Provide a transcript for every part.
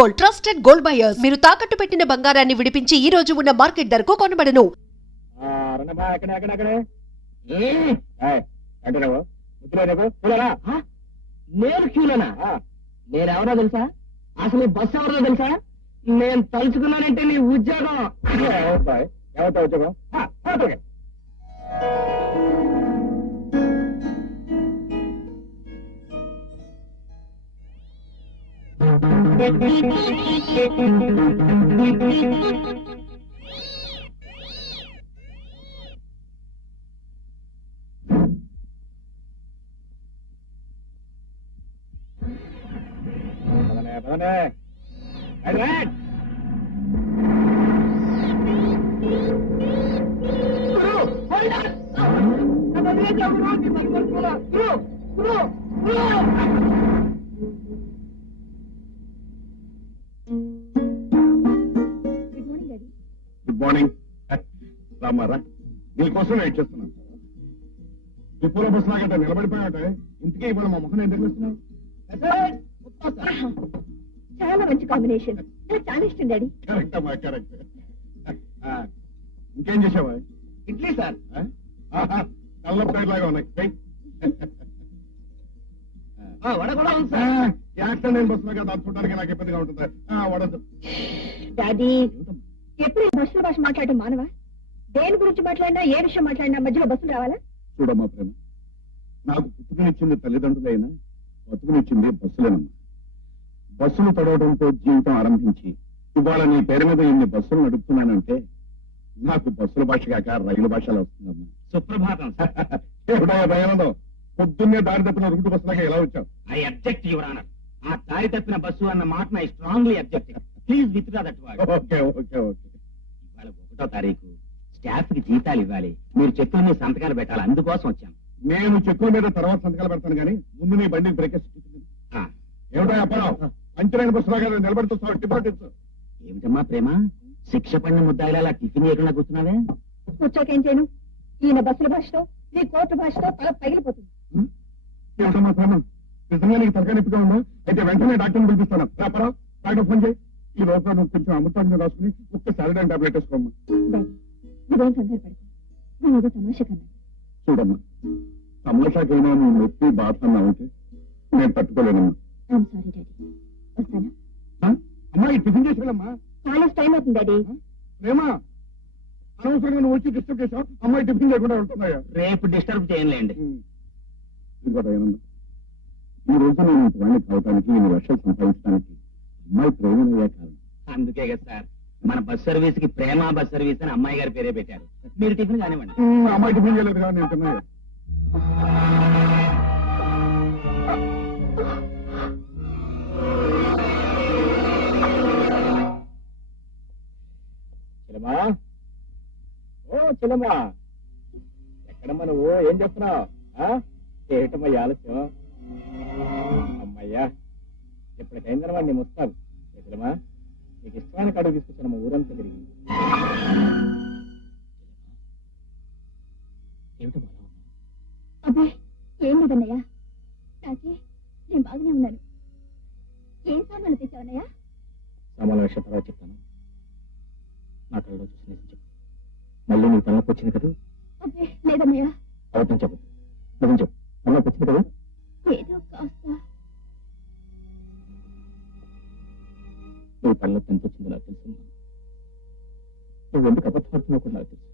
Gold, trusted gold buyers. మీరు తాకట్టు పెట్టిన బంగారాన్ని విడిపించి ఈ రోజు ఉన్న మార్కెట్ ధరకు కొనబడను. నేను క్యూలోనా? నేనెవరో తెలుసా? అసలు బస్సు ఎవరో తెలుసా? నేను తలుచుకున్నానంటే నీ ఉద్యోగం. ఎవరితో ఉద్యోగం? Good morning. రామారా, నీకోసం వెయిట్ చేస్తున్నాను. డిపోలో బస్ లాగంటే నిలబడిపోయాటే ఇంటికి ఇవాళ మా ముఖం ఏం తగ్గిస్తున్నావు? చాలా మంచి కాంబినేషన్. నాకు చాలా ఇష్టం డాడీ. కరెక్ట్ అమ్మా, కరెక్ట్. ఇంకేం చేసావా? ఇడ్లీ సార్. నల్ల ప్లేట్ లాగా ఉన్నాయి. వడ కూడా ఉంది సార్. యాక్సిడెంట్ అయిన బస్సులో కదా చూడడానికి నాకు ఇబ్బందిగా ఉంటుంది. వడదు. డాడీ ఎప్పుడు బస్సులో భాష మాట్లాడటం మానవా? దేని గురించి మాట్లాడినా, ఏ విషయం మాట్లాడినా మధ్యలో బస్సులు రావాలా? చూడమ్మా ప్రేమ, నాకు పుట్టుకనిచ్చింది తల్లిదండ్రులైనా బతుకునిచ్చింది బస్సులేనమ్మా. బస్సులు తడవడంతో జీవితం ఆరంభించి ఇవాళ నీ పేరు మీద ఇన్ని బస్సులు నడుపుతున్నానంటే నాకు బస్సుల భాష కాక రైలు భాషలో వస్తుందమ్మా. సుప్రభాతం. ఎప్పుడో దయానందం, పొద్దున్నే దారి తప్పిన రూటు బస్సులాగా ఎలా వచ్చావు? I object your honour. ఆ దారి తప్పిన బస్సు అన్న మాట I strongly object. Please withdraw that word. Okay okay okay. ఇవాళ 1వ తారీఖు, స్టాఫ్ కి జీతాలు ఇవ్వాలి. మీరు చెక్కుల మీద సంతకాలు పెట్టాలి, అందుకోసం వచ్చాను. నేను చెక్కుల మీద తర్వాత సంతకాలు పెడతాను కానీ ముందు నీ బండికి బ్రేకేసి ఏమిటో అప్పారావు, అంచనైన బస్సులాగా నిలబడుతూ డిపార్ట్మెంట్స్. ఏమిటమ్మా ప్రేమ, శిక్ష పడిన ముద్దాయిలా అలా టిఫిన్ చేయకుండా కూర్చున్నావే? కూర్చోకేం చేయను? ఈయన బస్సుల భాషతో, నీ కోర్టు భాషతో తల పగిలిపోతుంది. ఏమిటమ్మా ప్రేమ, నిజంగా నీకు తరగనిప్పుగా ఉందా? అయితే వెంటనే డాక్టర్ని పిలిపిస్తాను. అప్పారావు, డాక్టర్ ఫోన్ చేయి. ఈ లోపల నువ్వు కొంచెం అమృతాన్ని రాసుకుని ఒక్క సాలరీ టాబ్లెట్ వేసుకోమ్మా. నువ్వేం కంగారు పడతావు? నువ్వు ఏదో తమాషా కన్నా. చూడమ్మా, తమాషాకైనా నువ్వు నొప్పి బాధ అన్నా ఉంటే నేను తట్టుకోలేనమ్మా. I'm sorry daddy. వస్తాను. అమ్మా, ఈ టిఫిన్ చేసేయాలమ్మా. కాలేజ్ టైం అవుతుంది డాడీ. ప్రేమ, అనవసరంగా నువ్వు వచ్చి డిస్టర్బ్ చేసావు. అమ్మాయి టిఫిన్ చేయకుండా వెళ్తున్నాయా? రేపు డిస్టర్బ్ చేయలేండి. ఇదిగో దయానందం, ఈ రోజు నేను వాడిని కావడానికి 2 లక్షలు సంపాదించడానికి అమ్మాయి ప్రేమయ్యే కారణం. అందుకే కదా సార్ మన బస్ సర్వీస్ కి ప్రేమ బస్ సర్వీస్ అని అమ్మాయి గారి పేరే పెట్టారు. మీరు టిఫిన్ కానివ్వండి. అమ్మాయి టిఫిన్ చేయలేదు కానీ నేను తిన్నాయా? చిలమా, ఓ చిలమా, ఎక్కడమ్మా నువ్వు? ఏం చేస్తున్నావు? ఏమిటమ్మా ఈ ఆలస్యం? అమ్మయ్యా, ఎప్పటికైందనమా నీ ముస్తాను. చిలమా, నీకు ఇష్టమైన కడుగు తీసుకొచ్చానమ్మా, ఊరంతా తిరిగి. ఏమిటమ్మా? అబ్బే ఏం లేదన్నయ్యా, నాకే నేను బాగానే ఉన్నాను. ఏం సామాన్లు తెచ్చావన్నయ్యా? సామాన్ల విషయం తర్వాత చెప్తాను. నా కళ్ళలో చూసి నిజం చెప్పు. మళ్ళీ నీ తలనొప్పి వచ్చింది కదా? అబ్బే లేదన్నయ్యా. అవుతాం చెప్పు, నిజం చెప్పు. తలనొప్పి వచ్చింది కదా? ఏదో కాస్త. నువ్వు తలనొప్పి ఎంత వచ్చిందో నాకు తెలుసు. నువ్వు ఎందుకు అబద్ధపడుతున్నావు కూడా నాకు తెలుసు.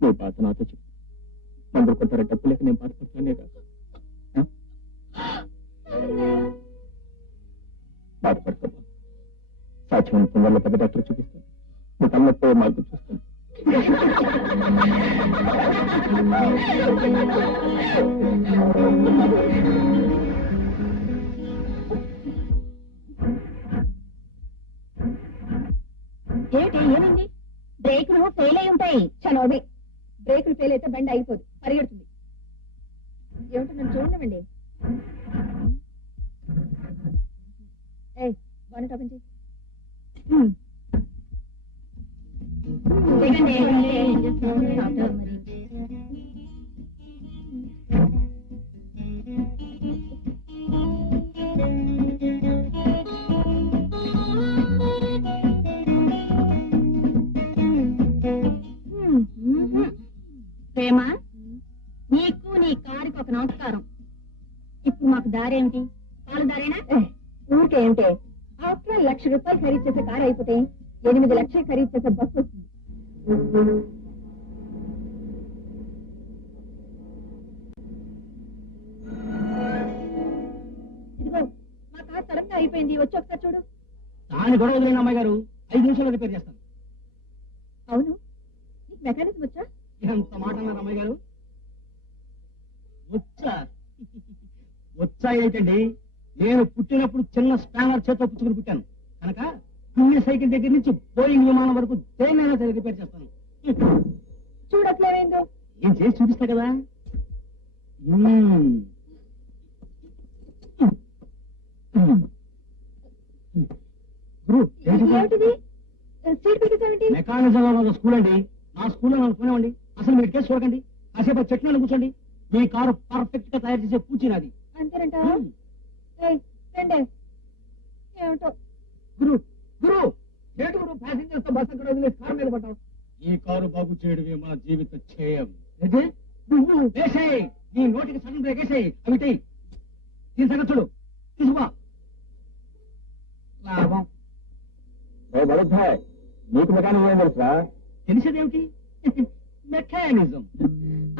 నువ్వు బాధ నాతో చెప్పు. మందులు కొంటారా? డబ్బు లేక నేను బాధపడుతున్నానే కాదు. బాధపడుతున్నా. సాధ్యం తొందరలో పెద్ద డాక్టర్ చూపిస్తాను. నువ్వు తలనొప్పి మార్పు చూస్తాను. ఏమిటి ఏమైంది? బ్రేకులు ఫెయిల్ అయి ఉంటాయి. చనోది బ్రేకులు ఫెయిల్ అయితే బండి అయిపోదు, పరిగెడుతుంది. ఏమిటో నన్ను చూడండి. బాగా ఓపెన్ చేయి. ప్రేమ నీకు నీ కారుకి ఒక నమస్కారం. ఇప్పుడు మాకు దారేమిటి? కాలు దారేనా? ఊరికే ఏంటే ఆఫ్టర్ ₹1,00,000 ఖరీదు చేసే కారు అయిపోతే 8 లక్షలు ఖరీదు చేసే బస్సు వస్తుంది. ఇదిగో మా కారు సడన్ గా అయిపోయింది, వచ్చి ఒకసారి చూడు. దాని గొడవ వదిలేని అమ్మాయి గారు 5 నిమిషాల్లో రిపేర్ చేస్తాను. అవును, నీకు మెకానిజం వచ్చా? ఎంత మాట అన్నారు అమ్మాయి గారు? వచ్చా ఏంటండి? నేను పుట్టినప్పుడు చిన్న స్పానర్ చేతితో పుచ్చుకుని పుట్టాను కనుక పుణ్య సైకిల్ దగ్గర నుంచి బోయింగ్ విమానం వరకు దేనైనా సరే రిపేర్ చేస్తాను. చూడట్లేవేందో? ఏం చేసి చూపిస్తా కదా. ఏమిటిది? సీట్ పెట్టేసావేంటి? మెకానిజం స్కూల్ అండి. నా స్కూల్లో నన్ను పోనివ్వండి. అసలు మీరు కేసు చూడకండి. కాసేపు చెట్లు కూర్చోండి. మీ కారు పర్ఫెక్ట్ గా తయారు చేసే కూర్చున్నది. అంతేనంటావా? రండి. ఏమిటో గురు గురు ఏంటి గురు ప్యాసింజర్స్ తో బస్ అక్కడ వదిలేసి కారు మీద పడ్డావు? ఈ కారు బాగు చేయడమే మన జీవిత ధ్యేయం. నువ్వు వేసేయ్, నీ నోటికి సడన్ బ్రేక్ వేసేయి. అవి దీని సంగతి చూడు. తీసుకో లాభం. నీకు మెకానిజం ఏం తెలుసా? తెలిసేదేమిటి? మెకానిజం.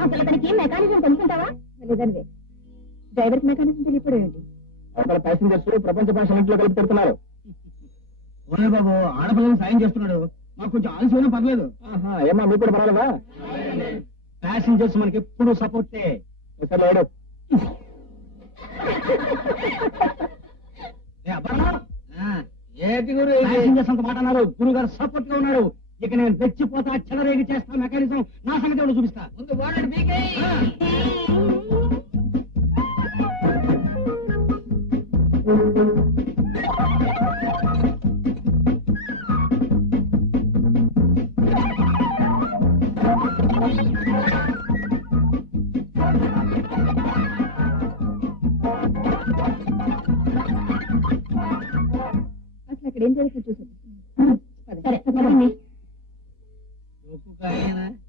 అసలు అతనికి మెకానిజం తెలుసుంటావా? లేదండి, డ్రైవర్ కి మెకానిజం తెలియపోవడం ఏంటి? అక్కడ ప్యాసింజర్స్ ప్రపంచ భాష ఇంట్లో కలిపి పెడుతున్నారు. ఓనే బాబు, ఆడపిల్లని సాయం చేస్తున్నాడు. మాకు కొంచెం ఆలస్యమైనా పర్లేదు. ఏమా మీకు కూడా పర్వాలేదా? ప్యాసింజర్స్ మనకి ఎప్పుడు సపోర్టే. లేడు ప్యాసింజర్స్ అంత మాట అన్నారు. గురువు గారు సపోర్ట్ గా ఉన్నారు. ఇక నేను తెచ్చిపోతా, చెలరేగి చేస్తా. మెకానిజం నా సంగతి ఎవరు చూపిస్తా. ముందు వాడండి. అసలు అక్కడ ఏం జరుగుతుంది చూసి. సరే పదండి.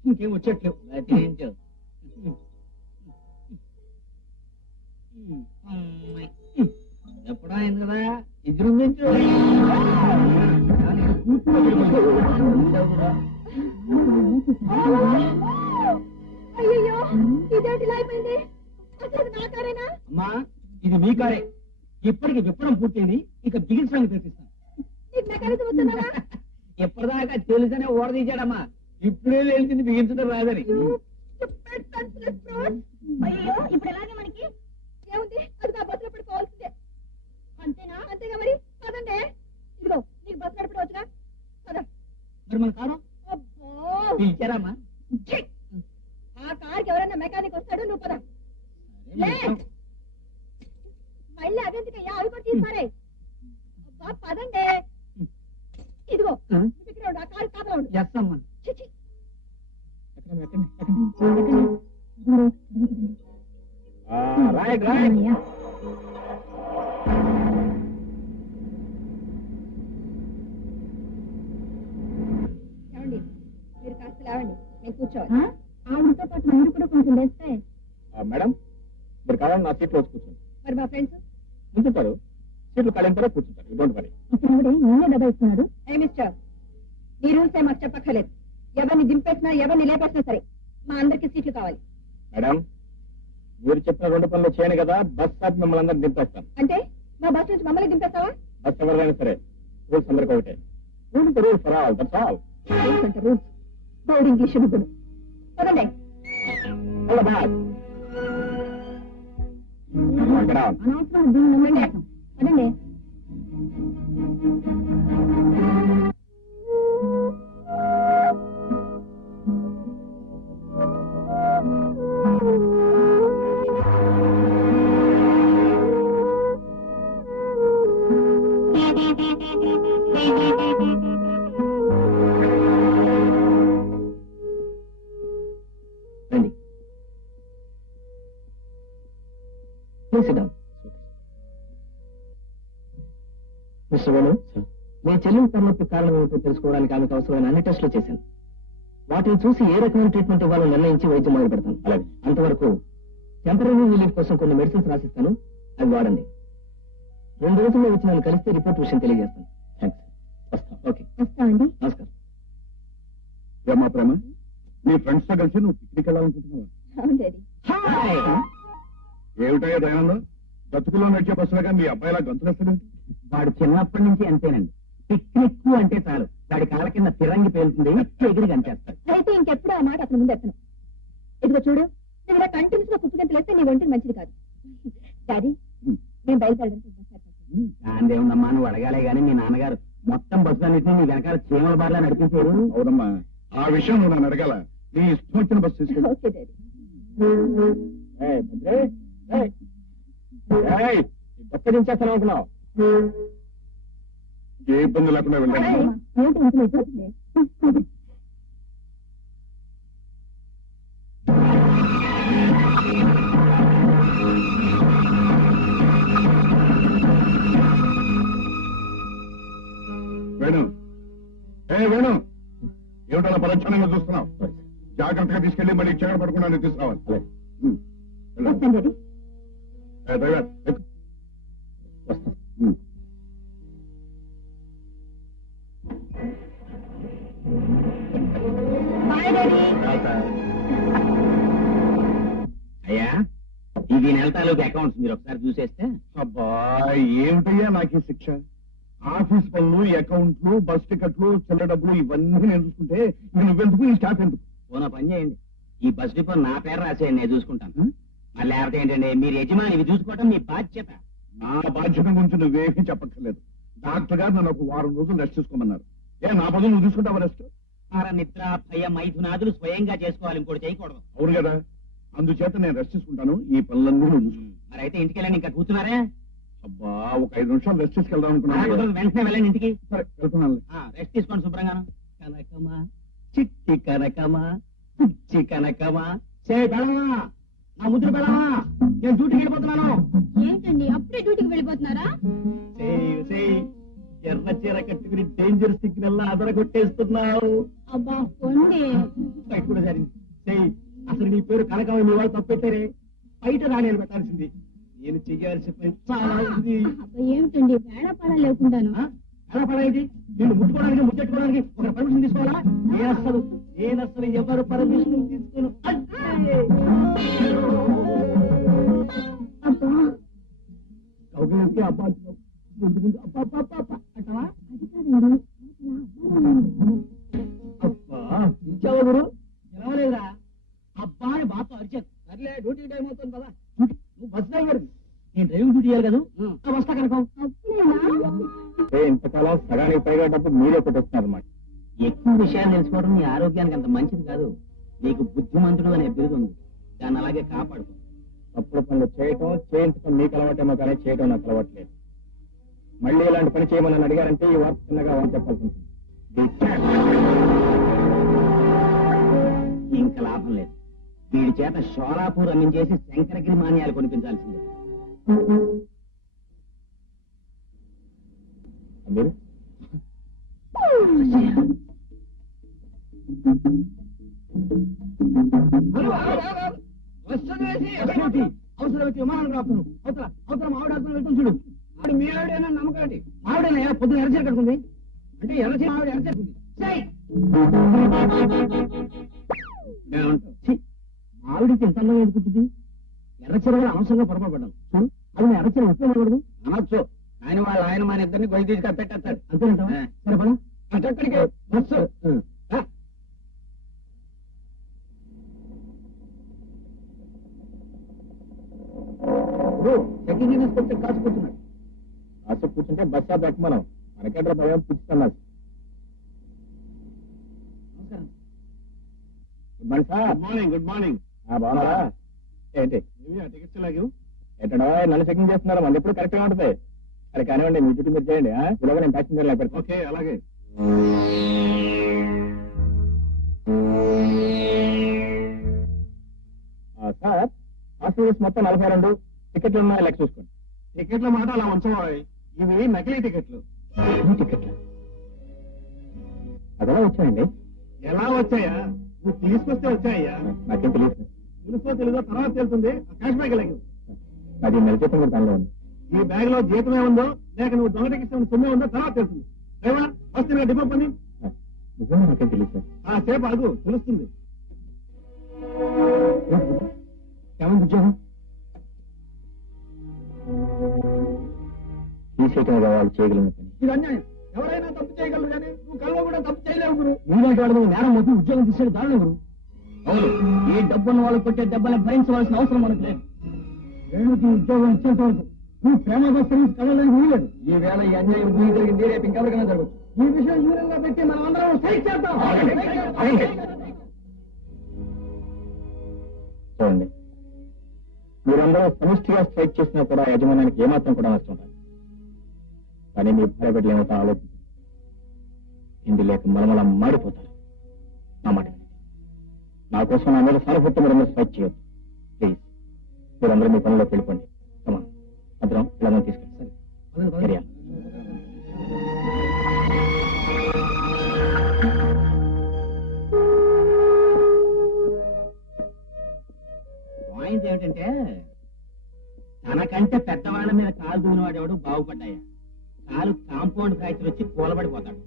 ఇంకేం వచ్చేట్లేవు. ఎప్పుడో అయింది కదా. ఇద్దరు అయ్యో, ఇదేంటి ఇలా అయిపోయింది? అసలు ఇది నా కారేనా? అమ్మా, ఇది మీ కారే. ఇప్పటికి విప్పడం పూర్తయింది. ఇక బిగించడానికి ప్రయత్నిస్తాను. నీకు మెకానిజం వస్తున్నావా? ఎప్పటిదాకా తెలుసనే ఓడదీశాడమ్మా. ఇప్పుడే తెలిసింది బిగించడం రాదని. అయ్యో, ఇప్పుడు ఎలాగే మనకి ఏముంది? అది నా బస్సులో పడిపోవాల్సిందే. అంతేనా? అంతేగా మరి. పదండి. ఇదిగో నీకు బస్సు నడిపడవచ్చుగా. పద. మరి మన కారు అబ్బో, పిలిచారమ్మా? ఛీ! ఆ కార్కి ఎవరైనా మెకానిక్ వస్తాడు, నువ్వు పద. లే. మళ్ళీ అదెందుకయ్యా? అవి కూడా తీసారే. అబ్బా పదండి. ఇదిగో నువ్వు ఇక్కడ ఉండు, ఆ కారు కాపలా ఉండు. చేస్తామ్మా. చిచి. Right right. ఏమండి, మీరు కాస్త లేవండి, నేను కూర్చోవాలి. ఆవిడతో పాటు మీరు కూడా కొంచెం వేస్తే. మేడం, మీరు కావాలని నా సీట్లో వచ్చి కూర్చోండి. మరి మా ఫ్రెండ్స్ కూర్చుంటారు. సీట్లు ఖాళీ కూర్చుంటారు. Don't worry. అసలు నిన్నే దబాయిస్తున్నాడు. ఏ మిస్టర్, ఈ రూల్స్ మాకు చెప్పక్కర్లేదు. ఎవరిని దింపేసినా ఎవరిని లేపేసినా సరే మా అందరికి సీట్లు కావాలి. మేడం, మీరు చెప్పిన 2 పనులు చేయను కదా, బస్ స్టాప్ మిమ్మల్ని అందరినీ దింపేస్తాను. అంటే మా బస్ నుంచి మమ్మల్ని దింపేస్తావా? బస్ ఎవరిదైనా సరే రూల్స్ అందరికీ ఒకటే. Rule for all, that's all. Rules అంటే రూల్స్. బోర్డు ఇంగ్లీష్ ముగ్గురు. పదండి. అనవసరం దీన్ని నమ్మండి. పదండి. రండి. మిస్టర్ వేణు, మీ చెల్లెలు తరలింపు కారణం ఏమిటో తెలుసుకోవడానికి ఆమెకు అవసరమైన అన్ని టెస్టులు చేశాను. వాటిని చూసి ఏ రకమైన ట్రీట్మెంట్ ఇవ్వాలో నిర్ణయించి వైద్యం మొదలు పెడతాను. అలాగే అంతవరకు టెంపరీ రిలీఫ్ కోసం కొన్ని మెడిసిన్స్ రాసిస్తాను, అవి వాడండి. 2 రోజుల్లో వచ్చి నన్ను కలిస్తే రిపోర్ట్ విషయం తెలియజేస్తాను. థ్యాంక్స్. వస్తాను. ఓకే, వస్తామండి. నమస్కారం. ఏమా ప్రేమ, నీ ఫ్రెండ్స్ తో కలిసి నువ్వు పిక్నిక్ వెళ్ళాలనుకుంటున్నావా? అవును డాడీ. హాయ్. ఏమిటయ్యా దయానందం, బతుకులో నడిచే బస్సులుగా మీ అబ్బాయిలా గంతులేస్తాడంటే? వాడు చిన్నప్పటి నుంచి అంతేనండి. పిక్నిక్ అంటే చాలు వాడి కాళ్ళ కింద తిరంగి పేలుతుంది, ఎగిరి కనిచేస్తాడు. అయితే ఇంకెప్పుడు ఆ మాట అతను ముందు ఎత్తను. ఇదిగో చూడు, నువ్వు ఇలా కంటిన్యూస్ గా పుట్టుకెంతలేస్తే నీ ఒంటికి మంచిది కాదు. డాడీ, నేను బయలుదేరడం. దాందేముందమ్మా, నువ్వు అడగాలే గానీ మీ నాన్నగారు మొత్తం బస్సులన్నింటినీ నీ వెనకాల చీమల బార్లా నడిపించారు. అవునమ్మా, ఆ విషయం నువ్వు నన్ను అడగాల. నీ ఇష్టం వచ్చిన బస్సు తీసుకెళ్ళి. Okay daddy. గొప్పదించేస్తాను అనుకున్నావు. ఏ ఇబ్బంది లేకుండా వెళ్ళాను. ఏంటి ఇంట్లో అయిపోతుంది? వేణు, వేణు, ఏమిటలా పరిచ్ఛన్నంగా చూస్తున్నావు? జాగ్రత్తగా తీసుకెళ్లి మళ్ళీ చీకటి పడకుండా తీసుకురావాలి. వస్తాను డాడీ. డ్రైవర్ ఎక్కు. Bye daddy. అయ్యా, ఇది నెల తాలూకు అకౌంట్స్ మీరు ఒకసారి చూసేస్తే. అబ్బా, ఏమిటయ్యా నాకు ఈ శిక్ష? ఆఫీస్ పనులు, అకౌంట్లు, బస్ టికెట్లు, చిల్లర డబ్బులు ఇవన్నీ నేను చూసుకుంటే ఇక నువ్వెందుకు, ఈ స్టాఫ్ ఎందుకు? పోనా పని చేయండి, ఈ బస్ డిపో నా పేరు రాసేయండి, నేను చూసుకుంటాను. మరి లేకపోతే ఏంటండి, మీరు యజమాని, ఇవి చూసుకోవడం మీ బాధ్యత. నా బాధ్యత గురించి నువ్వేమీ చెప్పక్కర్లేదు. డాక్టర్ గారు నన్ను ఒక 1 వారం రోజులు రెస్ట్ తీసుకోమన్నారు. నా బదులు నువ్వు తీసుకుంటావా రెస్ట్? నిద్ర, భయ, మైథునాదులు స్వయంగా చేసుకోవాలి, ఇంకోటి చేయకూడదు. అవును కదా, అందుచేత నేను రెస్ట్ తీసుకుంటాను. ఈ పనులన్నీ నువ్వు చూసుకుంటాను. మరి అయితే ఇంటికి వెళ్ళండి, ఇంకా కూర్చున్నారే. అబ్బా, ఒక 5 నిమిషాలు రెస్ట్ తీసుకెళ్దాం అలా అనుకున్నాను. కుదరదు, వెంటనే వెళ్ళండి ఇంటికి. సరే, వెళ్తున్నాను. రెస్ట్ తీసుకోండి శుభ్రంగా. కనకమా, చిట్టి కనకమా, పిచ్చి కనకమా, సే బెళమా, నా ముద్ర బెళమా, నేను డ్యూటీకి వెళ్ళిపోతున్నాను. ఏంటండి అప్పుడే డ్యూటీకి వెళ్ళిపోతున్నారా? ఎర్ర చీర కట్టుకుని డేంజర్ సిగ్నల్ అదర కొట్టేస్తున్నావు. అబ్బా పొండి. బయట కూడా జరిగింది. అసలు నీ పేరు కనకమా, మీ వాళ్ళు తప్పెట్టారే, బయట రాణి పెట్టాల్సింది. నేను చెయ్యాల్సిన పని చాలా ఉంది. అబ్బా ఏమిటండి వేళ పడ లేకుండాను. ఎలా పడేది? నిన్ను ముట్టుకోవడానికి, ముద్దెట్టుకోవడానికి ఒక పర్మిషన్ తీసుకోవాలా? నేనసలు ఎవరు పర్మిషన్ తీసుకోను. అబ్బా కౌగిలికి అబ్బా ముందు ముందు అబ్బా అబ్బా అబ్బా అబ్బా అంటావా? అది కాదండి. అబ్బా ఇచ్చావా గురు? గెలవలేదురా. అబ్బా అని బాతో అరిచాను. సర్లే, డ్యూటీ టైం అవుతుంది కదా. నువ్వు బస్ డ్రైవర్, నేను డ్రైవింగ్ డ్యూటీ చేయాలి కదా. వస్తా కనుక. ఇంతకాలం సగానికి పైగా డబ్బు మీరే కొట్టేస్తున్నారు అన్నమాట. ఎక్కువ విషయాలు తెలుసుకోవడం నీ ఆరోగ్యానికి అంత మంచిది కాదు. నీకు బుద్ధిమంతుడు అనే బిరుదు ఉంది, దాన్ని అలాగే కాపాడుకో. తప్పుడు పనులు చేయటం, చేయించడం మీకు అలవాటేమో కానీ చేయడం నాకు అలవాట్లేదు. మళ్ళీ ఇలాంటి పని చేయమని అడిగారంటే ఈ వార్త చిన్నగా వాళ్ళు చెప్పాల్సి ఉంటుంది. ఇంకా లాభం లేదు. వీడి చేత షోలాపూర్ అమ్మించేసి శంకరగిరి మాన్యాలు కొనిపించాల్సిందే. మీరు అవసరమైతే విమానం రాపుతాను. అవతల అవతల మావిడ ఆడుతున్న వెళ్తాను చూడు. ఆవిడ మీ ఆవిడేనా నమ్మకండి. ఆవిడైనా పొద్దున ఎరచీర కట్టుకుంది అంటే ఎర్రచీర ఆవిడ ఎరచేరుకుంది. ఆవిడికి ఎంత అందంగా ఎదుగుతుంది. ఎర్రచీర కూడా అనవసరంగా పొరపడ్డాను చూడు. అది ఎర్రచీర ఉపయోగపడదు అనొచ్చు. ఆయన వాళ్ళ ఆయన మన ఇద్దరిని గొయ్యి తీసుకొని పెట్టేస్తాడు. అంతేనంటావా? సరే పద అక్కడికి బస్సు. చెక్కింగ్ తీసుకొస్తే కాసు కూర్చున్నాడు. కాసేపు కూర్చుంటే బస్ స్టాప్ ఎక్క మనం మనకేంటే భయం పుచ్చుతున్నారు. Good morning sir. Good morning. Good morning. బాగున్నారా? ఏంటి టికెట్స్ లాగా ఏంటో నన్ను చెకింగ్ చేస్తున్నారు. మన ఎప్పుడు కరెక్ట్గా ఉంటుంది. సరే కానివ్వండి, మీ డ్యూటీ మీరు చేయండి. ఇలాగ నేను ప్యాసింజర్ లాగా పెడతాను. ఓకే అలాగే. సార్, పాసింజర్స్ మొత్తం 42, టికెట్లు ఉన్నాయి, లెక్క చూసుకోండి. టికెట్ల మాట అలా ఉంచవాలి. ఇవి నకిలీ టికెట్లు. టికెట్లు అదెలా వచ్చాయండి? ఎలా వచ్చాయా? నువ్వు తీసుకొస్తే వచ్చాయ్యా. నాకేం తెలియదు. తెలుసో తెలీదో తర్వాత తెలుస్తుంది. క్యాష్ బ్యాగ్ లాగి అది నెల జీతం కూడా దానిలో ఉంది. ఈ బ్యాగ్ లో జీతమే ఉందో లేక నువ్వు దొంగటికి సొమ్మే ఉందో తర్వాత తెలుస్తుంది. డ్రైవర్ వస్తే డిపో పని. నిజంగా నాకేం తెలియదు సార్. ఆ సేపు ఆగు, తెలుస్తుంది. ఏమైంది ఉద్యోగం? తీసేయటం వాళ్ళు చేయగలిగిన పని. ఇది అన్యాయం. ఎవరైనా తప్పు చేయగలరు కానీ నువ్వు కల్లో కూడా తప్పు చేయలేవు గురు. మీలాంటి వాళ్ళు నేరం మొత్తం ఉద్యోగం తీసేది దారుణం గురు. అవును, ఈ డబ్బున్న వాళ్ళు కొట్టే దెబ్బలను భరించవలసిన అవసరం మనకు లేదు. రేణుకి ఉద్యోగం ఇచ్చేంత వరకు నువ్వు ప్రేమ సర్వీస్ కదలని వీలేదు. ఈ వేళ ఈ అన్యాయం భూమి జరిగింది, రేపు ఇంకెవరికైనా జరగదు. ఈ విషయం యూనియన్ లో పెట్టి మనం అందరం స్ట్రైక్ చేద్దాం. చూడండి, మీరందరూ సమిష్టిగా స్ట్రైక్ చేసినా కూడా యజమానానికి ఏమాత్రం కూడా నష్టం రాదు. కానీ మీ భార్య బిడ్డలు ఏమవుతా ఆలోచించి ఇంటి లేక మనమల మాడిపోతారు. నా మాట వినండి. నా కోసం నా మీద సానుభూతి మీరు స్ట్రైక్ చేయొద్దు ప్లీజ్. మీరందరూ మీ పనిలోకి వెళ్ళిపోండి. సమానం అందరం పిల్లలను తీసుకెళ్ళి సరే. పాయింట్ ఏమిటంటే తనకంటే పెద్దవాళ్ళ మీద కాలు దూనివాడెవడు బాగుపడ్డాయా, కాలు కాంపౌండ్ ఫ్రాక్చర్ వచ్చి కూలబడిపోతాడు.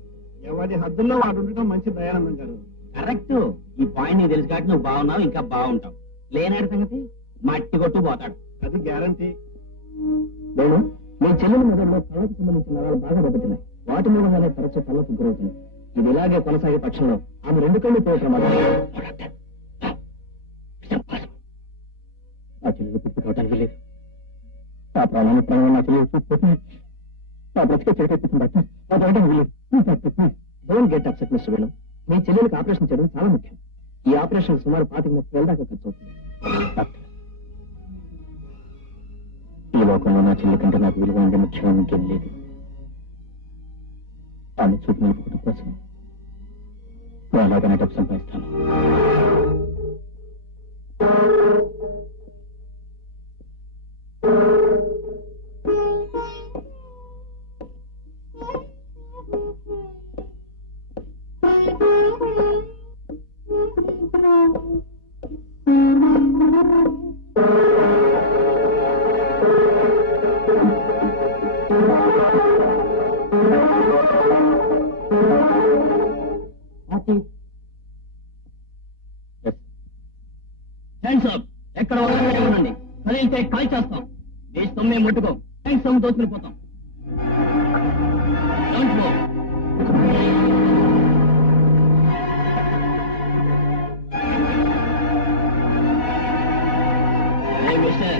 ఎవరి హద్దుల్లో వాడు ఉండటం మంచి దయానందం గారు. కరెక్ట్. ఈ పాయింట్ నీకు తెలుసు కాబట్టి నువ్వు బాగున్నావు, ఇంకా బాగుంటావు. లేనాడు సంగతి మట్టి కొట్టు పోతాడు. అది గ్యారంటీ. నేను మీ చెల్లెల మెదడులో కళ్ళకు సంబంధించిన నరాలు బాగా దెబ్బతిన్నాయి. వాటి మూలంగానే తరచూ కళ్ళకు గురవుతుంది. ఇది ఇలాగే కొనసాగే పక్షంలో ఆమె 2 కళ్ళు పోయే ప్రమాదం. నా చెల్లెలు పుట్టి కావడానికి లేదు. ఆ ప్రాణాన్ని ప్రాణం నా చెల్లెలు చూసిపోతుంది. నా బ్రతికే చెడకెత్తుతుంది డాక్టర్. అది అంటే వీలేదు. Don't get upset mister Venu. మీ చెల్లెలకు ఆపరేషన్ చేయడం చాలా ముఖ్యం. ఈ ఆపరేషన్ సుమారు 25-30 దాకా ఖర్చు అవుతుంది. డాక్టర్, ఈ లోకంలో నా చెల్లి కంటే నాకు విలువ ఉండే ముఖ్యమైన ఇంకేం లేదు. ఆమె చూపు నిలుపుకోవడం కోసం నేను అలాగనే డబ్బు సంపాదిస్తాను. ఎక్కడ ఉండండి, కదిలితే కాల్ చేస్తాం. దేశ సొమ్మే ముట్టుకో, ట్యాంక్ సొమ్ము దోచుకునిపోతాం. మిస్టర్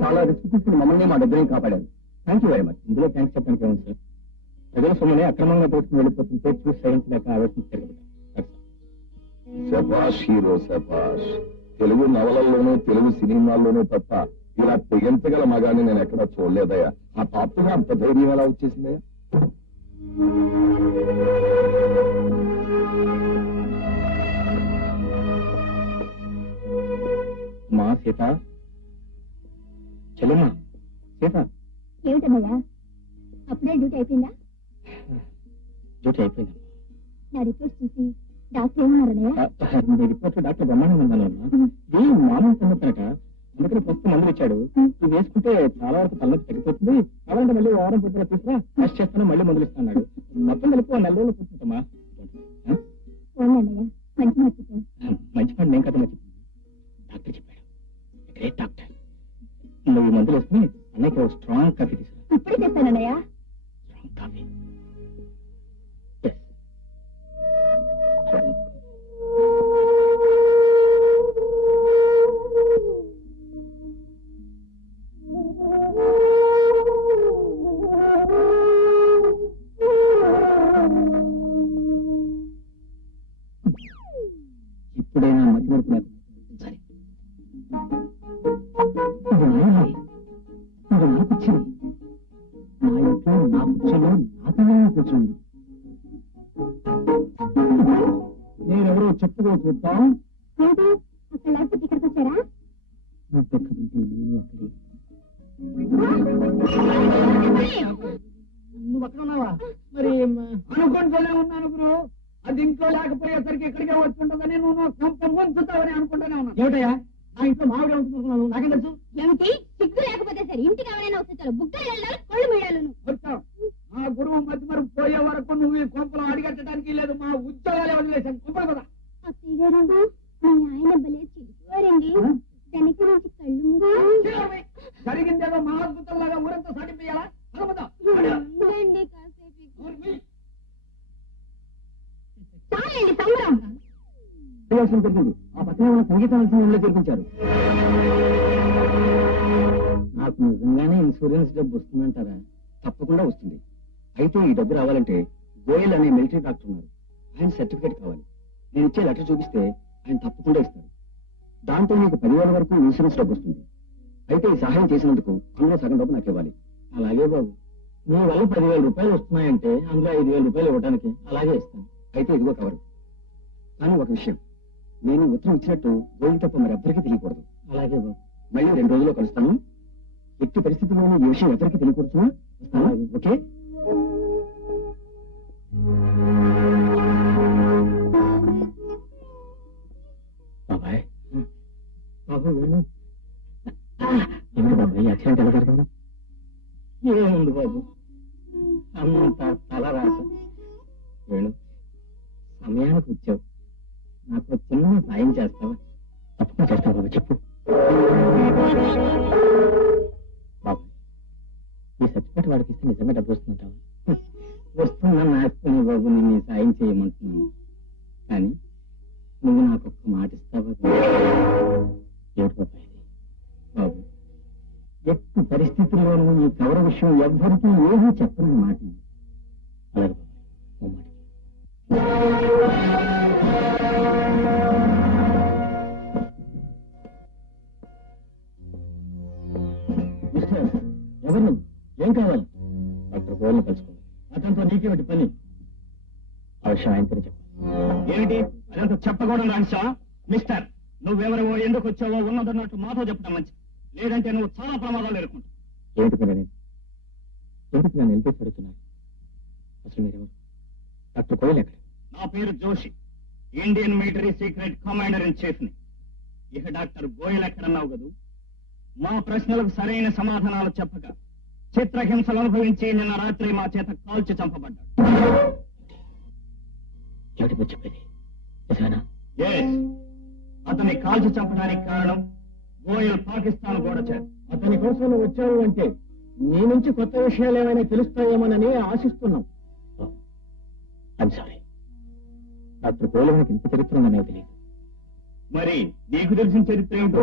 చాలా రిస్క్ తీసుకుని మమ్మల్ని మా దగ్గర కాపాడారు. Thank you very much. ఇందులో థ్యాంక్స్ చెప్పడానికి ఏముంది సార్? ప్రజల సొమ్ముని అక్రమంగా దోచుకుని వెళ్ళిపోతుంటే చూసి సహించలేక ఆవేశం తిరగబడ్డారు. శభాష్ హీరో శభాష్. తెలుగు నవలల్లోనూ తెలుగు సినిమాల్లోనూ తప్ప ఇలా తెగించగల మగాన్ని నేను ఎక్కడా చూడలేదయ్యా. ఆ టాప్గా అంత ధైర్యం ఎలా వచ్చేసిందయ్యా? మా సీత, చెల్లెమ్మా సీత. ఏమిటన్నయ్యా, అప్పుడే డ్యూటీ అయిపోయిందా? డ్యూటీ అయిపోయింది. నా రిపోర్ట్స్ చూసి డాక్టర్ ఏమన్నారన్నయ్య? మీ రిపోర్ట్ డాక్టర్ బ్రహ్మాండంగా ఉందన్నమ్మా. ఇది మామూలు తన్నొప్పనట. అందుకని ప్రస్తుతం మందులు ఇచ్చాడు. ఇది వేసుకుంటే చాలా వరకు తలనొప్పి తగ్గిపోతుంది. కావాలంటే మళ్ళీ వారం పూర్తిగా తీసుకురా టెస్ట్ చేస్తాను, మళ్ళీ మందులు ఇస్తాను. మొత్తం కలిపి 4 రోజులు కూర్చుంటామా? పోండి మంచి మర్చిపోయాను. మంచి పని నేను కదా చెప్పింది. డాక్టర్ చెప్పాడు, గ్రేట్ డాక్టర్. నువ్వు మందులు వేసుకుని అన్నయ్యకి స్ట్రాంగ్ కాఫీ తీసుకురా. ఇప్పుడే చెప్తానన్నయ్య. Strong coffee. ఇప్పుడైనా మధ్య వరకు నాకు సరే. ఇది నాయనే, ఇది నా కుర్చీ. నా ఇంట్లో నా కుర్చీలో నా పిల్లలు కూర్చుంది. నేనెవరో చెప్పుకో చూద్దాం. ఏంటి అక్కడ లేకపోతే ఇక్కడికి వచ్చారా? నువ్వెక్కడుంటే నేను అక్కడే. నువ్వు అక్కడ ఉన్నావా? మరి అనుకుంటూనే ఉన్నాను గురు. అది ఇంట్లో లేకపోయేసరికి ఇక్కడికే వచ్చుంటుందని నువ్వు కొంత ముంచుతావని అనుకుంటూనే ఉన్నాను. ఏమిటయ్యా, నా ఇంట్లో మామిడి ఉంటున్నాను, నాకేం తెలుసు? ఏమిటి సిగ్గు లేకపోతే సరే ఇంటికి ఎవరైనా వచ్చేసారు. బుక్కలు వెళ్ళాలి, కళ్ళు మీడాలను. వచ్చావు. మా గురువు మధ్య మరి పోయే వరకు నువ్వు ఈ కొంపలో అడిగట్టడానికి లేదు. మా ఉద్యోగాలే వదిలేశాను. కొంపలు కదా. అత్తయ్య గారు మీ ఆయన భలే చిరిగిపోయారండి. వెనక నుంచి కళ్ళు మూసి జరిగిందేదో మా అద్భుతంలాగా ఊరంతా సాటిపోయాలా? ఉండండి కాసేపు. చాలండి సంబరం. జరిగింది. ఆ పక్కన ఉన్న సంగీతాన్ని చేర్పించారు. నాకు నిజంగానే ఇన్సూరెన్స్ డబ్బు వస్తుందంటారా? తప్పకుండా వస్తుంది. అయితే ఈ డబ్బు రావాలంటే గోయల్ అనే మిలిటరీ డాక్టర్ ఉన్నారు. ఆయన సర్టిఫికేట్ కావాలి. నేను ఇచ్చే లెటర్ చూపిస్తే ఆయన తప్పకుండా ఇస్తారు. దాంతో మీకు 10,000 వరకు ఇన్సూరెన్స్ డబ్బు వస్తుంది. అయితే ఈ సహాయం చేసినందుకు అందులో సగం డబ్బు నాకు ఇవ్వాలి. అలాగే బాబు, మీ వల్ల 10,000 రూపాయలు వస్తున్నాయంటే అందులో 5,000 రూపాయలు ఇవ్వడానికి అలాగే ఇస్తాను. అయితే ఇదిగో కవరు. కానీ ఒక విషయం, నేను ఉత్తరం ఇచ్చినట్టు గోయల్ తప్ప మరెవ్వరికీ తెలియకూడదు. అలాగే బాబు. మళ్ళీ 2 రోజుల్లో కలుస్తాను. ఎట్టి పరిస్థితుల్లోనూ ఈ విషయం ఎవరికి తెలియకూడదు. వస్తాను. ఓకే? బాబాయ్, బాబు వేణు. ఏమిటి బాబాయ్, యాక్సిడెంట్ ఎలా జరిగింది? ఏముంది బాబు, అంత తల రాక. వేణు, సమయానికి వచ్చావు. నాకు చిన్న సాయం చేస్తావా? తప్పకుండా చేస్తావు బాబు, చెప్పు. బాబు, ఈ సర్టిఫికేట్ వాడికి ఇస్తే నిజంగా డబ్బు వస్తుంటావా? వస్తుందని ఆశిస్తున్నాను బాబు, నేను ఈ సాయం చేయమంటున్నాను. కానీ నువ్వు నాకు ఒక్క మాట ఇస్తావా? ఏమిటి బాబా ఇది? బాబు, ఎట్టి పరిస్థితుల్లోనూ ఈ కవర్ విషయం ఎవ్వరికీ ఏమీ చెప్పని మాట. అలాగే బాబాయ్, ఓ మాట. మిస్టర్, ఎవరు నువ్వు? ఏం కావాలి? డాక్టర్ గోయల్ని కలుసుకోవాలి. అతనితో నీకేమిటి పని? ఆ విషయం ఆయనతో చెప్పాలి. ఏమిటి అదంతా చెప్పకూడదు రాంశా? మిస్టర్, నువ్వెవరవో, ఎందుకు వచ్చావో ఉన్నదన్నట్టు మాతో చెప్పడం మంచిది. లేదంటే నువ్వు చాలా ప్రమాదాలు ఎదుర్కొంటావు. ఏమిటి పని? ఎందుకు నేను నిలిపేసి అడుగుతున్నాను? అసలు మీరెవరు? డాక్టర్ గోయల్ ఎక్కడ? నా పేరు Joshi, Indian military secret commander in chief ని. ఇక డాక్టర్ గోయల్ ఎక్కడన్నావు కదూ? మా ప్రశ్నలకు సరైన సమాధానాలు చెప్పక చిత్రహింసలు అనుభవించి నిన్న రాత్రి మా చేత కాల్చి చంపబడ్డాడు. చెప్పేది అతన్ని కాల్చి చంపడానికి కారణం గోయల్ పాకిస్తాన్ గూఢచారి. అతని కోసం నువ్వు వచ్చావు అంటే నీ నుంచి కొత్త విషయాలు ఏమైనా తెలుస్తాయేమోనని ఆశిస్తున్నాం. సారీ, డాక్టర్ గోయల్ నాకు ఇంత చరిత్ర ఉందనే తెలియదు. మరి నీకు తెలిసిన చరిత్ర ఏమిటో?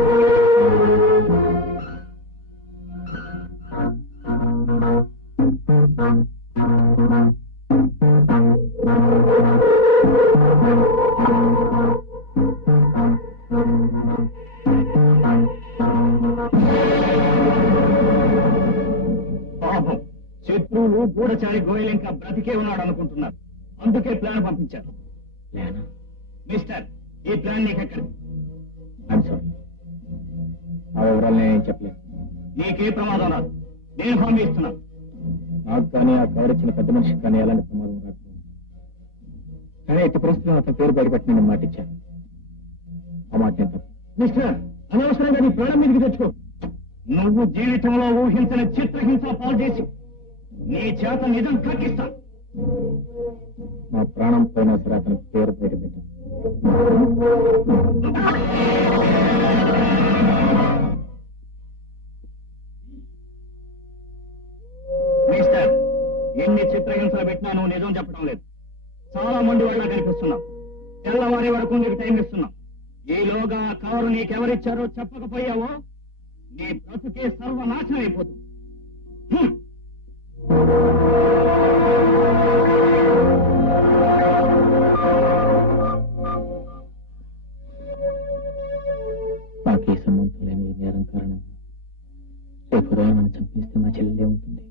పాపం, శత్రువులు గూఢచారి గోయల్ ఇంకా బ్రతికే ఉన్నాడు అనుకుంటున్నారు. అందుకే ప్లాన్ పంపించారు. మిస్టర్, ఈ ప్లాన్ నీకెక్కడ? సారీ, ఆ వివరాలు నేను చెప్పలేదు. నీకే ప్రమాదం రాదు, నేను హామీ ఇస్తున్నాను. నాకు కానీ ఆ కవర్ ఇచ్చిన పెద్ద మనిషికి కానీ ఎలాంటి ప్రమాదం రాదు. కానీ ఎట్టి పరిస్థితుల్లో అతని పేరు బయటపెట్టి నేను మాట ఇచ్చాను. ఆ మాట నేను తప్పు. మిస్టర్, అనవసరంగా నీ ప్రాణం మీదకి తెచ్చుకో. నువ్వు జీవితంలో ఊహించిన చిత్రహింస పాలు చేసి నీ చేత నిజం కక్కిస్తా. నా ప్రాణం పోయినా సరే అతని పేరు బయటపెట్టాను. మిస్టర్, ఎన్ని చిత్రహింసలు పెట్టినా నువ్వు నిజం చెప్పడం లేదు. చాలా మంది వాళ్ళ కనిపిస్తున్నావు. తెల్లవారి వరకు నీకు టైం ఇస్తున్నాం. ఈలోగా కవరు నీకెవరిచ్చారో చెప్పకపోయావో నీ బ్రతుకే సర్వనాశనం అయిపోతుంది. నాకే సంబంధం లేని ఈ నేరం కారణంగా రేపు ఉదయం నన్ను చంపేస్తే మా చెల్లెలే ఉంటుంది.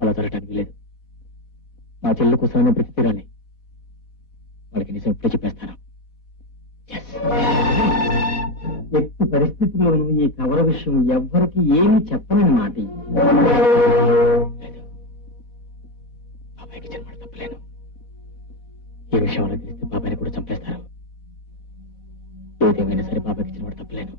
అలా జరగటానికి లేదు. నా చెల్లి కోసమే బ్రతి తీరాలి. వాళ్ళకి నిజం ఇప్పుడే చెప్పేస్తాను. ఎట్టి పరిస్థితుల్లోనూ ఈ కవర విషయం ఎవ్వరికి ఏమీ చెప్పనని మాట. లేదు, బాబాయ్కి జన్మడ తప్పలేను. ఈ విషయం వాళ్ళకి తెలిస్తే బాబాయ్ని కూడా చంపేస్తారు. ఏదేమైనా సరే బాబాయ్కి జన్మడ తప్పలేను.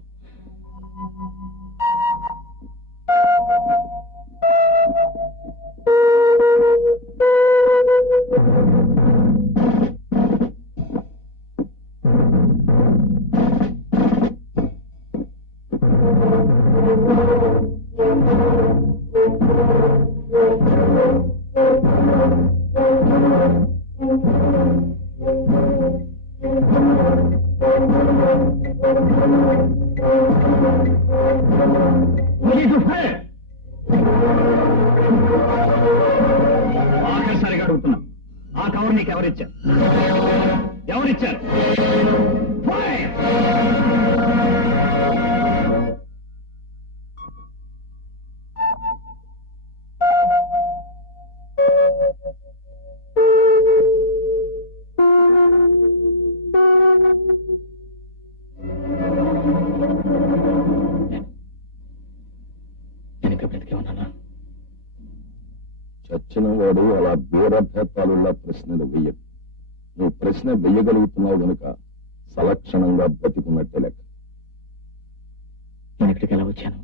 ఆఖరిసారిగా అడుగుతున్నా, ఆ కవర్ నీకు ఎవరిచ్చారు? ఎవరిచ్చారు? నేను ఇంకా బ్రతికే ఉన్నానా? చచ్చిన వాడు అలా బేరభేతాలున్న ప్రశ్నలు వెయ్యడు. నువ్వు ప్రశ్న వెయ్యగలుగుతున్నావు గనుక సలక్షణంగా బతికున్నట్టే లెక్క. నేను ఇక్కడికి ఎలా వచ్చాను?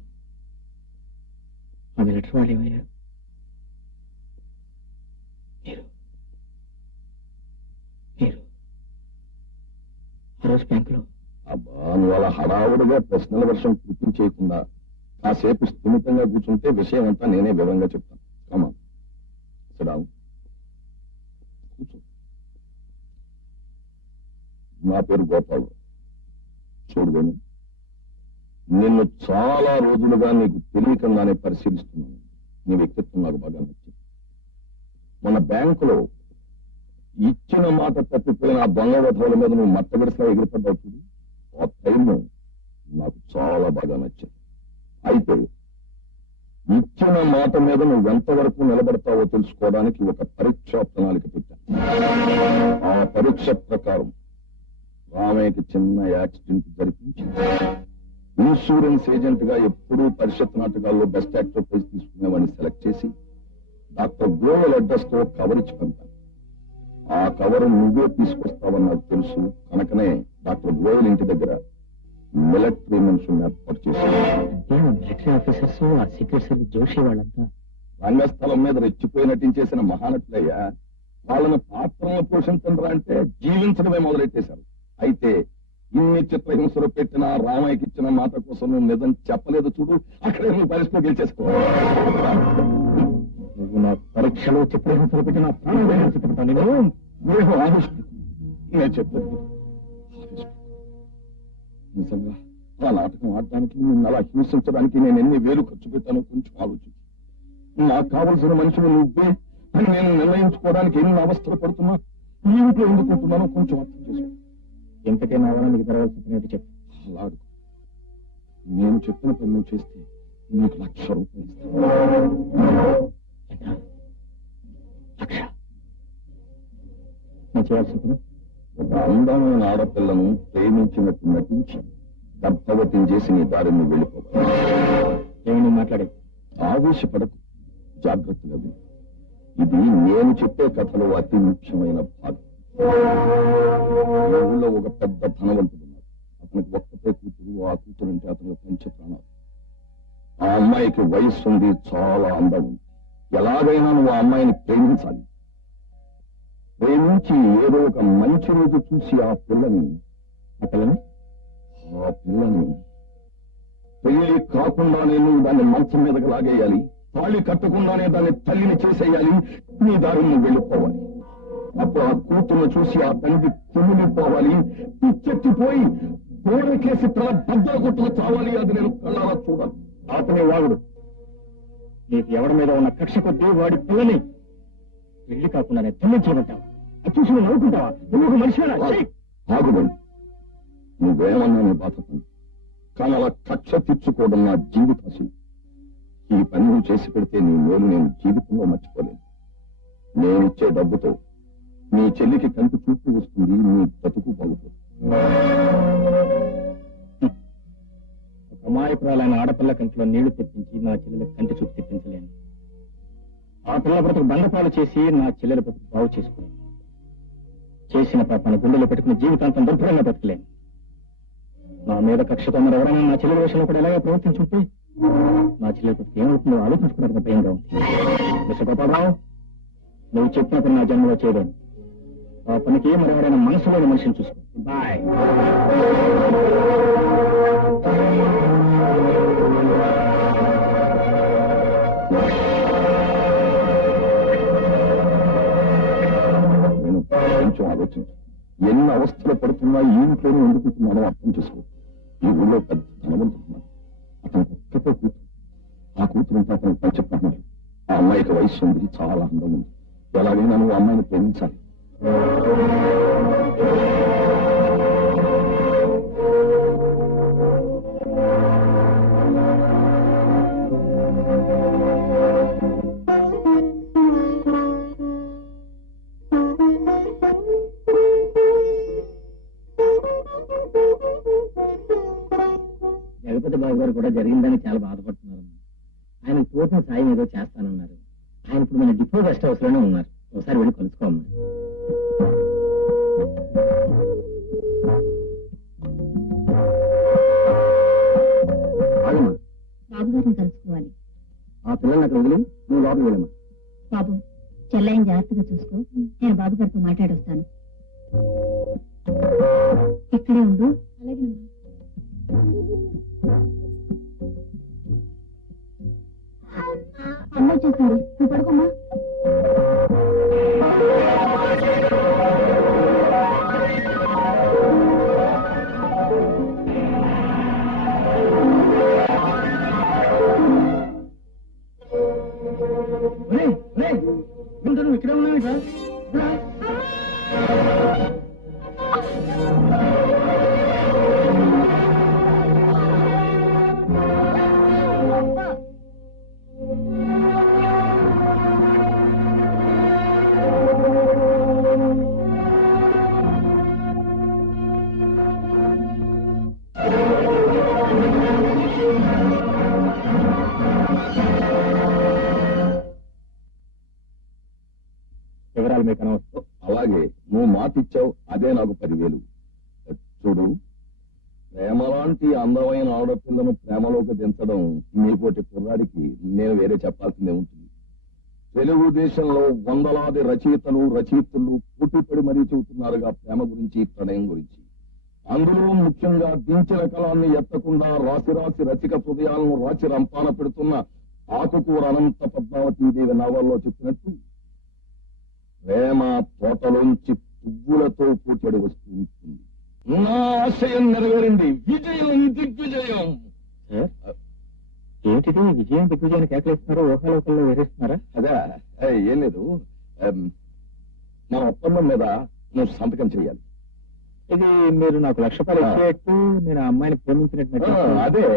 ఆ మిలిటరీ వాళ్ళు ఏమయ్యారు? మీరు ఆ రోజు బ్యాంకులో అబ్బా, నువ్వు అలా హడావుడిగా ప్రశ్నల వర్షం కురిపించేయకుండా కాసేపు స్థిమితంగా కూర్చుంటే విషయం అంతా నేనే వివరంగా చెప్తాను. కమా సిడావు, కూర్చో. నా పేరు గోపాలు. చూడు వేణు, నిన్ను చాలా రోజులుగా నీకు తెలియకుండానే పరిశీలిస్తున్నాను. నీ వ్యక్తిత్వం నాకు బాగా నచ్చింది. మన బ్యాంకులో ఇచ్చిన మాట తప్పిపోయిన ఆ దొంగ వధవుల మీద నువ్వు మట్టగడిసలా ఎగిరిపడ్డావు చూడు, ఆ టైం నాకు చాలా బాగా నచ్చింది. అయితే ఇచ్చిన మాట మీద నువ్వు ఎంతవరకు నిలబడతావో తెలుసుకోవడానికి ఒక పరీక్షా ప్రణాళిక పెట్టాను. ఆ పరీక్ష ప్రకారం రామయ్యకి చిన్న యాక్సిడెంట్ జరిపించి ఇన్సూరెన్స్ ఏజెంట్ గా ఎప్పుడూ పరిషత్ నాటకాల్లో బెస్ట్ యాక్టర్ ప్రైజ్ తీసుకునేవాడిని సెలెక్ట్ చేసి డాక్టర్ గోయల్ అడ్రస్ తో కవర్ ఇచ్చి పంపాను. ఆ కవర్ నువ్వే తీసుకొస్తావని నాకు తెలుసు కనుకనే డాక్టర్ గోయల్ ఇంటి దగ్గర మిలిటరీ మనుషులను ఏర్పాటు చేశాను. అంటే మిలిటరీ ఆఫీసర్స్, ఆ సీక్రెట్ సర్వీస్ జోషి వాళ్ళంతా రంగస్థలం మీద రెచ్చిపోయి నటించేసిన మహానటులయ్యా. వాళ్ళని పాత్రలను పోషించరా అంటే జీవించడమే మొదలెట్టేశారు. అయితే ఇన్ని చిత్రహింసలు పెట్టిన రామయ్యకి ఇచ్చిన మాట కోసం నువ్వు నిజం చెప్పలేదు చూడు, అక్కడే నువ్వు పరిస్థితి గెలిచేసుకో. నువ్వు నా పరీక్షలో చిత్రహింసలు పెట్టిన ప్రాణం చెప్తాను. నేను ఆలోచించు, నేను చెప్పలేదు నిజంగా ఆ నాటకం ఆడటానికి నిన్ను అలా హింసించడానికి నేను ఎన్ని వేలు ఖర్చు పెట్టానో కొంచెం ఆలోచించు. నాకు కావలసిన మనుషులు నువ్వే అని నేను నిర్ణయించుకోవడానికి ఎన్ని అవస్థలు పడుతున్నా ఈ ఇంట్లో ఎందుకుంటున్నానో కొంచెం అర్థం చేసుకో. ఎంతకైనా నీకు జరగాల్సింది చెప్పు. అలాడు నేను చెప్పిన పని నువ్వు చేస్తే నీకు 1,00,000 రూపాయలు ఇస్తాను. ఎంత? 1,00,000? నేను చేయాల్సిన పని ఒక అందమైన ఆడపిల్లను ప్రేమించినట్టు నటించి గర్భవతిని చేసి నీ దారిని వెళ్ళిపోవాలి. ఏమని మాట్లాడేది? ఆవేశపడకు, జాగ్రత్తగా విను. ఇది నేను చెప్పే కథలో అతి ముఖ్యమైన భాగం. ఈ ఊళ్ళో ఒక పెద్ద ధనవంతుడు ఉన్నాడు. అతనికి ఒక్కతే కూతురు. ఆ కూతురు అంటే అతనికి పంచ ప్రాణాలు. ఆ అమ్మాయికి వయస్సు ఉంది, చాలా అందం ఉంది. ఎలాగైనా నువ్వు ఆ అమ్మాయిని ప్రేమించాలి. ప్రేమించి ఏదో ఒక మంచి రోజు చూసి ఆ పిల్లని పెళ్లి కాకుండానే నువ్వు దాన్ని మంచం మీదకి లాగేయాలి. తాళి కట్టకుండానే దాన్ని తల్లిని చేసేయాలి. నీ దారిని నువ్వు వెళ్ళిపోవాలి. అప్పుడు ఆ కూతురును చూసి ఆ తండ్రి కుమిలిపోవాలి. పిచ్చెత్తిపోయి గోడకేసి తల బద్దలు కొట్టుకు చావాలి. అది నేను కళ్ళారా చూడాలి. అతని వాగుడు. నీకు ఎవరి మీద ఉన్న కక్ష కొద్దీ వాడి పిల్లని పెళ్లి కాకుండానే తల్లి చేయమంటావా? అది చూసి నువ్వు నవ్వుకుంటావా? నువ్వు ఒక మనిషి ఆగుబడి. నువ్వేమన్నా నీ బాధపడి, కానీ అలా కక్ష తీర్చుకోవడం నా జీవితాశయం. ఈ పని నువ్వు చేసి పెడితే నీ మేలు నేను జీవితంలో మర్చిపోలేను. నేనిచ్చే డబ్బుతో నీ చెల్లికి కంటి చూపు వస్తుంది, నీ బతుకు బాగుతుంది. ఒక అమాయకురాలైన ఆడపిల్ల కంటిలో నీళ్లు తెప్పించి నా చెల్లెల కంటి చూపు తెప్పించలేను. ఆ పిల్ల బ్రతుకు బండపాలు చేసి నా చెల్లెల బ్రతుకు బాగు చేసుకోలేను. చేసిన పాపాన్ని గుండెలో పెట్టుకుని జీవితాంతం దుర్భరంగా బతకలేను. నా మీద కక్షతో మరెవరైనా నా చెల్లెల విషయంలో కూడా ఎలాగే ప్రవర్తించుంటే నా చెల్లెల బ్రతుకు ఏమవుతుందో ఆలోచించుకోవడానికి భయంగా ఉంది. మిస్టర్ గోపాలరావు, నువ్వు చెప్పిన పని నా జన్మలో చేయలేను. ఆ పనికి మరెవరైనా మనసులోని మనిషిని చూసుకో. బాయ్. కొంచెం ఆలోచించు. ఎన్ని అవస్థలు పడుతున్నా ఈ ఇంట్లోనే ఎందుకుంటున్నానో అర్థం చేసుకో. ఈ ఊళ్ళో పెద్ద ధనవంతుడున్నాడు. అతనికి ఒక్కటే కూతురు. ఆ కూతురు అంటే అతనికి పంచప్రాణాలు. ఆ అమ్మాయికి వయస్సు ఉంది, చాలా అందం ఉంది. ఎలాగైనా నువ్వు అమ్మాయిని ప్రేమించాలి. జగపతి బాబు గారు కూడా జరిగిందని చాలా బాధపడుతున్నారు. ఆయన తోచిన సాయం ఏదో చేస్తానన్నారు. ఆయన ఇప్పుడు మన డిపో గెస్ట్ హౌస్ లోనే ఉన్నారు. ఒకసారి వెళ్ళి కలుసుకోమ్మా. బాబు గారిని కలుసుకోవాలి. ఆ పిల్లల్ని అక్కడ వదిలి నువ్వు లోపలికి వెళ్ళమ్మా. బాబు, చెల్లైని జాగ్రత్తగా చూసుకో. నేను బాబు గారితో మాట్లాడొస్తాను. ఇక్కడే ఉండు. అలాగే అమ్మ వచ్చేస్తుంది. నువ్వు పడుకోమ్మా. నువ్వు ఇక్కడే ఉన్నావు సార్. వివరాలు మీకు అనవసరం. అలాగే నువ్వు మాట ఇచ్చావు, అదే నాకు 10,000. చూడు, ప్రేమ లాంటి అందమైన ఆడపిల్లను ప్రేమలోకి దించడం మీకోటి కుర్రాడికి నేను వేరే చెప్పాల్సిందే ఉంటుంది. తెలుగుదేశంలో వందలాది రచయితలు పుట్టిపడి మరీ చెబుతున్నారుగా ప్రేమ గురించి, ప్రణయం గురించి. అందులో ముఖ్యంగా దించిన కళాన్ని ఎత్తకుండా రాసి రసిక హృదయాలను రాచి రంపాన పెడుతున్న ఆకుకూర అనంత పద్మావతీదేవి నవల్లో చెప్పినట్టు ప్రేమ తోటలోంచి పువ్వులతో పూటడి వస్తూ ఉంటుంది. నా ఆశయం నెరవేరింది. విజయం, దిగ్విజయం. ఏంటిది విజయం దిగ్విజయాన్ని కేకలేస్తున్నారు? ఊహాలోకల్లో వేరేస్తున్నారా? అదే, ఏం లేదు. మన ఒప్పందం మీద నువ్వు సంతకం చేయాలి. ఇది మీరు నాకు ₹1,00,000 ఇచ్చేట్టు నేను ఆ అమ్మాయిని ప్రేమించినట్టు. అదే,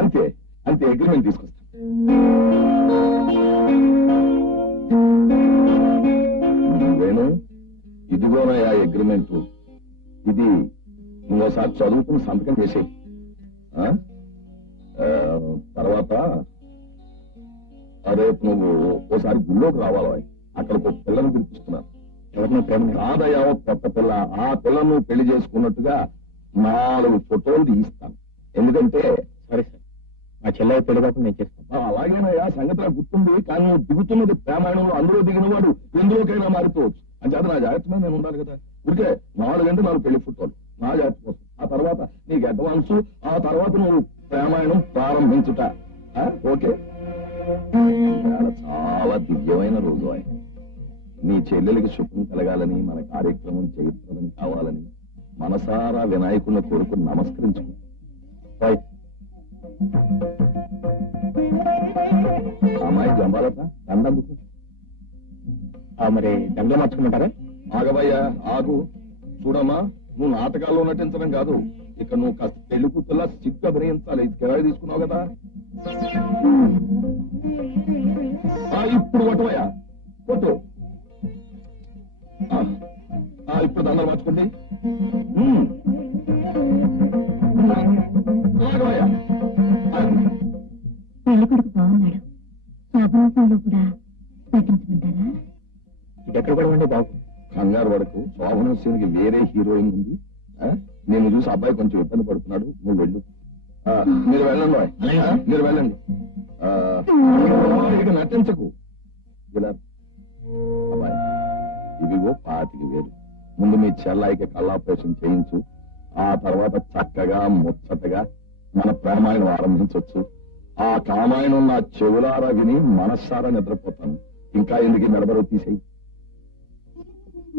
అంతే అంతే. అగ్రిమెంట్ తీసుకొస్తాను. వేణు, ఇదిగోనయా అగ్రిమెంట్. ఇది ఇంకోసారి చదువుకుని సంతకం చేసే తర్వాత రేపు నువ్వు ఓసారి గుళ్ళోకి రావాలి. అక్కడికి ఒక పిల్లను పిలిపిస్తున్నారు. ఎవరినో ప్రేమ కాదయ్యా, కొత్త పిల్ల. ఆ పిల్లను పెళ్లి చేసుకున్నట్టుగా 4 ఫోటోలు తీయిస్తాను. ఎందుకంటే సరే సార్, మా చెల్లె పెళ్లి కాకుండా నేను చేస్తాను. అలాగేనయ్యా, సంగతిగా గుర్తుంది. కానీ నువ్వు దిగుతున్నది ప్రేమాయణంలో, అందులో దిగినవాడు ఎందులోకైనా మారిపోవచ్చు. అంచేత నా జాగ్రత్త మీద నేను ఉండాలి కదా. ఊరికే 4 గంటలు 4 పెళ్లి ఫోటోలు నా జాగ్రత్త కోసం. ఆ తర్వాత నీకు అడ్వాన్స్, ఆ తర్వాత నువ్వు ప్రేమాయణం ప్రారంభించుట. ఓకే? చాలా దివ్యమైన రోజు ఆయన. నీ చెల్లెలికి సుఖం కలగాలని, మన కార్యక్రమం చరిత్రని కావాలని మనసారా వినాయకుడిని కోరుకుని నమస్కరించుకో. అమ్మాయి జంబాలత దండందుకు. మరి దండలో మార్చుకుంటారా? ఆగవయ్యా, ఆగు. చూడమ్మా, నువ్వు నాటకాల్లో నటించడం కాదు, ఇక్కడ నువ్వు కాస్త పెళ్లి కూతుల్లా సిక్కు అభినయించాలి. కిరాయి తీసుకున్నావు కదా. ఇప్పుడు కొట్టవయ్యా, కొట్టు. ఇప్పుడు దండలు మార్చుకోండి. ఆగవయ్యా. పెళ్లి కొడుకు బాగున్నాడు, శోభనోత్సవంలో కూడా నటించమంటారా? ఇది ఎక్కడ పడవండి బాబు. కంగారు వరకు శోభనోత్సవానికి వేరే హీరోయిన్ ఉంది. నేను చూసి అబ్బాయి కొంచెం ఇబ్బంది పడుతున్నాడు, నువ్వు వెళ్ళు. మీరు వెళ్ళండి బాయ్, మీరు వెళ్ళండి. ఇక నటించకు. ఇలా అబ్బాయి, ఇవిగో 25,000. ముందు మీ చెల్లాయికి కళ్ళాపరేషన్ చేయించు. ఆ తర్వాత చక్కగా ముచ్చటగా మన ప్రేమాయణం ఆరంభించవచ్చు. ఆ కామాయణం నా చెవులారా విని మనస్సారా నిద్రపోతాను. ఇంకా ఎందుకు మెడబరు తీసేయి.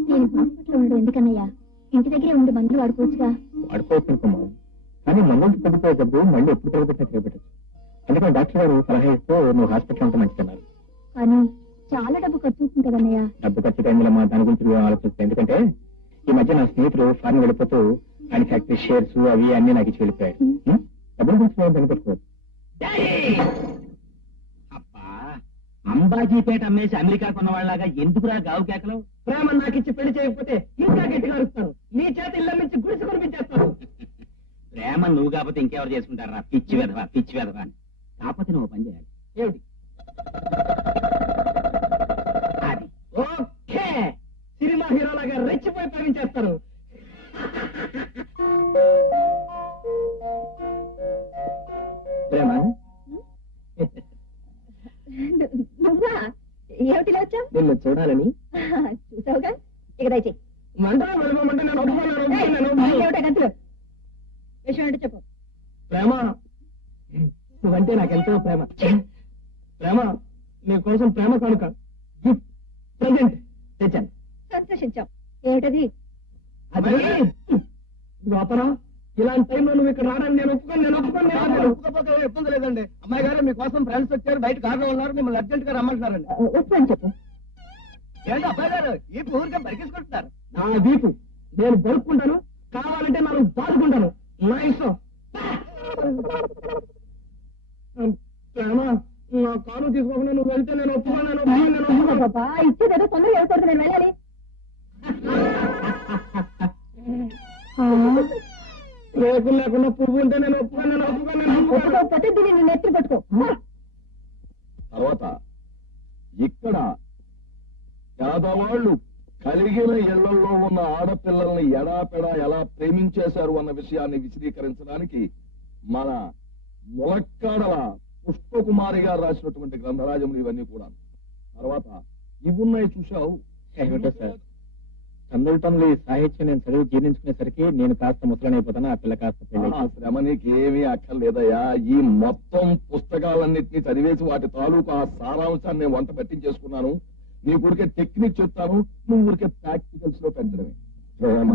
నేను హాస్పిటల్లో ఉండడం ఎందుకన్నయ్యా? ఇంటి దగ్గరే ఉండి మందులు వాడుకోవచ్చుగా. వాడుకోవచ్చునుకోమా, కానీ మందులు తగ్గిపోయేటప్పుడు మళ్ళీ ఎప్పుడు తగ్గబెట్టినా తగ్గబెట్టచ్చు. అందుకని డాక్టర్ గారు సలహా ఇస్తూ నువ్వు హాస్పిటల్ ఉంటే మంచిదన్నారు. కానీ చాలా డబ్బు ఖర్చు అవుతుంది కదన్నయ్యా. డబ్బు ఖర్చు టైంలో మా దాని గురించి ఆలోచిస్తాను. ఎందుకంటే ఈ మధ్య నా స్నేహితుడు ఫారెన్ వెళ్ళిపోతూ ఆయన ఫ్యాక్టరీ షేర్స్ అవి అన్ని నాకు ఇచ్చి వెళ్ళిపోయాడు. డబ్బుల గురించి కనిపెట్టుకోవచ్చు. అబ్బా, అంబాజీపేట అమ్మేసి అమెరికా కొన్నవాళ్ళలాగా ఎందుకురా గావు కేకలు? ప్రేమ నాకిచ్చి పెళ్లి చేయకపోతే ఇంకా గట్టిగా అరుస్తాను. నీ చేత ఇళ్ళ నుంచి గుడిసి కొనిపించేస్తాను. ప్రేమ నువ్వు కాకపోతే ఇంకెవరు చేసుకుంటారా? పిచ్చి వెధవా, పిచ్చి వెధవా అని. కాకపోతే నువ్వు పని చేయాలి. ఏమిటి? అది ఓకే, సినిమా హీరోలాగా రెచ్చిపోయి ప్రేమించేస్తారు. ప్రేమ నువ్వా? ఏమిటిలా వచ్చావు? నిన్ను చూడాలని. చూసావుగా, ఇక దయచేయి. మంటలో వెళ్ళమంటే నేను ఏమిటా గంతులు? విషయం ఏంటో చెప్పు. ప్రేమ, నువ్వంటే నాకెంతో ప్రేమ. ప్రేమ, నీ కోసం ప్రేమ కానుక గిఫ్ట్ ప్రెజెంట్ తెచ్చాను. సంతోషించాం. ఏమిటది? అది గోపరా, ఇలాంటి టైంలో నువ్వు ఇక్కడ రావడానికి నేను ఒప్పుకోపోతే ఇబ్బంది లేదండి. అమ్మాయి గారు మీకోసం ఫ్రెండ్స్ వచ్చారు, బయట కారులో ఉన్నారు, మిమ్మల్ని అర్జెంట్ గా రమ్మంటున్నారండి. వచ్చు అని చెప్పు. ఏంటి అబ్బాయి గారు ఈ ఊరికే బరికేసుకుంటున్నారు? నా దీపు నేను బరుక్కుంటాను, కావాలంటే మనం బాదుకుంటాను. నా ఇష్టం. ప్రేమ, నా కారు తీసుకోకుండా నువ్వు వెళ్తే నేను ఒప్పుకున్నాను. బాబా, ఇచ్చేదేదో తొందరగా వెళ్ళకూడదు, నేను వెళ్ళాలి. లేకుండా పువ్వు ఉంటే నేను ఒప్పుకున్నాను. ఒప్పుకోకపోతే దీన్ని నేను ఎత్తి పట్టుకో. తర్వాత ఇక్కడ పేదవాళ్లు కలిగిన ఇళ్లలో ఉన్న ఆడపిల్లల్ని ఎడాపెడా ఎలా ప్రేమించేశారు అన్న విషయాన్ని విశదీకరించడానికి మన ములక్కాడల పుష్పకుమారి గారు రాసినటువంటి గ్రంథరాజములు ఇవన్నీ కూడా. తర్వాత ఇవున్నాయి, చూశావు? ఏమిటో సార్, చందులటంలో ఈ సాహిత్యం నేను చదివి జీర్ణించుకునేసరికి నేను కాస్త ముసలనైపోతాను, ఆ పిల్ల కాస్త పెళ్లి. శ్రమ నీకేమీ అక్కర్లేదయ్యా. ఈ మొత్తం పుస్తకాలన్నింటినీ చదివేసి వాటి తాలూకు ఆ సారాంశాన్ని నేను వంట పట్టించేసుకున్నాను. నీ ఊరికే టెక్నిక్ చెప్తాను, నువ్వు ఊరికే ప్రాక్టికల్స్ లో పెట్టడమే. ప్రేమ,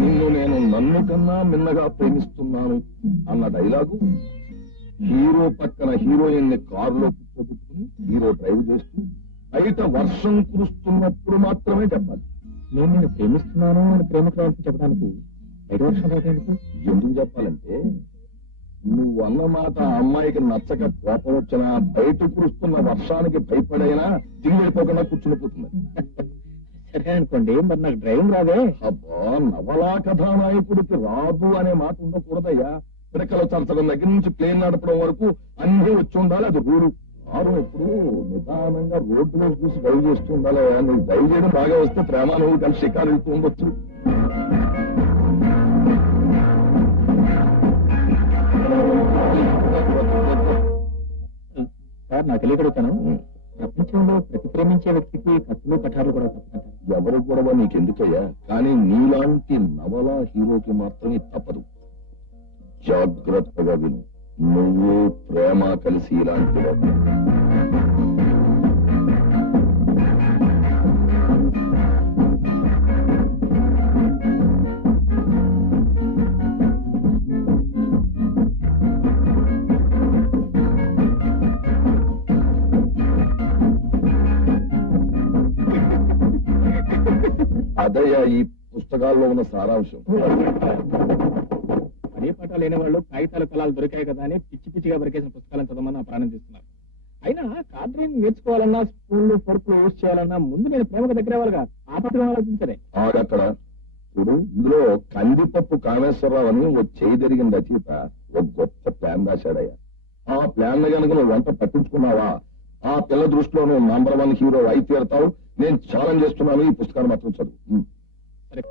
నిన్ను నేను నన్ను కన్నా మిన్నగా ప్రేమిస్తున్నాను అన్న డైలాగు హీరో పక్కన హీరోయిన్ ని కారులో కూర్చోబెట్టుకుని హీరో డ్రైవ్ చేస్తూ బయట వర్షం కురుస్తున్నప్పుడు మాత్రమే చెప్పాలి. నేను నేను ప్రేమిస్తున్నాను అని ప్రేమకు చెప్పడానికి బయట వర్షం రావడానికి ఎందుకు చెప్పాలంటే, నువ్వు అన్నమాట ఆ అమ్మాయికి నచ్చక కోపం వచ్చినా బయట కురుస్తున్న వర్షానికి భయపడైనా దిగి వెళ్ళిపోకుండా కూర్చునిపోతుంది. సరే అనుకోండి, మరి నాకు డ్రైవింగ్ రాదే. అబ్బా, నవలా కథానాయకుడికి రాదు అనే మాట ఉండకూడదయ్యా. పిడకలు చరచడం దగ్గర నుంచి ప్లేన్ నడపడం వరకు అన్ని వచ్చి ఉండాలి, అది రూలు. కారు ఎప్పుడు నిదానంగా రోడ్డు మీద చూసి డ్రైవ్ చేస్తూ ఉండాలి. నువ్వు డ్రైవ్ చేయడం బాగా వస్తే ప్రేమ నువ్వు కలిసి షికారు వెళ్తూ ఉండొచ్చు. సార్ నాకు తెలియగలుగుతాను, ప్రపంచంలో ప్రతి ప్రేమించే వ్యక్తికి కత్తులు కఠారులు కూడా తప్పదంటారు. ఎవరు గొడవ నీకెందుకయ్యా, కానీ నీలాంటి నవలా హీరోకి మాత్రమే తప్పదు. జాగ్రత్తగా విను, నువ్వు ప్రేమ కలిసి ఇలాంటి అదయ్యా ఈ పుస్తకాల్లో ఉన్న సారాంశం. పని పాట లేని వాళ్ళు కాగితాలు కళాలు దొరికాయి కదా అని పిచ్చి పిచ్చిగా దొరికేసిన పుస్తకాలను చదవమని నా ప్రాణం తీస్తున్నారు. అయినా కార్ డ్రైవింగ్ నేర్చుకోవాలన్నా, స్పూన్లు ఫోర్కులు యూజ్ చేయాలన్నా ముందు నేను ప్రేమకు దగ్గర వాళ్ళగా ఆ పత్రం ఆలోచించరే. ఆగక్కడ చూడు, ఇందులో కందిపప్పు కామేశ్వరరావు అని ఓ చేయి జరిగిన రచయిత ఒక గొప్ప ప్లాన్ రాశాడయ్యా. ఆ ప్లాన్ కనుక నువ్వు వంట పట్టించుకున్నావా, ఆ పిల్ల దృష్టిలో నువ్వు #1 హీరో అయి తీరుతావు. నేను ఛాలెంజ్ చేస్తున్నాను, ఈ పుస్తకాన్ని మాత్రం చదువు. సరే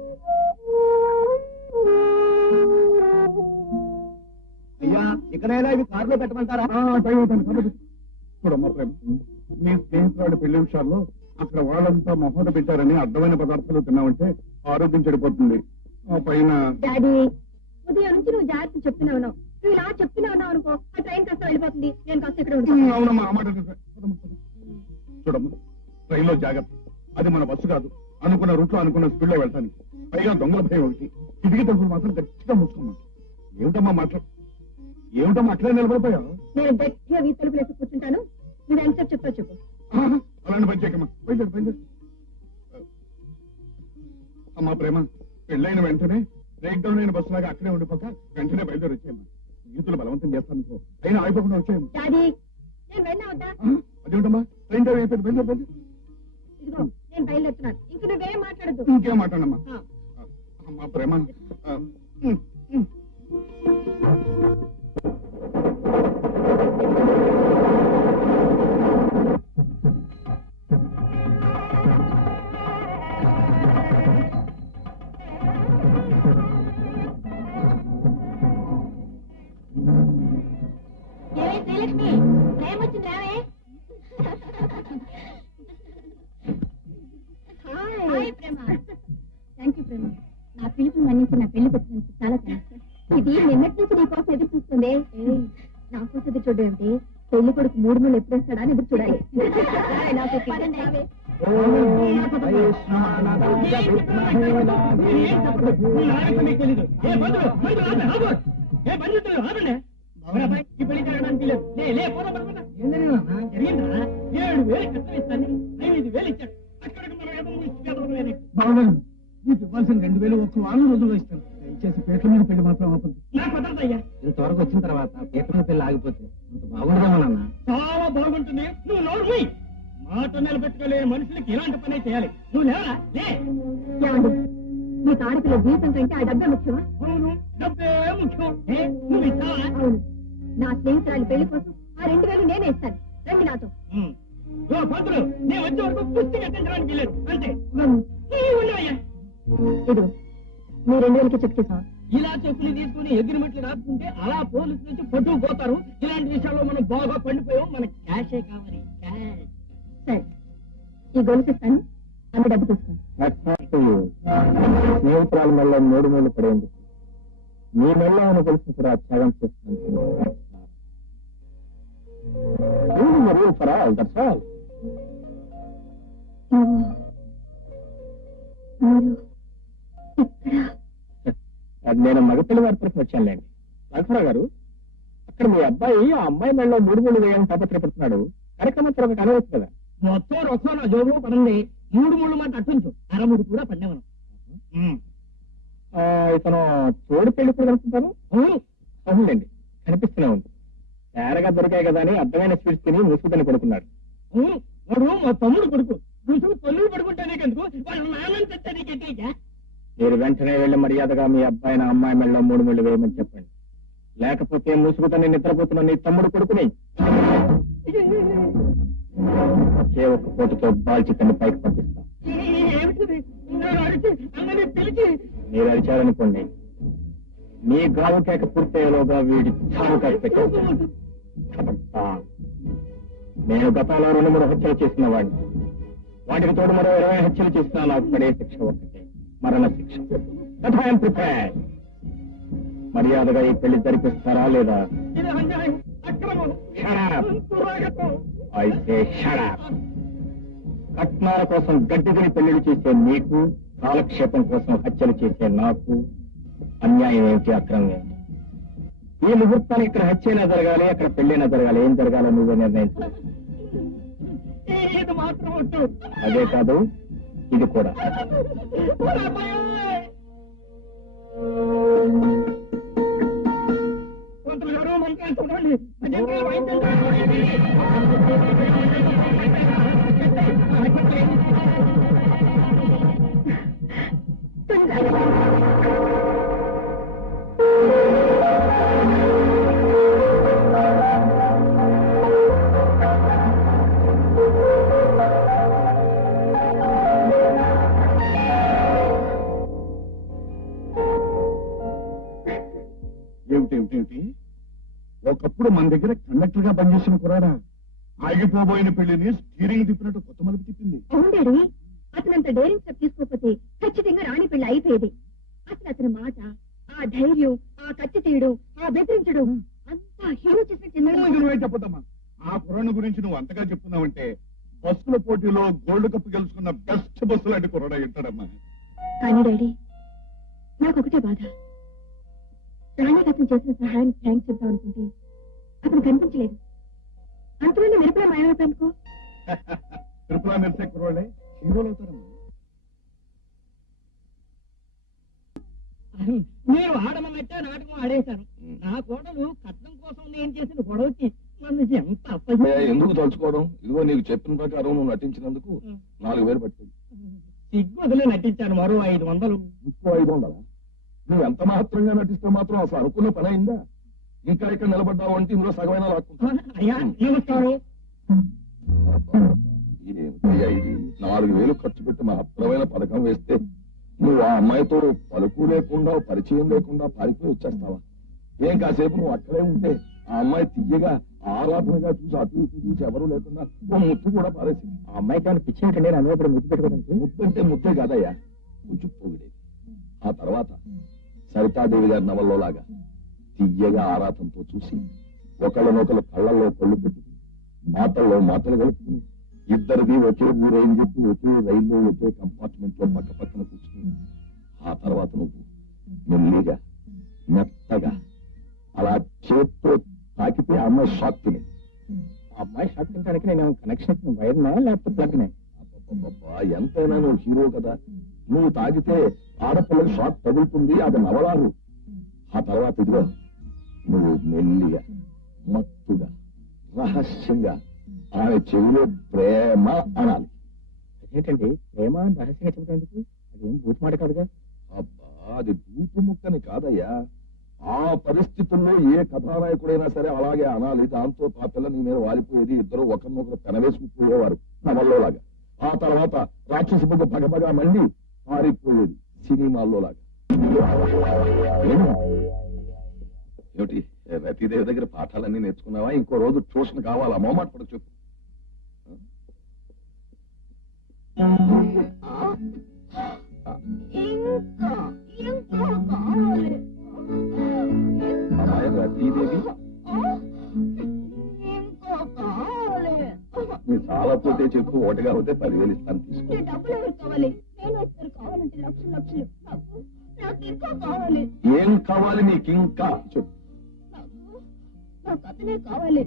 అయ్యా, ఇక్కడైనా ఇవి కారులో పెట్టమంటారా? చూడమ్మా ప్రేమ, మీ స్నేహితురాడు పెళ్లి విషయాల్లో అక్కడ వాళ్ళంతా మొహోట పెట్టారని అడ్డమైన పదార్థాలు తిన్నామంటే ఆరోగ్యం చెడిపోతుంది. ఆ పైన డాడీ, ఉదయం నుంచి నువ్వు జాగ్రత్త చెప్తూనే ఉన్నావు. నువ్వు ఇలా చెప్తూనే ఉన్నావు అనుకో, ఆ ట్రైన్ కాస్త వెళ్ళిపోతుంది. నేను కాస్త ఇక్కడ ఉంటాను. అవునమ్మా, ఆ మాట చూడమ్మా, ట్రైన్లో జాగ్రత్త. అది మన బస్సు కాదు, అనుకున్న రూట్ లో అనుకున్న స్పీడ్ లో వెళ్తానికి. పైగా దొంగల భయం ఒకటి. కిటికీ తలుపులు మాత్రం గట్టిగా మూసుకోమ్మా. ఏమిటమ్మా అట్లే నిలబడిపోయావు? నేను గట్టిగా వీ తలుపులు వేసి కూర్చుంటాను. నువ్వు ఎంత చెప్తా చెప్పు. అలాంటి పని చేయకమ్మా, బయలుదేరు. అమ్మా ప్రేమ, పెళ్ళైన వెంటనే బ్రేక్ డౌన్ అయిన బస్సు లాగా అక్కడే ఉండిపోక వెంటనే బయలుదేరి వచ్చేయమ్మా. యూతులు బలవంతం చేస్తాను, అయినా ఆగిపోకుండా వచ్చేయమ్మా. డాడీ, నేను వెళ్ళా వద్దా? అదేమిటమ్మా, ట్రైన్ టైం అయిపోయింది, బయలుదేరి. ఇదిగో నేను బయలుదేరుతున్నాను. ఇంక నువ్వేం మాట్లాడద్దు. ఇంకేం మాట్లాడమ్మా. అమ్మా ప్రేమ, శ్రీలక్ష్మి, ప్రేమ వచ్చింది రావే. థ్యాంక్ యూ ప్రేమ. నా పిలుపు మన్నించి నా పెళ్లి పెట్టినందుకు చాలా థ్యాంక్స్. ఇది నిన్నటి నుంచి నీ కోసం ఎదురు చూస్తుంది. నా కోసం ఎదురు చూడడం అంటే పెళ్లి కొడుకు 3 మూడు ఎప్పుడు వస్తాడా అని ఎదురు చూడాలి. ఈ పెళ్లి జరగడానికి లేదు. జరిగిందా? 7,000 కట్టం ఇస్తాను, 5,000 ఇచ్చాడు. అక్కడికి బాగున్నాను. నీకు ఇవ్వాల్సిన 2,000 ఒక్క వారం రోజుల్లో ఇస్తాను. దయచేసి పేట్ల మీద పెళ్లి మాత్రం ఆపదు. నాకు కుదరదయ్యా. ఇంతవరకు వచ్చిన తర్వాత పేట్ల మీద పెళ్లి ఆగిపోతే అంత బాగుండదేమోనన్నా. చాలా బాగుంటుంది. నువ్వు నోరు పోయి. మాట నిలబెట్టుకోలేని మనుషులకి ఇలాంటి పనే చేయాలి. నువ్వు లేవరా? లే. నీకు ఆడపిల్ల జీవితం కంటే ఆ డబ్బే ముఖ్యమా? అవును, డబ్బే ముఖ్యం. నువ్వు ఇస్తావా? అవును. నా స్నేహితురాలి పెళ్లి కోసం ఆ 2,000 నేనే ఇస్తాను. రండి నాతో. పంతులు, నేను వచ్చే వరకు పుష్టి కట్టించడానికి లేదు. అంతే. ఉండవయ్యా. ఇది మీ 2,000కి చెప్తాను. ఇలా చెప్పులు తీసుకుని ఎగిరిమట్లు రాసుకుంటే అలా పోలీసు నుంచి పట్టుకుపోతారు. ఇలాంటి విషయాల్లో మనం బాగా పండిపోయాం. మనకి క్యాషే కావాలి. క్యాష్. సరే, ఈ గొలుసు ఇస్తాను. అంత డబ్బు తీసుకోండి. స్నేహితురాలు మెల్ల 3 మూలు పడేందుకు మీ మెల్ల అని తెలిసి కూడా త్యాగం చేస్తున్నాను. నేను మగపిల్లి వారి తరఫున వచ్చానులేండి. రాఘవరావు గారు, అక్కడ మీ అబ్బాయి ఆ అమ్మాయి మెళ్ళలో 3 మూలు వేయాలని తాపత్రయపడుతున్నాడు. కార్యక్రమం తర్వాత కలవచ్చు కదా. మొత్తం రొక్కం నా జోబు పడండి. 3 మూడు మాట అట్టుంచు. 6 కూడా పండేవను. ఇతను తోడు పెళ్లి కూడా కలుపుతాను. అవునులేండి, కనిపిస్తూనే ఉంది. తేరగా దొరికాయి కదా అని అర్థమైన స్వీట్స్ తిని ముసుగుతని పడుకున్నాడు. వాడు మా తమ్ముడు కొడుకు. రుసుకు తల్లుడు పడుకుంటే నీకెందుకు? వాళ్ళ నాన్నని తెచ్చా నీకెట్టేగా. మీరు వెంటనే వెళ్లి మర్యాదగా మీ అబ్బాయిని అమ్మాయి మెళ్ళలో 3 మూలు వేయమని చెప్పండి. లేకపోతే ముసుగుతని నిద్రపోతున్న నీ తమ్ముడు కొడుకుని ఒకే ఒక్క పోటుతో బాల్చిక్కని పైకి పంపిస్తా. మీరు అరిచారనుకోండి, మీ గావు కేక పూర్తయ్యేలోగా వీడి చావు కేక పెట్టేస్తాను. నేను గతంలో 2-3 హత్యలు చేసిన వాడిని. వాటికి తోడు మరో 20 హత్యలు చేసినా నాకు పడే శిక్ష ఒక్కటే, మరణ శిక్ష. మర్యాదగా ఈ పెళ్లి జరిపిస్తారా లేదా? అయితే కట్నాల కోసం గడ్డి తిని పెళ్లిళ్ళు చేసే నీకు, కాలక్షేపం కోసం హత్యలు చేసే నాకు అన్యాయం ఏమిటి, అక్రమం ఏమిటి? ఈ ముహూర్తానికి ఇక్కడ హత్యైనా జరగాలి, అక్కడ పెళ్లైనా జరగాలి. ఏం జరగాలో నువ్వే నిర్ణయించు. అదే కాదు, ఇది కూడా. ఏమిటేమిటేమిటి? ఒకప్పుడు మన దగ్గర కండక్టర్ గా పనిచేసిన కురాడా ఆగిపోబోయిన పెళ్లిని స్టీరింగ్ తిప్పినట్టు కొత్త మలుపు తిప్పింది. అవును డాడీ, అతనంత డేరింగ్ స్టెప్ తీసుకోకపోతే ఖచ్చితంగా రాణి పెళ్లి అయిపోయేది. అసలు అతని మాట, ఆ ధైర్యం, ఆ కత్తి తీయడం, ఆ బెదిరించడం అంతా హీరో చేసిన చిన్న. చెప్పదమ్మా, ఆ కుర్రాడు గురించి నువ్వు అంతగా చెప్తున్నావంటే బస్సుల పోటీలో గోల్డ్ కప్ గెలుచుకున్న బెస్ట్ బస్సు లాంటి కుర్రాడా ఉంటాడమ్మా. కానీ డాడీ, నాకు ఒకటే బాధ. రాణికి అతను చేసిన సహాయానికి థ్యాంక్స్ చెప్తాం అనుకుంటే అతను కనిపించలేదు. అంతలోనే మెరుపులా మాయమైపోయిందుకో. తిరుపతి మెరిసే కుర్రాడే హీరోలు అవుతారమ్మా. మీరు ఆడమన్నట్టే నాటకం ఆడేశారు. నా కోడలు కట్నం కోసం నేను చేసిన గొడవకి నన్ను ఎంత ఎందుకు తలుచుకోవడం? ఇదిగో నీకు చెప్పిన ప్రకారం నువ్వు నటించినందుకు 4,000 పట్టింది. సిగ్గు వదిలే నటించాను. మరో 500. ఇంకో 500? నువ్వు ఎంత మాత్రంగా నటిస్తే మాత్రం అసలు అనుకున్న పని అయిందా? ఇంకా ఇక్కడ నిలబడ్డావు అంటే ఇందులో సగమైన లాక్కుంటా. అయ్యా నమస్కారం. ఇది 4,000 ఖర్చు పెట్టి మహత్తరమైన పథకం వేస్తే నువ్వు ఆ అమ్మాయితో పలుకు లేకుండా, పరిచయం లేకుండా పారిపోయి వచ్చేస్తావా? ఏం కాసేపు నువ్వు అక్కడే ఉంటే ఆ అమ్మాయి తీయగా ఆరాధనగా చూసి అటు ఇటు చూసి ఎవరు లేకుండా ఓ ముత్తు కూడా పారేసింది. ఆ అమ్మాయికి ఏమైనా పిచ్చేటండి, నేను అన్నప్పుడు ముద్దు పెట్టుకోవడానికి. ముత్తు అంటే ముత్తే కాదయ్యా, కొంచెం పొగిడేది. ఆ తర్వాత సరితాదేవి గారి నవల్లో లాగా తీయగా ఆరాధనతో చూసి ఒకళ్ళనొకరు కళ్ళల్లో కళ్ళు పెట్టుకుని మాటల్లో మాటలు కలుపుకుని ఇద్దరిది ఒకే ఊరేం చెప్పి ఒకే రైల్లో ఒకే కంపార్ట్మెంట్ లో పక్క పక్కన కూర్చుని ఆ తర్వాత నువ్వు మెల్లిగా మెత్తగా అలా చేత్తో తాకితే ఆ అమ్మాయి షాక్ తినేది. ఆ అమ్మాయి షాక్ తినడానికి నేను కనెక్షన్ వైర్నా లేకపోతే ప్లగ్నే? ఎంతైనా నువ్వు హీరో కదా, నువ్వు తాగితే ఆడపిల్లకి షాక్ తగులుతుంది, అది నవలారు. ఆ తర్వాత ఇదిగో నువ్వు మెల్లిగా మత్తుగా రహస్యంగా ఆమె చెవిలో ప్రేమ అనాలి. అదేంటండి ప్రేమ రహస్యంగా చెప్పడానికి? అదేం బూతుమాట కాదుగా. అబ్బా, అది బూతు ముక్కని కాదయ్యా. ఆ పరిస్థితుల్లో ఏ కథానాయకుడైనా సరే అలాగే అనాలి. దాంతో ఆ పిల్ల నీ మీద వాలిపోయేది, ఇద్దరు ఒకరినొకరు పెనవేసుకుపోయేవారు నవల్లో లాగా. ఆ తర్వాత రాక్షసి బొగ్గ పగపగా మళ్ళీ పారిపోయేది సినిమాల్లో లాగా. ఏమిటి రతీదేవి దగ్గర పాఠాలన్నీ నేర్చుకున్నావా? ఇంకో రోజు ట్యూషన్ కావాలా? మొహమాట పడ చెప్పు. అమ్మాయి రతీదేవి, నీ చాలా పోతే చెప్పు, ఒకటి కాకపోతే 10,000 ఇస్తాను, తీసుకో. డబ్బులు ఎవరు కావాలి? నేను వస్తారు కావాలంటే లక్షలు లక్షలు. నాకు ఇంకా కావాలి. ఏం కావాలి నీకు ఇంకా చెప్పు. నాకు అతనే కావాలి.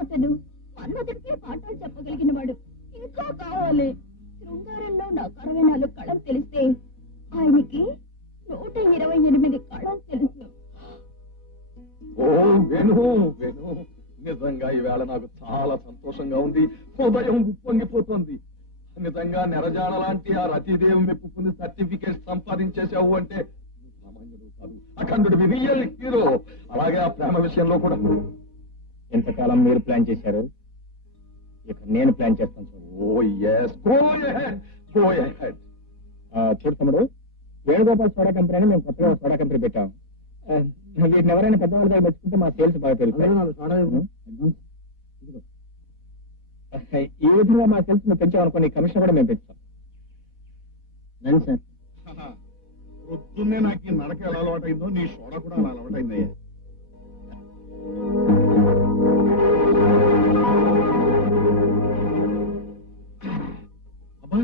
అతను మన్మధుడికే పాఠాలు చెప్పగలిగిన వాడు. ఇంకా కావాలి. శృంగారంలో నాకు 64 కళలు తెలిస్తే ఆయనకి 128 కళలు తెలుసు. ఓ వేణు వేణు, నిజంగా ఈవేళ నాకు చాలా సంతోషంగా ఉంది. హృదయం ఉప్పొంగిపోతుంది. నిజంగా నెరజాడ లాంటి ఆ రతీదేవి మెప్పుకుని సర్టిఫికేట్ సంపాదించేసావు అంటే సామాన్యుడు కాదు, అఖండుడు, రియల్ హీరో. అలాగే ఆ ప్రేమ విషయంలో కూడా. ఎంతకాలం మీరు ప్లాన్ చేశారు? ఇక నేను ప్లాన్ చేస్తాను చూడు. ఓ yes, go ahead, go ahead. చూడు తమ్ముడు, వేణుగోపాల్ సోడా కంపెనీ అని మేము కొత్తగా సోడా కంపెనీ పెట్టాం. వీటిని ఎవరైనా పెద్దవాళ్ళ దగ్గర మెచ్చుకుంటే మా సేల్స్ బాగా పెరుగుతాయి. ఈ విధంగా మా సేల్స్ మేము పెంచామనుకో, నీ కమిషన్ కూడా మేము పెంచుతాం. రండి సార్. పొద్దున్నే నాకు ఈ నడక ఎలా అలవాటైందో నీ సోడా కూడా అలా అలవాటైందయ్యా. అబ్బా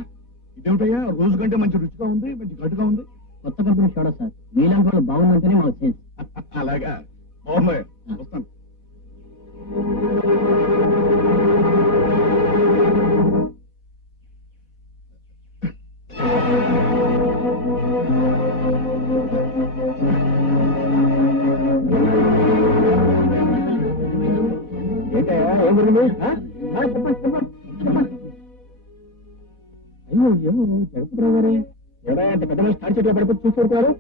ఇదేమిటయ్యా, రోజు కంటే మంచి రుచిగా ఉంది, మంచి ఘటుగా ఉంది. కొత్త కంపెనీ సోడా సార్, మీలాంటి వాళ్ళు బాగుందంటేనే మా సేల్స్. అలాగా బాగున్నాయి, వస్తాను. ఏంటయ్యా, ఏం జరిగింది? చెప్పండి చెప్పండి చెప్పండి. అయ్యో ఏమో జగపతిరావు గారే ఎవరా అంత పెద్ద స్టార్ చెట్లో పడిపోయి చూసుకుంటారు.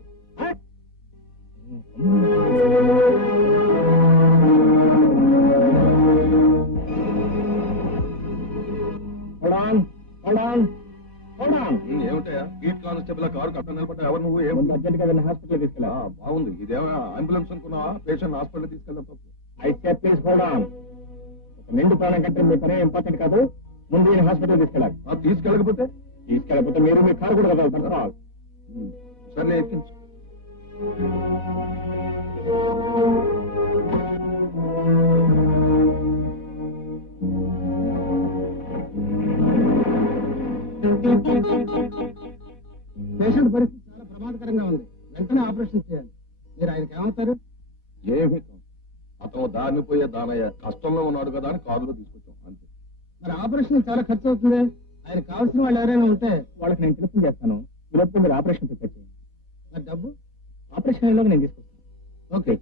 ఏమిటయా బీట్ కానిస్టేబుల్ కారు కట్ట నిలబడ్డా? ఎవరు నువ్వు? అర్జెంట్ గా హాస్పిటల్ తీసుకెళ్ళా. బాగుంది, ఇదేమైనా అంబులెన్స్ అనుకున్నావా? పేషెంట్ హాస్పిటల్ తీసుకెళ్దాం. అయితే ప్లీజ్ హోల్డ్ ఆన్. ఒక నిండు ప్రాణం కంటే మీ పని ఇంపార్టెంట్ కాదు. ముందు ఈయన హాస్పిటల్ తీసుకెళ్ళాలి. తీసుకెళ్ళకపోతే మీరు మీ కారు కూడా కదలతారు. సర్లే, ఎక్కించు. పేషెంట్ పరిస్థితి చాలా ప్రమాదకరంగా ఉంది, వెంటనే ఆపరేషన్ చేయాలి. మీరు ఆయనకి ఏమవుతారు? ఏమి అతను దారిని పోయే దానయ్య, కష్టంలో ఉన్నాడు కదా అని కారులో తీసుకొచ్చాం అంతే. మరి ఆపరేషన్ చాలా ఖర్చు అవుతుంది. ఆయన కావాల్సిన వాళ్ళు ఎవరైనా ఉంటే వాళ్ళకి నేను తెలుపు చేస్తాను. ఈలోపు మీరు ఆపరేషన్ ప్రిపేర్ చేయండి. మరి డబ్బు ఆపరేషన్ అయ్యేలోగా నేను తీసుకొస్తాను. ఓకే.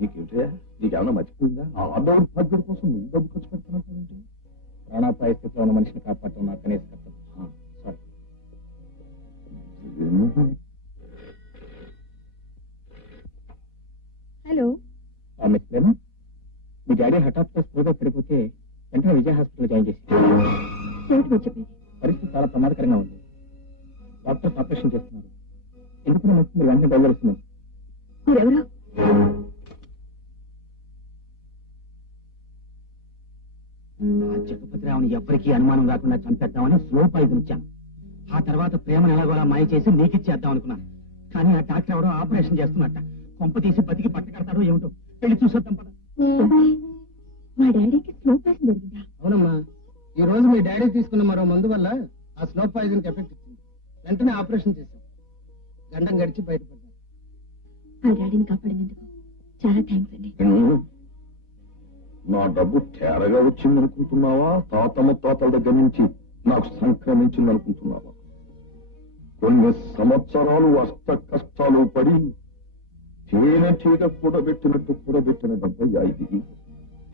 నీకేమిటయా, నీకేమన్నా మర్చిపోయిందా? ఆ దౌర్భాగ్యం కోసం నువ్వు డబ్బు ఖర్చు పెడుతున్నట్టు. ప్రాణాపాయ స్థితిలో ఉన్న మనిషిని కాపాడటం నా కనీస కర్తవ్యం. సారీ. హలో మిస్ ప్రేమ, మీ డాడీ హఠాత్తుగా స్పృహగా పడిపోతే వెంటనే విజయ హాస్పిటల్ జాయిన్ చేసి పరిస్థితి చాలా ప్రమాదకరంగా ఉంది. డాక్టర్స్ ఆపరేషన్ చేస్తున్నారు. ఎందుకు మీరు వెంటనే బయలుదేరుతున్నారు. మీరెవరు? జగపతిరావుని ఎవ్వరికీ అనుమానం రాకుండా చంపేద్దామని స్లో పాయిజన్ ఇచ్చాను. ఆ తర్వాత ప్రేమను ఎలాగోలా మాయ చేసి నీకిచ్చేద్దాం అనుకున్నాను. కానీ ఆ డాక్టర్ ఎవడో ఆపరేషన్ చేస్తున్నట్ట. కొంప తీసి బతికి పట్టకడతాడో ఏమిటో. వెళ్ళి చూసొద్దాం పద. మా డాడీకి స్లో పాయిజన్ జరిగిందా? అవునమ్మా, ఈ రోజు మీ డాడీ తీసుకున్న మరో మందు వల్ల ఆ స్లో పాయిజన్ ఎఫెక్ట్ ఇచ్చింది. వెంటనే ఆపరేషన్ చేశాం. గండం గడిచి బయటపడ్డారు. మా డాడీని కాపాడినందుకు చాలా థ్యాంక్స్ అండి. నా డబ్బు తేరగా వచ్చిందనుకుంటున్నావా? తాత ముత్తాతల దగ్గర నుంచి నాకు సంక్రమించిందనుకుంటున్నావా? కొన్ని సంవత్సరాలు అష్ట కష్టాలు పడి తేనెటీగ కూడబెట్టిన డబ్బయ్యా ఇది.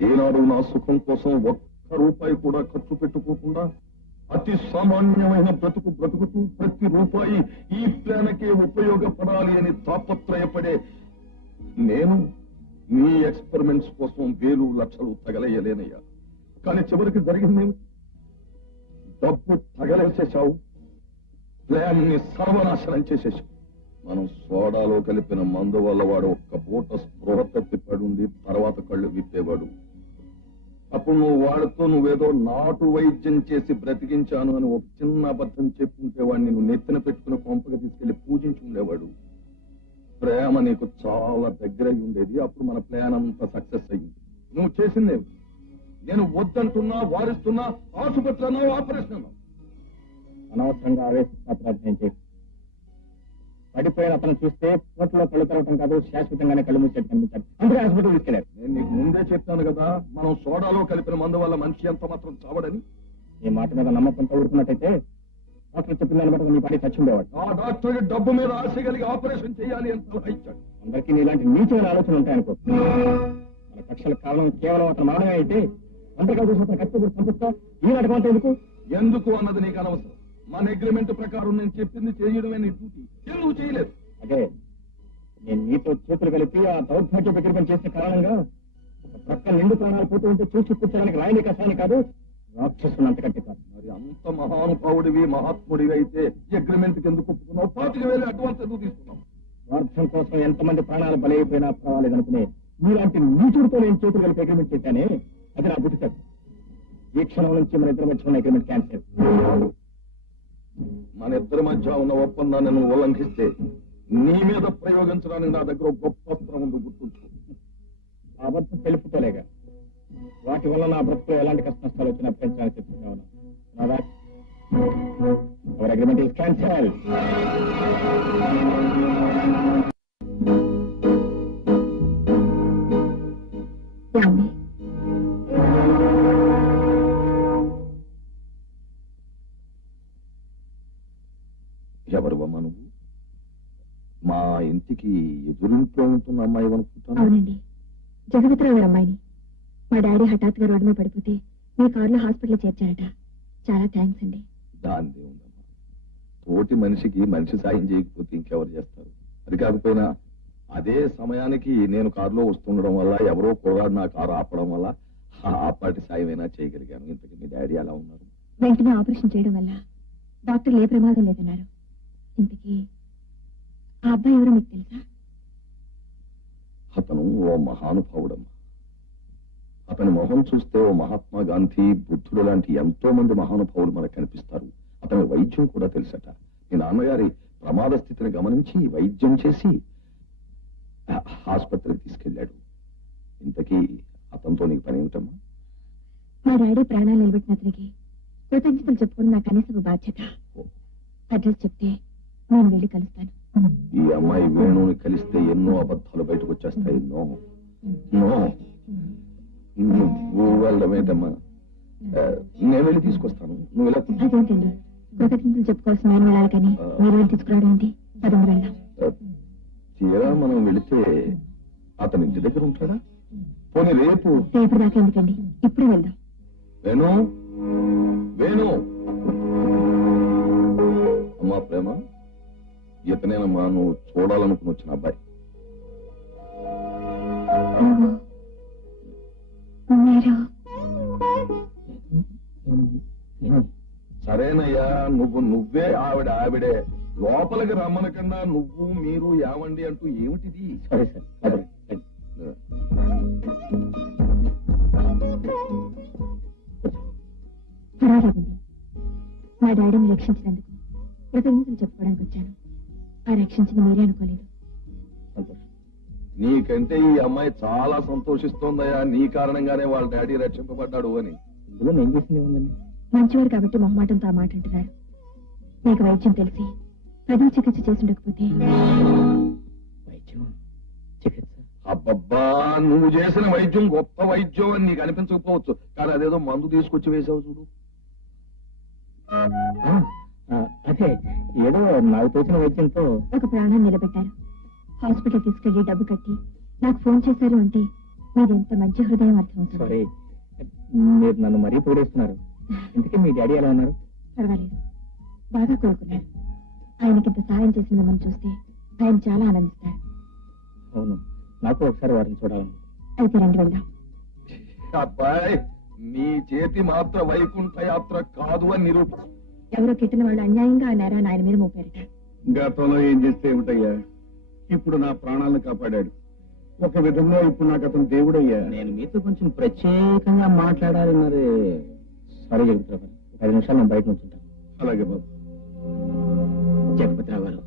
ఏనాడు నా సుఖం కోసం ఒక్క రూపాయి కూడా ఖర్చు పెట్టుకోకుండా అతి సామాన్యమైన బ్రతుకుతూ ప్రతి రూపాయి ఈ ప్లాన్కే ఉపయోగపడాలి అని తాపత్రయపడే నేను నీ ఎక్స్పెరిమెంట్స్ కోసం వేలు లక్షలు తగలేయలేనయ్యా. కానీ చివరికి జరిగిందేమి? డబ్బు తగలేసేశావు, ప్లాన్ ని సర్వనాశనం చేసేశావు. మనం సోడాలో కలిపిన మందు వల్ల వాడు ఒక్క పూట స్పృహ తప్పిపడుండి తర్వాత కళ్ళు విప్పేవాడు. అప్పుడు నువ్వేదో నాటు వైద్యం చేసి బ్రతికించాను అని ఒక చిన్న అబద్ధం చెప్పుంటే వాడిని నువ్వు నెత్తిన పెట్టుకుని కొంపగా తీసుకెళ్లి పూజించి ఉండేవాడు. ప్రేమ నీకు చాలా దగ్గర ఉండేది. అప్పుడు మన ప్లాన్ అంతా సక్సెస్ అయ్యింది. నువ్వు చేసిందేమి? నేను వద్దంటున్నా, వారిస్తున్నా, ఆసుపత్రి అన్నావు, ఆపరేషన్ అన్నావు. అనవసరంగా ఆవేశం చేసి పడిపోయిన అతను చూస్తే కోట్లో కళ్ళు తెరవటం కాదు, శాశ్వతంగానే కళ్ళు మూసేట్టు కనిపించాడు. అందుకే హాస్పిటల్ తీసుకెళ్లారు. నేను నీకు ముందే చెప్పాను కదా, మనం సోడాలో కలిపిన మందు వల్ల మనిషి ఎంత మాత్రం చావడని. ఈ మాట మీద నమ్మకంతో ఊరుకున్నట్టయితే డాక్టర్ చెప్పిన దాన్ని బట్టి నీ పాటి చచ్చి ఉండేవాడు. ఆ డాక్టర్ డబ్బు మీద ఆశ కలిగి ఆపరేషన్ చేయాలి అని సలహా ఇచ్చాడు. అందరికీ నీలాంటి నీచమైన ఆలోచనలు ఉంటాయనుకో. మన కక్షలకు కారణం కేవలం అతను మానవే అయితే అందరికీ చూసి అతను కత్తి కూడా పంపిస్తా. ఈ నాటకం అంటే ఎందుకు అన్నది నీకు అనవసరం. మన అగ్రిమెంట్ ప్రకారం నేను చెప్పింది చేయడమే నీ డ్యూటీ. ఎందుకు చేయలేదు? అదే నేను నీతో చేతులు కలిపి ఆ దౌర్భాగ్య అగ్రిమెంట్ చేసిన కారణంగా ఒక పక్క నిండు ప్రాణాలు పోతూ ఉంటే చూసి కూర్చోడానికి రాయని కసాని కాదు, రాక్షసులు అంతకంటే కాదు. మరి అంత మహానుభావుడివి మహాత్ముడివి అయితే అగ్రిమెంట్ ఎందుకు ఒప్పుకున్నావు? 25,000 అడ్వాన్స్ ఎందుకు తీసుకున్నావు? స్వార్థం కోసం ఎంతమంది ప్రాణాలు బలైపోయినా పర్వాలేదనుకునే మీలాంటి నీచుడితో నేను చేతులు కలిపి అగ్రిమెంట్ చేశానే, అది నా బుద్ధి. ఈ క్షణం నుంచి మన ఇద్దరి మధ్య ఉన్న అగ్రిమెంట్ క్యాన్సిల్. మన ఇద్దరి మధ్య ఉన్న ఒప్పందాన్ని నువ్వు ఉల్లంఘిస్తే నీ మీద ప్రయోగించడానికి నా దగ్గర ఒక గొప్ప అస్త్రం ఉంది, గుర్తుంచుకో. ఆ అబద్ధం తెలుపుకోలేగా, వాటి వల్ల నా బ్రతుకులో ఎలాంటి కష్ట నష్టాలు వచ్చినా పెంచాలని చెప్తున్నా ఉన్నాను. Our agreement is cancel. ఎవరు అమ్మా నువ్వు? మా ఇంటికి ఎదురింట్లో ఉంటున్న అమ్మాయి అనుకుంటాను. అవునండి, జగపతిరావు గారు అమ్మాయిని. మా డాడీ హఠాత్తుగా రోడ్డు మీద పడిపోతే మీ కారులో హాస్పిటల్ చేర్చారట. చాలా థ్యాంక్స్ అండి. దాందే ఉందమ్మా, తోటి మనిషికి మనిషి సాయం చేయకపోతే ఇంకెవరు చేస్తారు? అది కాకపోయినా అదే సమయానికి నేను కారులో వస్తుండడం వల్ల ఎవరో కుర్రాడు నా కారు ఆపడం వల్ల ఆ పాటి సాయమైనా చేయగలిగాను. ఇంతకీ మీ డాడీ ఎలా ఉన్నారు? వెంటనే ఆపరేషన్ చేయడం వల్ల డాక్టర్లు ఏ ప్రమాదం లేదన్నారు. ఇంతకీ ఆ అబ్బాయి ఎవరో మీకు తెలుసా? అతను ఓ మహానుభావుడమ్మా. అతని మొహం చూస్తే ఓ మహాత్మా గాంధీ, బుద్ధుడు లాంటి ఎంతో మంది మహానుభావులు మనకు కనిపిస్తారు. అతని వైద్యం కూడా తెలుసట. మీ నాన్నగారి ప్రమాద స్థితిని గమనించి వైద్యం చేసి ఆసుపత్రికి తీసుకెళ్లాడు. ఇంతకీ అతనితో నీకు పని ఏమిటమ్మా? మా డాడీ ప్రాణాలు నిలబెట్టిన అతనికి కృతజ్ఞతలు చెప్పుకోవడం నా కనీస బాధ్యత. అడ్రస్ చెప్తే నేను వెళ్ళి కలుస్తాను. ఈ అమ్మాయి వేణుని కలిస్తే ఎన్నో అబద్ధాలు బయటకు వచ్చేస్తాయి. నో నో, నువ్వు వెళ్ళమేటమ్మా, నేను వెళ్ళి తీసుకొస్తాను. నువ్వు ఇలా అదేంటండి, కృతజ్ఞతలు చెప్పుకోవాల్సిన నేను వెళ్ళాలి కానీ మీరు వెళ్ళి తీసుకురావడం ఏంటి? పదండి వెళ్దాం. తీరా మనం వెళితే అతని ఇంటి దగ్గర ఉంటాడా? పోనీ రేపు దాకా ఎందుకండి, ఇప్పుడే వెళ్దాం. వేణు, వేణు. అమ్మా ప్రేమ, ఇతనేనమ్మా నువ్వు చూడాలనుకుని వచ్చిన అబ్బాయి. సరేనయ్యా, నువ్వే ఆవిడే. లోపలికి రమ్మనకన్నా నువ్వు మీరు ఏమండి అంటూ ఏమిటిది? సరే సార్. పర్వాలేదండి, మా డాడీని రక్షించినందుకు కృతజ్ఞతలు చెప్పుకోవడానికి వచ్చాను. ఆ రక్షించింది మీరే అనుకోలేదు. నీకంటే ఈ అమ్మాయి చాలా సంతోషిస్తోందయ్యా, నీ కారణంగానే వాళ్ళ డాడీ రక్షింపబడ్డాడు అని. ఇందులో నేను చేసింది ఉందండి. మంచివారు కాబట్టి మొహమాటంతో ఆ మాట అంటున్నారు. మీకు వైద్యం తెలిసి ప్రజలు చికిత్స చేసి ఉండకపోతే. వైద్యం, చికిత్స? అబ్బబ్బా, నువ్వు చేసిన వైద్యం గొప్ప వైద్యం అని నీకు అనిపించకపోవచ్చు, కానీ అదేదో మందు తీసుకొచ్చి వేసావు చూడు. అదే ఏదో నాకు తోచిన వైద్యంతో ఒక ప్రాణాన్ని నిలబెట్టారు. హాస్పిటల్ తీసుకెళ్లి డబ్బు కట్టి నాకు ఫోన్ చేశారు అంటే మీరు ఎంత మంచి హృదయం అర్థమవుతుంది. సారీ, మీరు నన్ను మరీ పొగిడేస్తున్నారు. ఇంతకీ మీ డాడీ ఎలా ఉన్నారు? పర్వాలేదు, బాగా కోరుకున్నారు. ఆయనకింత సహాయం చేసిన మిమ్మల్ని చూస్తే ఆయన చాలా ఆనందిస్తారు. అవును, నాకు ఒకసారి వారిని చూడాలను. అయితే రండి వెళ్దాం. అబ్బాయి, నీ చేతి మాత్ర వైకుంఠ యాత్ర కాదు అని నిరూపణ. ఎవరో కిట్టిన వాళ్ళు అన్యాయంగా ఆ నేరాన్ని ఆయన మీద మోపారట. గతంలో ఏం చేస్తే ఏమిటయ్యా, ఇప్పుడు నా ప్రాణాలను కాపాడాడు. ఒక విధంగా ఇప్పుడు నాకు అతను దేవుడయ్యా. నేను మీతో కొంచెం ప్రత్యేకంగా మాట్లాడాలి. మరి సారీ జగపతిరావు గారు, 5 నిమిషాలు నేను బయట నుంచుంటాను. అలాగే బాబు. జగపతిరావు గారు,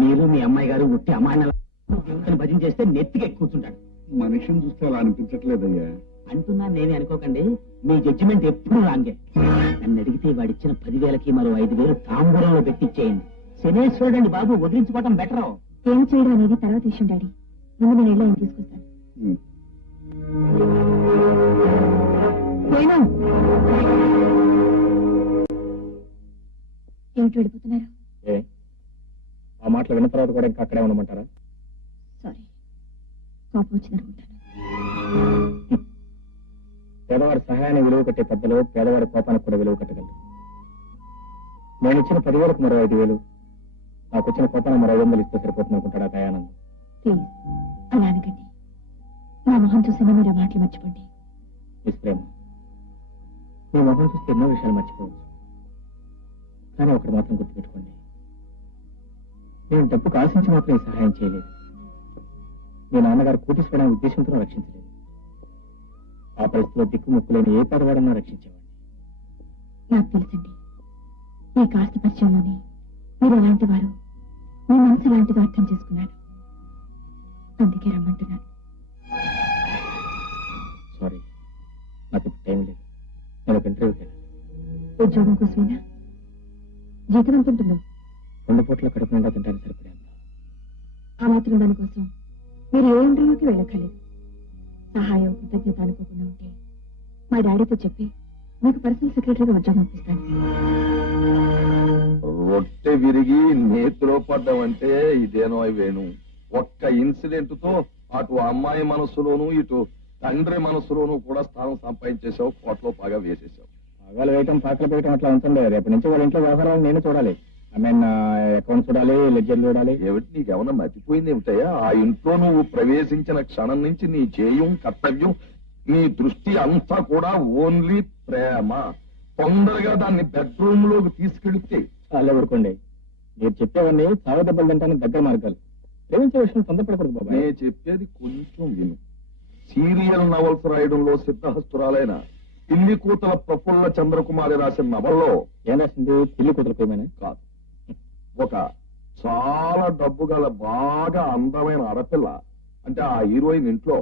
మీరు మీ అమ్మాయి గారు ఉట్టి అమ్మాయిని భజన చేస్తే నెత్తికి కూర్చుంటాడు. మనిషిని చూస్తే అలా అనిపించట్లేదయ్యా. అంటున్నా నేనే అనుకోకండి, మీ జడ్జిమెంట్ ఎప్పుడు రాంగే. నన్ను అడిగితే వాడిచ్చిన 10,000కి మరో 5,000 తాంబూలంలో పెట్టిచ్చేయండి. శనేశ్వరుడు అండి బాబు, వదిలించుకోవటం బెటర్. ఏం చేయడం అనేది తర్వాత విషయం డాడీ. ముందు నేను వెళ్ళి ఆయన తీసుకొస్తాను. ఏమిటి వెళ్ళిపోతున్నారు? ఆ మాటలు విన్న తర్వాత కూడా ఇంకా అక్కడే ఉండమంటారా? సారీ, కోపం వచ్చిందనుకుంటాను. పేదవాడి సహాయాన్ని విలువ కట్టే పెద్దలు పేదవాడి కోపానికి కూడా విలువ కట్టగలరు. నేను ఇచ్చిన 10,000కు మరో 5,000, నాకు వచ్చిన కోపాన్ని మరో 500 ఇస్తే సరిపోతుంది అనుకుంటాడా దయానందం? ప్లీజ్ అలా అనకండి. నా మొహం చూసినా మీరు ఆ మాటలు మర్చిపోండి. మిస్ ప్రేమ, మీ మొహం చూస్తే ఎన్నో విషయాలు మర్చిపోవచ్చు. కానీ ఒకటి మాత్రం గుర్తుపెట్టుకోండి, నేను డబ్బుకు ఆశించి మాత్రం ఈ సహాయం చేయలేదు. మీ నాన్నగారు కోటీశ్వరమైన ఉద్దేశంతో రక్షించలేదు. ఆ పరిస్థితిలో దిక్కుముక్కులేని ఏ పదవాడన్నా రక్షించేవాడిని. నాకు తెలుసండి, మీ కాస్త పరిచయంలోనే మీరు అలాంటి వారు, మీ మనసు లాంటిదో అర్థం చేసుకున్నాను. అందుకే రమ్మంటున్నాను. సారీ, నాకు ఇప్పుడు టైం లేదు. నేను ఒక ఇంటర్వ్యూకి వెళ్ళాలి. ఉద్యోగం కోసమేనా? జీతం ఎంత ఉంటుందో? 2 పూట్ల కడుపు నిండా తింటానికి సరిపడేంత. ఆ మాత్రం దానికోసం మీరు ఏ ఇంటర్వ్యూకి వెళ్ళక్కర్లేదు. సహాయం కృతజ్ఞత అనుకోకుండా ఉంటే మా డాడీతో చెప్పి మీకు పర్సనల్ సెక్రటరీగా ఉద్యోగం ఇప్పిస్తాను. రొట్టె విరిగి నేతిలో పడ్డామంటే ఇదేనో వేణు. ఒక్క ఇన్సిడెంట్ తో అటు అమ్మాయి మనసులోను ఇటు తండ్రి మనసులోను కూడా స్థానం సంపాదించేసావు, కోట్లో బాగా వేసేసావు. పగలు వేయటం పాకలు వేయటం అట్లా ఉంటుంది. రేపటి నుంచి వాళ్ళ ఇంట్లో వ్యవహారాలు నేను చూడాలి. ఐ మీన్ అకౌంట్ చూడాలి, లెడ్జర్లు చూడాలి. ఏమిటి నీకేమన్నా మర్చిపోయింది ఏమిటయ్యా? ఆ ఇంట్లో నువ్వు ప్రవేశించిన క్షణం నుంచి నీ చేయం కర్తవ్యం నీ దృష్టి అంతా కూడా ఓన్లీ ప్రేమ. తొందరగా దాన్ని బెడ్రూమ్ లోకి తీసుకెళ్తే అలా ఊరుకోండి. మీరు చెప్పేవన్నీ చావ దెబ్బలు తింటానికి దగ్గర మార్గాలు. ప్రేమించే విషయం తొందరపడకూడదు బాబాయ్. నేను చెప్పేది కొంచెం విను. సీరియల్ నవల్స్ రాయడంలో సిద్ధహస్తురాలైన పిల్లి కూతల ప్రఫుల్ల చంద్రకుమారి రాసిన నవల్లో ఏం రాసింది? పిల్లి కూతురు ప్రేమనే కాదు, ఒక చాలా డబ్బు గల బాగా అందమైన ఆడపిల్ల, అంటే ఆ హీరోయిన్ ఇంట్లో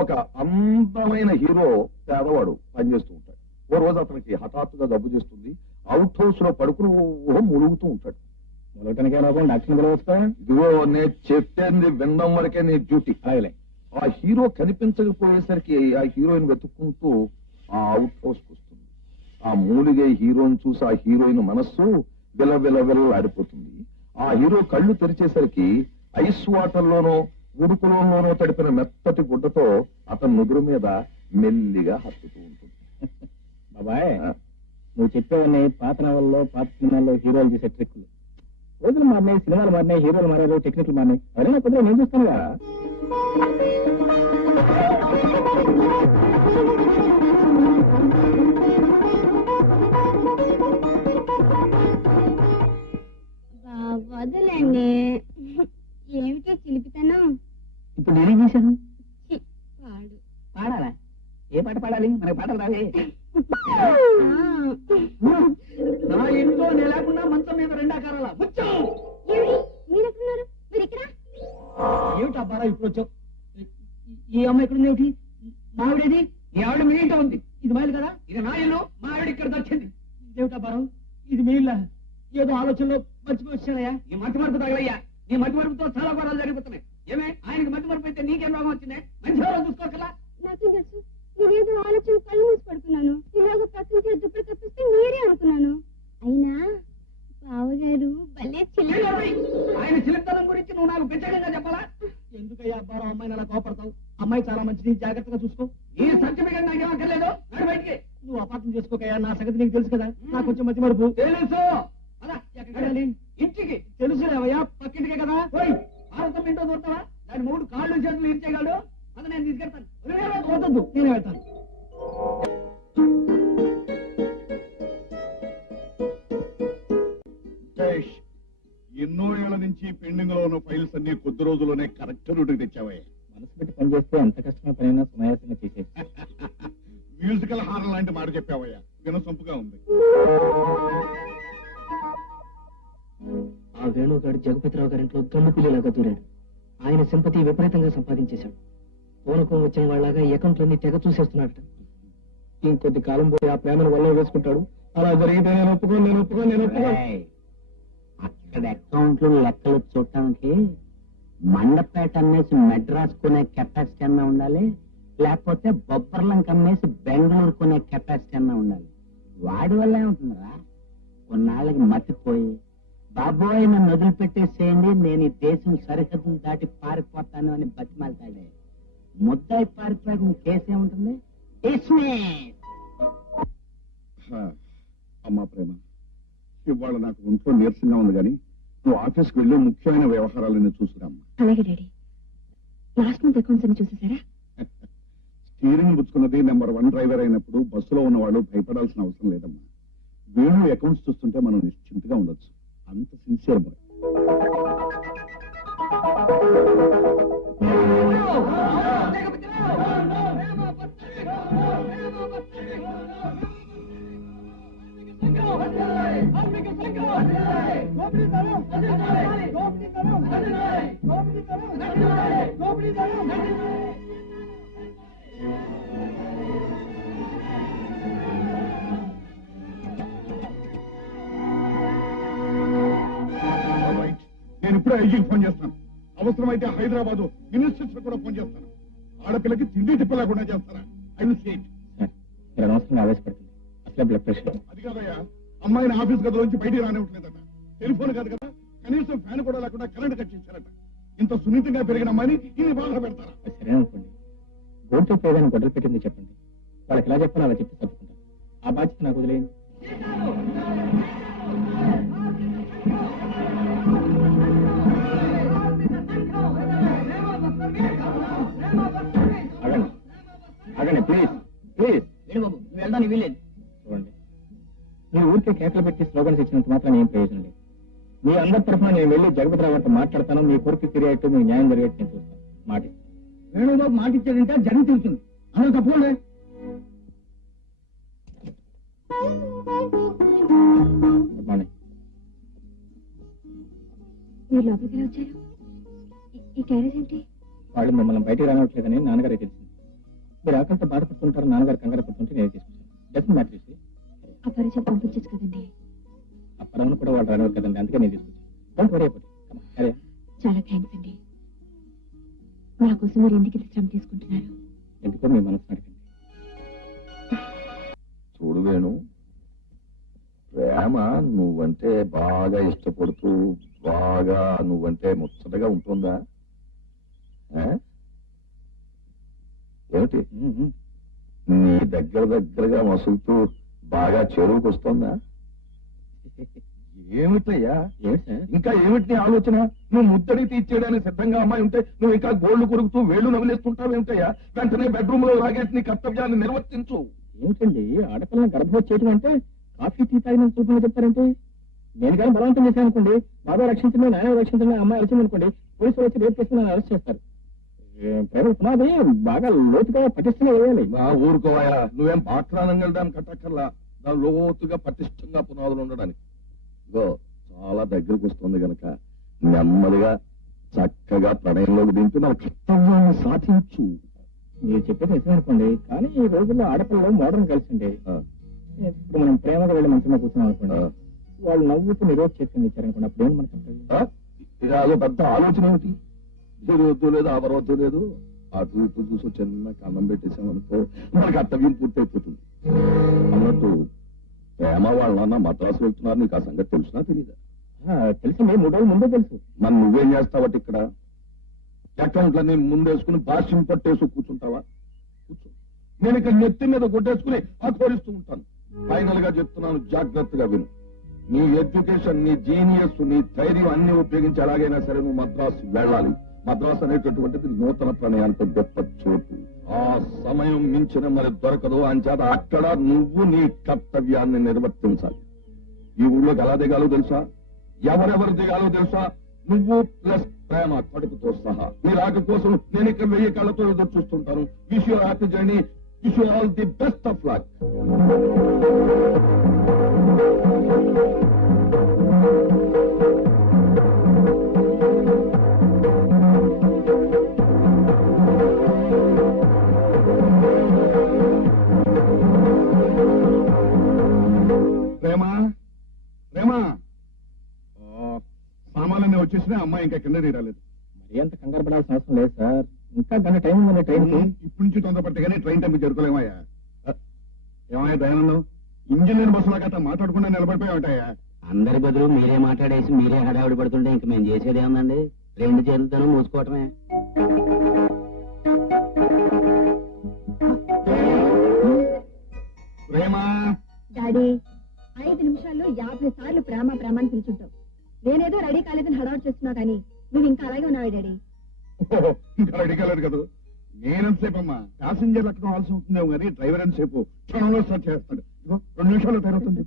ఒక అందమైన హీరో పేదవాడు పనిచేస్తూ ఉంటాడు. ఓ రోజు అతనికి హఠాత్తుగా జబ్బు చేస్తుంది. అవుట్ హౌస్ లో పడుకుని ములుగుతూ ఉంటాడు. మొదలటానికే లోపల డాక్టర్ పిలవచ్చుగా. ఇదిగో నేను చెప్పేది వినడం వరకే నీ డ్యూటీ. అలాగే. ఆ హీరో కనిపించకపోయేసరికి ఆ హీరోయిన్ వెతుక్కుంటూ ఆ అవుట్ హౌస్ కు వస్తుంది. ఆ మూలిగే హీరోని చూసి ఆ హీరోయిన్ మనస్సు విలవిలవిల్లాడిపోతుంది. ఆ హీరో కళ్ళు తెరిచేసరికి ఐస్ వాటర్ లోనో ఉడుకులోనో తడిపిన మెత్తటి గుడ్డతో అతని నుదురు మీద మెల్లిగా హత్తుతూ ఉంటుంది. బాబాయ్, నువ్వు చెప్పేవన్నీ పాత నవల్లో పాత సినిమాల్లో హీరోలు చేసే ట్రిక్లు. రోజులు మారినాయి, సినిమాలు మారినాయి, హీరోలు మారారు, టెక్నిక్లు మారినాయి. ఎవరైనా కొద్దిగా నేను చూస్తానుగా. వదలండి, ఏమిటో చిలిపితను. ఇప్పుడు నేనేం చేశాను? వాడు పాడాలా? ఏ పాట పాడాలి? మనకి పాటలు రావే. నా ఇంట్లో నేను లేకుండా మంచం మీద 2 ఆకారాల మీరెక్కడున్నారు? మీరు ఇక్కడ ఏమిటి అబ్బారా ఇప్పుడు వచ్చావు? ఈ అమ్మాయి ఇక్కడ ఉంది ఏమిటి? మావిడేది? ఈ ఆవిడ మీ ఇంట ఉంది. ఇది మైలు కదా? ఇది నా ఇల్లు. మా ఆవిడ ఇక్కడ దచ్చింది. ఇదేమిటి అబ్బారం? ఇది మీ ఇల్లా? ఏదో ఆలోచనలో మర్చిపోయి వచ్చాడయ్యా. ఈ మట్టి మరుపు తగలయ్యా. నీ మట్టి మరుపుతో చాలా గొడవలు జరిగిపోతున్నాయి. ఏమే ఆయనకి మట్టి మరుపు అయితే నీకేం రోగం వచ్చింది? మంచి రోజు చూసుకోకలా. నాకేం తెలుసు? నేనేదో ఆలోచన కళ్ళు మూసి పడుకున్నాను. ఇలాగ ప్రకృతి దుప్పటి కప్పిస్తే మీరే అనుకున్నాను. అయినా బావగారు భలే చిల్లర. ఆయన చిలితనం గురించి నువ్వు నాకు ప్రత్యేకంగా చెప్పాలా? ఎందుకయ్యా అబ్బారో అమ్మాయిని అలా కోపడతావు? అమ్మాయి చాలా మంచిది, జాగ్రత్తగా చూసుకో. ఈ సర్టిఫికెట్ నాకేం అక్కర్లేదు. నాడు బయటికి. నువ్వు అపార్థం చేసుకోకయ్యా, నా సంగతి నీకు తెలుసు కదా. నాకు కొంచెం మతి మరుపు తెలుసు. అలా ఎక్కడికి? ఇంటికి. తెలుసులేవయ్యా, పక్కింటికే కదా. పోయి భారతం ఏంటో దొరుకుతావా? దాని 3 కాళ్ళు చేతులు ఇచ్చేగాడు. అది నేను తీసుకెళ్తాను. వద్దు, నేనే వెళ్తాను. ఎన్నో ఏళ్ల నుంచి పెండింగ్ లో ఉన్న ఫైల్స్ అన్ని కొద్ది రోజుల్లోనే కరెక్ట్ రూట్ తెచ్చావయ్యా. మనసు పెట్టి పనిచేస్తే ఎంత కష్టమైన పనైనా సునాయాసంగా చేసేది. మ్యూజికల్ హారర్ లాంటి మాట చెప్పావయ్యా, వినసొంపుగా ఉంది. ఆ వేణుగాడు జగపతిరావు గారింట్లో గన్ను పిల్లిలాగా దూరాడు. ఆయన సింపతి విపరీతంగా సంపాదించేశాడు. పూనకం వచ్చిన వాళ్ళగా అకౌంట్లన్నీ తెగ చూసేస్తున్నాడట. ఇంకొద్ది కాలం పోయి ఆ ప్రేమను వల్ల వేసుకుంటాడు. అలా జరిగితే నేను ఒప్పుకోను. అక్కడ అకౌంట్లు లెక్కలు చూడటానికి మండపేట అమ్మేసి మెడ్రాస్ కొనే కెపాసిటీ అన్నా ఉండాలి, లేకపోతే బొబ్బర్లం కమ్మేసి బెంగళూరు కొనే కెపాసిటీ అన్నా ఉండాలి. వాడి వల్ల ఏముంటుందిరా? కొన్నాళ్ళకి మతిపోయి బాబోయ్ నన్ను వదిలిపెట్టేసేయండి, నేను ఈ దేశం సరిహద్దులు దాటి పారిపోతాను అని బతిమాలతాడే. ముద్దాయి పారిపోయాక కేసేముంటుంది? అమ్మా ప్రేమ, ఇవాళ నాకు ఒంట్లో నీరసంగా ఉంది కానీ నువ్వు ఆఫీస్కి వెళ్ళి ముఖ్యమైన వ్యవహారాలన్నీ చూసుకురామ్మా. అలాగే డాడీ. లాస్ట్ మంత్ అకౌంట్స్ అన్ని చూసేసారా? స్టీరింగ్ పుచ్చుకున్నది నెంబర్ 1 డ్రైవర్ అయినప్పుడు బస్సులో ఉన్నవాళ్ళు భయపడాల్సిన అవసరం లేదమ్మా. వీళ్ళు అకౌంట్స్ చూస్తుంటే మనం నిశ్చింతగా ఉండొచ్చు. అంత సిన్సియర్ బాయ్. నేను ఇప్పుడే ఐజీకి ఫోన్ చేస్తాను. అవసరమైతే హైదరాబాద్ మినిస్టర్స్ కూడా ఫోన్ చేస్తాను. ఆడపిల్లకి తిండి తిప్పలేకుండా చేస్తారా? I will see it. మీరు అనవసరంగా ఆవేశపడుతుంది. అసలే బ్లడ్ ప్రెషర్. అది కాదయ్యా, అమ్మాయిని ఆఫీస్ గదిలోంచి బయటికి రానివ్వట్లేదట. టెలిఫోన్ కాదు కదా, కనీసం ఫ్యాన్ కూడా లేకుండా కరెంట్ కట్ చేశారట. ఇంత సున్నితంగా పెరిగిన అమ్మాయిని ఇన్ని బాధ పెడతారా? సరే అనుకోండి, గోటుతో ఏదైనా గొడవలు పెట్టింది చెప్పండి. వాళ్ళకి ఎలా చెప్పాలో అలా చెప్పి తప్పుకుంటాను. ఆ బాధ్యత నాకు వదిలేయండి. అగండి ప్లీజ్ ప్లీజ్. బాబు నువ్వు వెళ్ళడానికి వీల్లేదు. చూడండి, మీరు ఊరికే కేకలు పెట్టి స్లోగన్స్ ఇచ్చినంత మాత్రం ఏం ప్రయోజనం లేదు. మీ అందరి తరఫున నేను వెళ్ళి జగపతిరావు గారితో మాట్లాడతాను. మీ కొడుకు తిరిగేట్టు మీకు న్యాయం జరిగేట్టు నేను చూస్తాను. మాట వేణుబాబు మాట ఇచ్చాడంటే జరిగి తెలుస్తుంది. అందరూ తప్పుకోండి. Good morning. మీరు లోపలికి ఎలా వచ్చారు? ఈ క్యారేజ్ ఏంటి? వాళ్ళు మిమ్మల్ని బయటికి రానివ్వట్లేదని నాన్నగారే తెలిసింది. మీరు ఆకలితో బాధపడుతుంటారు, నాన్నగారు కంగారు పడుతుంటే నేను తీసుకొచ్చాను. డెఫినెట్ మ్యాటర్ చేసి ఆ పరిచయం పంపించచ్చు కదండి. ఆ పరమను కూడా వాళ్ళు రానివ్వరు కదండి, అందుకే నేను తీసుకొచ్చాను. Don't worry about it. సరే, చాలా థ్యాంక్స్ అండి. నా కోసం మీరు ఎందుకు ఇంత శ్రమ తీసుకుంటున్నారు? ఎందుకో మీ మనసు అడగండి. చూడు వేణు, ప్రేమ నువ్వంటే బాగా ఇష్టపడుతూ బాగా నువ్వంటే ముచ్చటగా ఉంటుందా? ఏమిటి నీ దగ్గరగా మసులుతూ బాగా చెరువుకు వస్తుందా? ఏమిటయ్యా? ఏమిటి సార్? ఇంకా ఏమిటి నీ ఆలోచన? నువ్వు ముద్దడి తీర్చేయడానికి సిద్ధంగా అమ్మాయి ఉంటే నువ్వు ఇంకా గోళ్లు కొరుకుతూ వేళ్లు నవ్వులేస్తుంటావు ఏమిటయ్యా? వెంటనే బెడ్రూమ్ లో లాగేసి నీ కర్తవ్యాన్ని నిర్వర్తించు. ఏమిటండి ఆడపిల్లని గర్భవతి చేయడం అంటే కాఫీ టీ తాగిన చూపులు చెప్తారంటే? నేను కానీ బలవంతం చేశాను అనుకోండి, బాబా రక్షించండి, నాయన రక్షించండి, అమ్మాయి వచ్చింది అనుకోండి, పోలీసులు వచ్చి రేపు చేసి నన్ను అరెస్ట్ చేస్తారు. ప్రేమ పునాది బాగా లోతుగా పటిష్టంగా వేయాలి. నా ఊరుకోవాయా, నువ్వేం పాత్రానం వెళ్ళడానికి కట్టక్కర్లా. నా లోతుగా పటిష్టంగా పునాదులు ఉండడానికి. ఇగో చాలా దగ్గరకు వస్తుంది గనక నెమ్మదిగా చక్కగా ప్రణయంలోకి దింపి నా కర్తవ్యాన్ని సాధించు. మీరు చెప్పేది నిజం అనుకోండి, కానీ ఈ రోజుల్లో ఆడపిల్లలు మోడర్న్ కలిసిండే. ఇప్పుడు మనం ప్రేమగా వెళ్ళి మంచిగా కూర్చున్నాం అనుకోండి, వాళ్ళు నవ్వుతూ నిరోధ చేసుకుని ఇచ్చారనుకోండి, అప్పుడు ఏం మనకు ఇక అదో పెద్ద ఆలోచన ఏమిటి? ఇది వద్దు లేదు, అవరవద్దు లేదు, అటు ఇటు చూసి చిన్న కన్నం పెట్టేసామనుకో మన కర్తవ్యం పూర్తయిపోతుంది. అన్నట్టు ప్రేమ వాళ్ళ నాన్న మద్రాసు వెళ్తున్నారు, నీకు ఆ సంగతి తెలుసునా తెలీదా? తెలిసింది, 3 రోజులు ముందే తెలుసు. మరి నువ్వేం చేస్తావట ఇక్కడ? అకౌంట్లన్నీ ముందేసుకుని భాష్యం పట్టేసి కూర్చుంటావా? కూర్చో. నేను ఇక్కడ నెత్తి మీద కొట్టేసుకుని ఆస్వాదిస్తూ ఉంటాను. ఫైనల్ గా చెప్తున్నాను, జాగ్రత్తగా విను. నీ ఎడ్యుకేషన్, నీ జీనియస్, నీ ధైర్యం అన్ని ఉపయోగించి ఎలాగైనా సరే నువ్వు మద్రాసు వెళ్ళాలి. మద్రాసు అనేటటువంటిది నూతన ప్రణయానికి గొప్ప చోటు. ఆ సమయం మించిన మరి దొరకదు. అంచేత అక్కడ నువ్వు నీ కర్తవ్యాన్ని నిర్వర్తించాలి. ఈ ఊళ్ళోకి ఎలా దిగాలో తెలుసా? ఎవరెవరు దిగాలో తెలుసా? నువ్వు ప్లస్ ప్రేమ కడుపుతో సహా. మీ రాక కోసం నేను ఇక్కడ 1000 కళ్ళతో ఎదురు చూస్తుంటాను. Wish you happy journey, wish you all the best of luck. ప్రేమ ప్రేమ సామాన్లన్నీ వచ్చేసినా అమ్మాయి ఇంకా కింద తీరాలేదు. మరి అంత కంగారు పడాల్సిన అవసరం లేదు సార్, ఇంకా గంట టైం ఉందండి ట్రైన్. ఇప్పటి నుంచి తొందరపడితే కానీ ట్రైన్ టైంకి జరుపుకోలేమయ్యా. ఏమయ్యా దయానందం, ఇంజిన్ లేని బస్సులో గట్రా మాట్లాడకుండా నిలబడిపోయావుంటాయా? అందరి బదులు మీరే మాట్లాడేసి మీరే హడావిడి పడుతుంటే ఇంక మేము చేసేది ఏముందండి? 2 చేతులతోనూ మూసుకోవటమే. ప్రేమ డాడీ, 5 నిమిషాల్లో 50 సార్లు ప్రేమ ప్రేమ అని పిలుచుంటావు. నేనేదో రెడీ కాలేదని హడావుడు చేస్తున్నా కానీ నువ్వు ఇంకా అలాగే ఉన్నావు డాడీ. ఇంకా రెడీ కాలేదు కదా. నేనంతసేపు అమ్మా ప్యాసింజర్లు అక్కడ ఆల్సి అవుతుందేమో కానీ డ్రైవర్ ఎంతసేపు క్షణంలో స్టార్ట్ చేస్తాడు. ఇదిగో 2 నిమిషాల్లో తయారవుతుంది.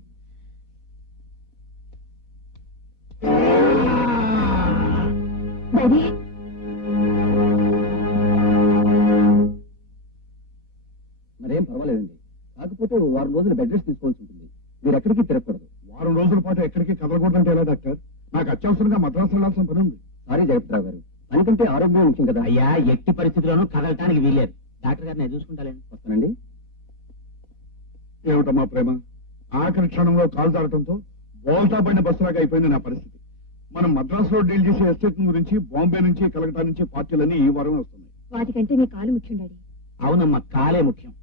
డాడీ మరేం పర్వాలేదండి. కాకపోతే 1 వారం రోజులు బెడ్ రెస్ట్ తీసుకోవాల్సి ఉంటుంది. మీరు ఎక్కడికి తిరగకూడదు. 1 వారం రోజుల పాటు ఎక్కడికి కదలకూడదంటే ఎలా డాక్టర్? నాకు అత్యవసరంగా మద్రాసు వెళ్లాల్సిన పని ఉంది. సారీ జగత్రావు గారు, పనికంటే ఆరోగ్యం ముఖ్యం కదా. అయ్యా ఎట్టి పరిస్థితుల్లోనూ కదలటానికి వీల్లేదు. డాక్టర్ గారిని నేను చూసుకుంటాలేండి. వస్తానండి. ఏమిటమ్మా ప్రేమ, ఆఖరి క్షణంలో కాలు జారటంతో బోల్తా పడిన బస్సులాగా అయిపోయింది నా పరిస్థితి. మనం మద్రాసులో డీల్ చేసే ఎస్టేట్ గురించి బాంబే నుంచి కలకటా నుంచి పార్టీలన్నీ ఈ వారం వస్తున్నాయి. వాటికంటే మీ కాలు ముఖ్యం డాడీ. అవునమ్మా, కాలే ముఖ్యం.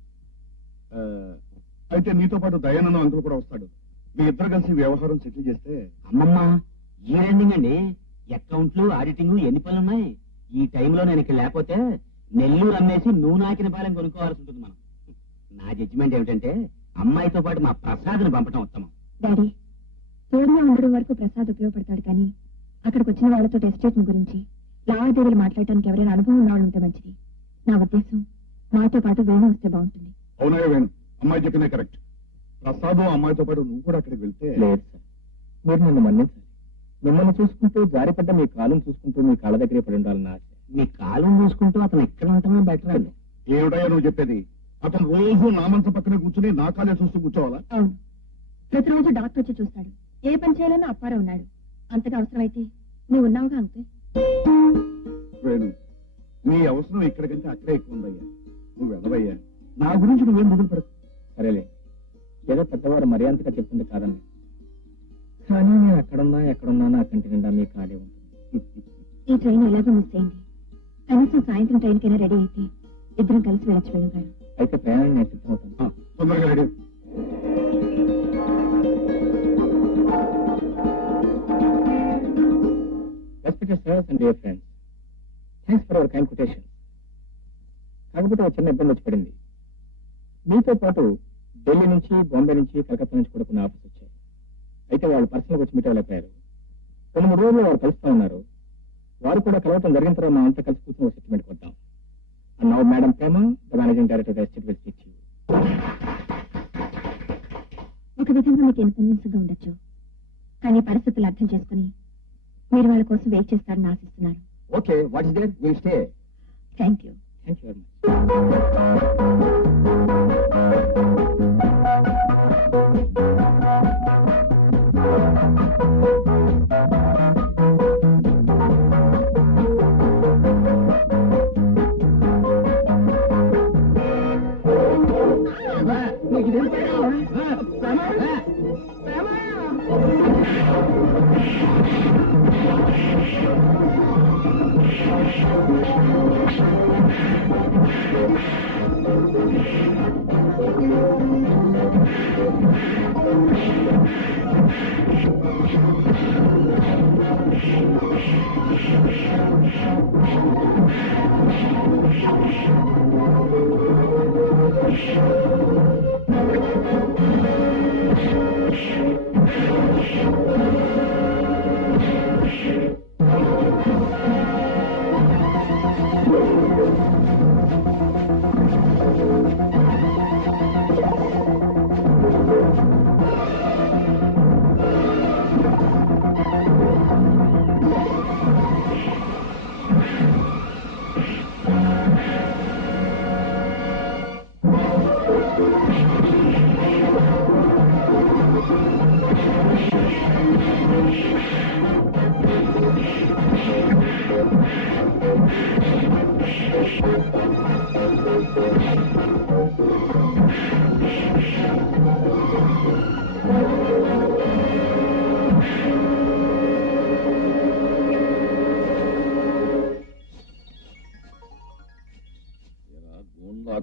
అయితే నీతో పాటు దయానంద అంకుల్ కూడా వస్తాడు. మీ ఇద్దరు కలిసి వ్యవహారం సెటిల్ చేస్తే. అమ్మమ్మ, ఈ రెండింగ్ అండి. అకౌంట్లు, ఆడిటింగ్, ఎన్ని పనులున్నాయి? ఈ టైంలో నేను ఇక్కడ లేకపోతే నెల్లూరు అమ్మేసి నువ్వు నాకిన పాలెం కొనుక్కోవాల్సి ఉంటుంది మనం. నా జడ్జిమెంట్ ఏమిటంటే అమ్మాయితో పాటు మా ప్రసాద్ని పంపటం ఉత్తమం. డాడీ తోడుగా ఉండడం వరకు ప్రసాద్ ఉపయోగపడతాడు, కానీ అక్కడికి వచ్చిన వాళ్ళతో ఎస్టేట్ గురించి లావాదేవీలు మాట్లాడటానికి ఎవరైనా అనుభవం ఉన్న వాళ్ళు ఉంటే మంచిది. నా ఉద్దేశం మాతో పాటు వేణు వస్తే బాగుంటుంది. అవునాయో వేణు, అమ్మాయి చెప్పిందే కరెక్ట్. ప్రసాద్ అమ్మాయితో పాటు నువ్వు కూడా అక్కడికి వెళ్తే. లేదు సార్, మీరు నన్ను మన్నించాలి. మిమ్మల్ని చూసుకుంటూ జారిపడ్డ మీ కాలును చూసుకుంటూ మీ కాళ్ళ దగ్గరే పడి ఉండాలని ఆశ. మీ కాలం చూసుకుంటూ అతను ఇక్కడ ఉండటమే బెటర్ అండి. ఏమిటయ్యా నువ్వు చెప్పేది? అతను రోజు నా మనసు పక్కనే కూర్చుని నా కాలే చూస్తూ కూర్చోవాలా? అవును, ప్రతిరోజు డాక్టర్ వచ్చి చూస్తాడు. ఏ పని చేయాలన్నా అప్పారా ఉన్నాడు. అంతగా అవసరమైతే నువ్వు ఉన్నావుగా అంతే. వేణు, నీ అవసరం ఇక్కడికంటే అక్కడే ఎక్కువ ఉందయ్యా. నువ్వు వెళ్ళవయ్యా. నా గురించి నువ్వేం మొదలు పెడకు. సరేలే, ఏదో పెద్దవారు మరీ అంతగా చెప్తుంది కాదండి. కానీ నేను ఎక్కడున్నా నా కంటి నిండా మీ కాడే ఉంటుంది. ఈ ట్రైన్ ఎలాగో మిస్ అయింది. కనీసం సాయంత్రం ట్రైన్కైనా రెడీ అయితే ఇద్దరం కలిసి వెళ్ళచ్చు వెళ్ళగారు. అయితే ప్రయాణం నేను సిద్ధమవుతాను. తొందరగా ready. Respected sirs and dear friends, thanks for our kind quotation. కాకపోతే ఒక చిన్న ఇబ్బంది వచ్చి పడింది. మీతో పాటు ఢిల్లీ నుంచి, బాంబే నుంచి, కలకత్తా నుంచి కూడా కొన్ని ఆఫర్స్ వచ్చాయి. అయితే వాళ్ళు పర్సనల్గా వచ్చి మీట్ అవ్వలేకపోయారు. 2-3 రోజులు వారు కలుస్తూ ఉన్నారు. వారు కూడా కలవటం జరిగిన తర్వాత మా అంతా కలిసి కూర్చొని సెటిల్మెంట్ కొద్దాం. And now madam Prema, the managing director of estate, will speak to you. ఒక విధంగా మీకు ఇన్కన్వీనియన్స్ గా ఉండొచ్చు, కానీ పరిస్థితులు అర్థం చేసుకుని మీరు వాళ్ళ కోసం వెయిట్ చేస్తారని ఆశిస్తున్నాను. Okay, what is there? Will stay. Thank you. Thank you very much.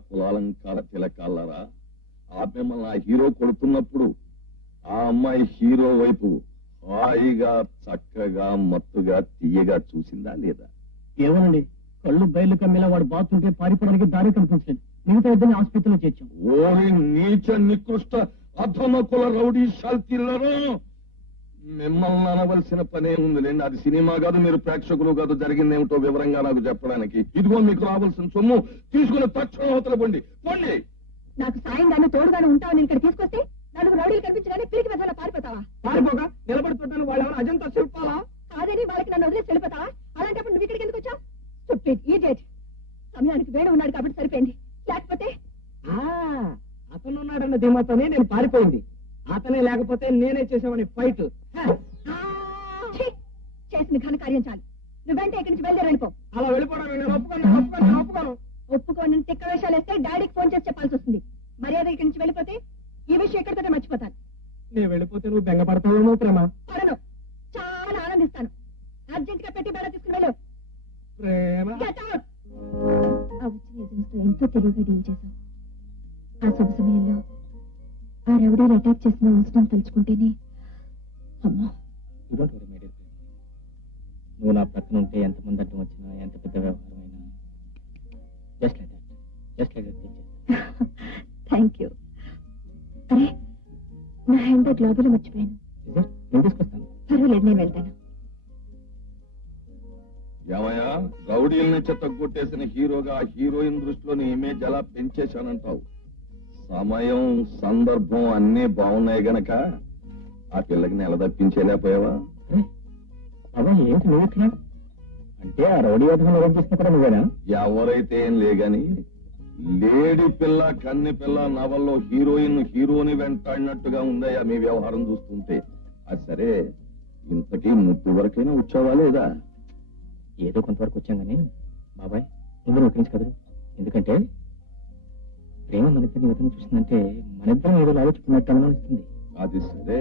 కులాలంకార తిలకాలరా, ఆ మిమ్మల్ని ఆ హీరో కొడుతున్నప్పుడు ఆ అమ్మాయి హీరో వైపు హాయిగా, చక్కగా, మత్తుగా, తీయగా చూసిందా లేదా? ఏమోనండి, కళ్ళు బయలు కమ్మేలా వాడు బాతుంటే పారిపోవడానికి దారి కనిపించలేదు. మిగతా ఇద్దరిని ఆసుపత్రిలో చేర్చాం. ఓరి నీచ నికృష్ట అధమ కుల రౌడీ శాల్తీలను మిమ్మల్ని అనవలసిన పనే ఉందిలేండి. అది సినిమా కాదు, మీరు ప్రేక్షకులు కాదు. జరిగిందేమిటో వివరంగా నాకు చెప్పడానికి. ఇదిగో మీకు రావాల్సిన సొమ్ము తీసుకుని తక్షణం అవతల పండి పోండి. నాకు సాయంగాను తోడుగాను ఉంటావని ఇక్కడ తీసుకొస్తే నలుగురు రౌడీలు కనిపించగానే పీకి వెదలా పారిపోతావా? పారిపోగా నిలబడుతుంటాను. వాళ్ళు ఎవరు అజంతా శిల్పాలా? కాదని వాళ్ళకి నన్ను వదిలేసి వెళ్ళిపోతావా? అలాంటప్పుడు నువ్వు ఇక్కడికి ఎందుకు వచ్చావు? ఈజేట్ సమయానికి వేణు ఉన్నాడు కాబట్టి సరిపోయింది. లేకపోతే అతను ఉన్నాడన్న ధీమాతోనే నేను పారిపోయింది. అతనే లేకపోతే నేనే చేసేవాడిని ఫైట్. ఛీ! చేసిన ఘనకార్యం చాలు. నువ్వెంటే ఇక్కడి నుంచి బయలుదేరి వెళ్ళిపో. అలా వెళ్ళిపోవడం నేను ఒప్పుకోను. ఒప్పుకోని తిక్క వేషాలు వేస్తే డాడీకి ఫోన్ చేసి చెప్పాల్సి వస్తుంది. మర్యాద ఇక్కడి నుంచి వెళ్ళిపోతే ఈ విషయం ఎక్కడితోనే మర్చిపోతాను. నేను వెళ్ళిపోతే నువ్వు బెంగపడతావేమో ప్రేమ. పడను, చాలా ఆనందిస్తాను. అర్జెంట్ గా పెట్టి బేడ తీసుకుని వెళ్ళు. ప్రేమ Get out! ఆ వచ్చిన ఏజెంట్స్ తో ఎంతో తెలివిగా డీల్ చేశావు. ఆ శుభ సమయంలో ఆ రౌడీలు అటాక్ చేసిన ఇన్సిడెంట్ తలుచుకుంటేనే అమ్మా. నువ్వు నా ప్రక్కన ఉంటే ఎంతమంది అడ్డం వచ్చినా, ఎంత పెద్ద వ్యవహారం అయినా just like that thank you. అరే, నా హ్యాండ్ బ్యాగ్ లోపల మర్చిపోయాను. నేను తీసుకొస్తాను. పర్వాలేదు, నేను వెళ్తాను. ఏమయ్యా, రౌడీల్ని చెత్తగొట్టేసిన హీరోగా హీరోయిన్ దృష్టిలో నీ ఇమేజ్ ఎలా పెంచేశానంటావు? సమయం సందర్భం అన్నీ బాగున్నాయి గనక ఆ పిల్లకి నెల తప్పించేలేకపోయావా? బాబాయ్, ఏంటి నువ్వు ఇక్కడ? అంటే ఆ రౌడీ యాదవ్ అరెంజ్ చేసిన కూడా నువ్వేనా? ఎవరైతే ఏం లేగాని లేడీ పిల్ల కన్ని పిల్ల నవల్లో హీరోని వెంటాడినట్టుగా ఉందయ్యా మీ వ్యవహారం చూస్తుంటే. అది సరే, ఇంతకీ ముద్దు వరకైనా వచ్చావా లేదా? ఏదో కొంతవరకు వచ్చాం కానీ బాబాయ్, నువ్వు ఒప్పించు కదా. ఎందుకంటే ప్రేమ మనిద్దరిని విధంగా చూసిందంటే మనిద్దరం ఏదో ఆలోచుకున్నట్టు అనుమానిస్తుంది. అది సరే,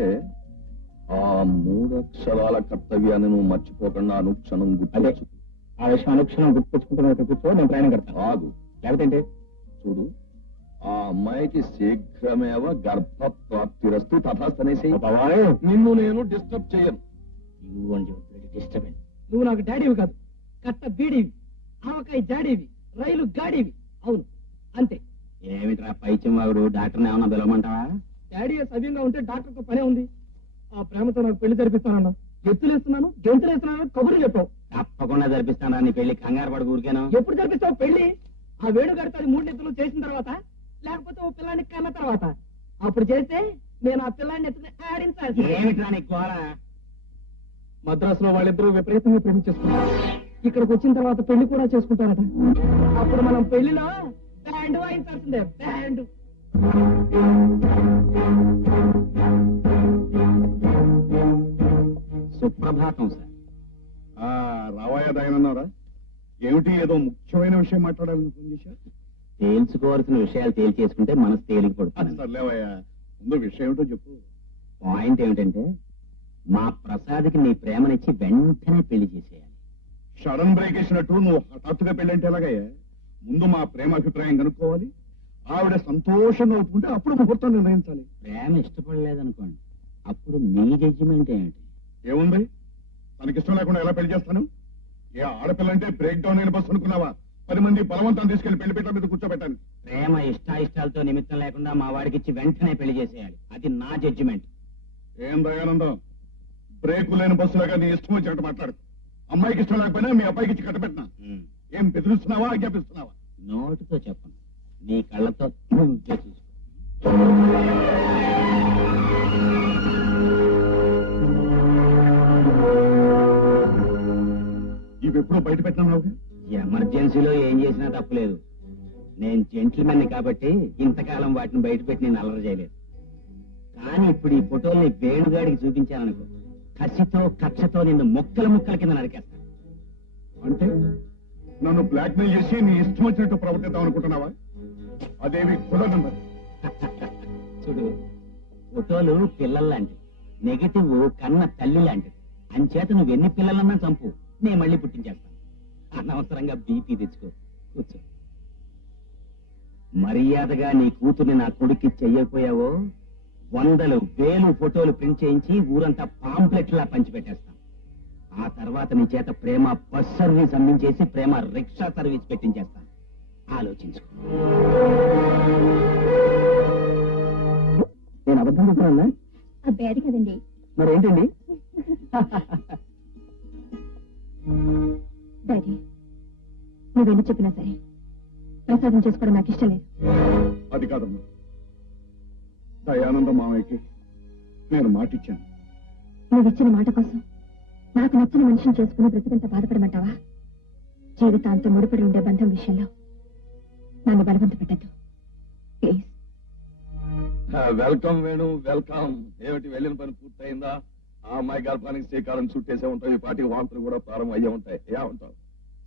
ఆ 3 అక్షరాల కర్తవ్యాన్ని నువ్వు మర్చిపోకుండా అనుక్షణం అదే గుర్తు. ఆ విషయం అనుక్షణం గుర్తుపెట్టుకుంటున్న కూర్చో, నేను ప్రయాణం కడతాను. కాదు, లేకపోతే చూడు, ఆ అమ్మాయికి శీఘ్రమేవ గర్భప్రాప్తిరస్తు తథాస్తనేసి. బాబాయ్, నిన్ను నేను డిస్టర్బ్ చేయను. You and your bloody disturbance. నువ్వు నాకు డాడీవి కాదు, కట్ట బీడీవి, ఆవకాయ జాడీవి, రైలు గాడీవి. అవును, అంతే. ఏమిట్రా పైచివాగుడు? డాక్టర్ని ఏమన్నా పిలవమంటావా? డాడీ సవ్యంగా ఉంటే డాక్టర్తో పనే ఉంది. ఆ ప్రేమతో నాకు పెళ్లి జరిపిస్తానన్నా. ఎత్తులేస్తున్నాను, గెంతులేస్తున్నాను, కబుర్లు చెప్పావు. తప్పకుండా జరిపిస్తానా నీ పెళ్లి? కంగారు పడు ఊరికేనా? ఎప్పుడు జరిపిస్తావు పెళ్లి? ఆ వేణుగారితో 3 నెత్తులు చేసిన తర్వాత, లేకపోతే ఓ పిల్లాన్ని కన్న తర్వాత. అప్పుడు చేస్తే నేను ఆ పిల్లాన్ని ఎత్తుని ఆడించాల్సి. ఏమిట్రా నీ కోర? మద్రాసులో వాళ్ళిద్దరూ విపరీతంగా ప్రేమించేసుకున్నారు. ఇక్కడికి వచ్చిన తర్వాత పెళ్లి కూడా చేసుకుంటారట. అప్పుడు మనం పెళ్లిలో బ్యాండ్ వాయించాల్సిందే, బ్యాండ్. సుప్రభాతం సార్. రావాయా దాయనన్నారా? ఏమిటి, ఏదో ముఖ్యమైన విషయం మాట్లాడాలని ఫోన్ చేశారు? తేల్చుకోవాల్సిన విషయాలు తేల్చేసుకుంటే మనసు తేలిక పడుతుంది. సర్లేవయ్యా, ముందు విషయం ఏమిటో చెప్పు. పాయింట్ ఏమిటంటే, మా ప్రసాద్కి నీ ప్రేమనిచ్చి వెంటనే పెళ్లి చేసేయాలి. సడన్ బ్రేక్ వేసినట్టు నువ్వు హఠాత్తుగా పెళ్ళంటే ఎలాగయ్యా? ముందు మా ప్రేమ అభిప్రాయం కనుక్కోవాలి. ఆవిడ సంతోషంగా ఒప్పుకుంటే అప్పుడు ముహూర్తం నిర్ణయించాలి. ప్రేమ ఇష్టపడలేదనుకోండి, అప్పుడు మీ జడ్జిమెంట్ ఏమిటి? ఏముంది, తనకిష్టం లేకుండా ఎలా పెళ్లి చేస్తాను? ఏ ఆడపిల్లంటే బ్రేక్ డౌన్ అయిన బస్సు అనుకున్నావా? 10 మంది బలవంతాన్ని తీసుకెళ్లి పెళ్లి పీటల మీద కూర్చోబెట్టాను. ప్రేమ ఇష్టాయిష్టాలతో నిమిత్తం లేకుండా మా వాడికిచ్చి వెంటనే పెళ్లి చేసేయాలి. అది నా జడ్జిమెంట్. ఏం దయానందం, బ్రేకు లేని బస్సులాగా నీ ఇష్టం వచ్చినట్టు మాట్లాడు. అమ్మాయికి ఇష్టం లేకపోయినా మీ అబ్బాయికి ఇచ్చి కట్టబెట్టినా. ఏం బెదిరిస్తున్నావా, ఆజ్ఞాపిస్తున్నావా? నోటితో చెప్పను, నీ కళ్ళతో నువ్వే చూసుకో. ఇవి ఎప్పుడో బయట పెట్టినావుగా? ఎమర్జెన్సీలో ఏం చేసినా తప్పులేదు. నేను జెంట్లమెన్ కాబట్టి ఇంతకాలం వాటిని బయట పెట్టి నేను అల్లరి చేయలేదు. కానీ ఇప్పుడు ఈ ఫోటోల్ని వేణుగాడికి చూపించాననుకో, కసితో కక్షతో నిన్ను ముక్కల ముక్కల కింద నరికేస్తాను. అంటే నన్ను బ్లాక్ మెయిల్ చేసి నీ ఇష్టం వచ్చినట్టు ప్రవర్తిద్దాం అనుకుంటున్నావా? అదేవి కుదరదు మరి. చూడు, ఫోటోలు పిల్లల్లాంటివి, నెగటివ్ కన్న తల్లి లాంటివి. అంచేత నువ్వెన్ని పిల్లలన్నా చంపు, నేను మళ్ళీ పుట్టించేస్తాను. అనవసరంగా బీపీ తెచ్చుకో, కూర్చో. మర్యాదగా నీ కూతుర్ని నా కొడుక్కి చెయ్యకపోయావో 100, 1000 ఫోటోలు ప్రింట్ చేయించి ఊరంతా పాంప్లెట్లా పంచిపెట్టేస్తాం. ఆ తర్వాత నీ చేత ప్రేమ బస్ సర్వీస్ అందించేసి ప్రేమ రిక్షా సర్వీస్ పెట్టించేస్తాం. ఆలోచించు. నేను అబద్ధం చెప్తున్నా? అబ్బాయి అది కదండి. మరేంటండి? డాడీ నువ్వెన్ని చెప్పినా సరే ప్రసాదం చేసుకోవడం నాకు ఇష్టం లేదు. అది కాదమ్మా, దయానంద మామయ్యకి నేను మాటిచ్చాను. నువ్వు ఇచ్చిన మాట కోసం నాకు నచ్చిన మనిషిని చేసుకుని బ్రతికంత బాధపడమంటావా? జీవితాంతం ముడిపడి ఉండే బంధం విషయంలో నన్ను బలవంత పెట్టద్దు ప్లీజ్. Welcome Venu, welcome. ఏమిటి వెళ్ళిన పని పూర్తయిందా? ఆ అమ్మాయి గర్భానికి శ్రీకారం చుట్టేసే ఉంటాయి. ఈ పాటికి వాంతులు కూడా ప్రారంభం అయ్యే ఉంటాయి. ఏమంటావు?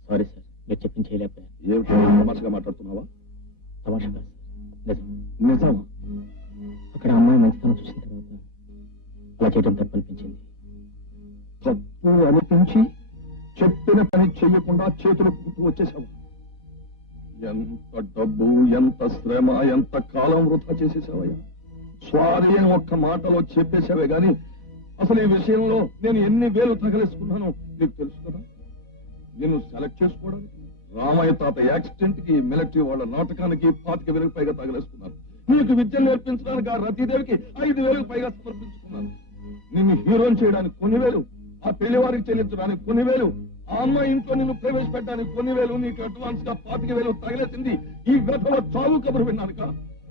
సారీ సార్, మీరు చెప్పింది చేయలేకపోయాను. ఏమిటి తమాషగా మాట్లాడుతున్నావా? తమాషా కాదు సార్, నిజం. నిజమా? అక్కడ అమ్మాయి మంచితనం చూసిన తర్వాత అలా చేయడం తప్పు అనిపించింది. తప్పు అనిపించి చెప్పిన పని చెయ్యకుండా చేతులు పుట్టు వచ్చేసావు. ఎంత డబ్బు, ఎంత శ్రమ, ఎంత కాలం వృధా చేసేసావయ్యా. స్వారీ అని ఒక్క మాటలో చెప్పేసావే గాని అసలు ఈ విషయంలో నేను ఎన్ని వేలు తగలేసుకున్నానో నీకు తెలుసు కదా. నిన్ను సెలెక్ట్ చేసుకోవడానికి రామయ్య తాత యాక్సిడెంట్ కి, మిలిటరీ వాళ్ళ నాటకానికి 25,000 పైగా తగలేసుకున్నాను. నీకు విద్య నేర్పించడానికి ఆ రతీదేవికి 5,000 పైగా సమర్పించుకున్నాను. నిన్ను హీరోని చేయడానికి కొన్ని వేలు, ఆ పెళ్లివారికి చెల్లించడానికి కొన్ని వేలు, ఆ అమ్మాయి ఇంట్లో నిన్ను ప్రవేశపెట్టడానికి కొన్ని వేలు, నీకు అడ్వాన్స్ గా 25,000 తగిలేసింది. ఈ గతంలో చావు కబురు విన్నానుక.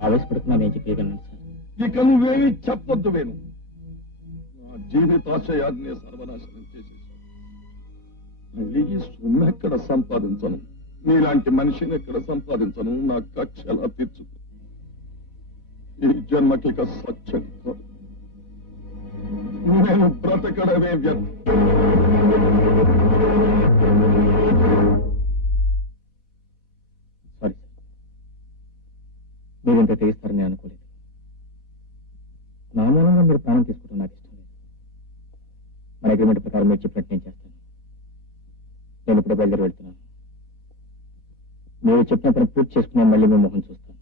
ఆవేశపడుతున్నా నేను చెప్పగలను సార్. ఇక నువ్వేమీ చెప్పొద్దు వేణు. నా జీవితాశయాన్ని సర్వనాశనం చేసేసాను. మళ్ళీ ఈ సొమ్ము ఎక్కడ సంపాదించను? నీలాంటి మనిషిని ఎక్కడ సంపాదించను? నా కక్ష ఎలా తీర్చుకో? ఈ జన్మకి ఇక సత్యం కాదు. నేను బ్రతకడమే వ్యర్థం. సారీ సార్, మీరు ఇంత తెగిస్తారని అనుకోలేదు. నా మూలంగా మీరు ప్రాణం తీసుకోవడం నాకు ఇష్టం లేదు. మన అగ్రిమెంట్ ప్రకారం మీరు చెప్పినట్టు నేను చేస్తాను. నేను ఇప్పుడు బయలుదేరి వెళ్తున్నాను. మీరు చెప్పిన పని పూర్తి చేసుకుని మళ్ళీ మీ మొహం చూస్తాను.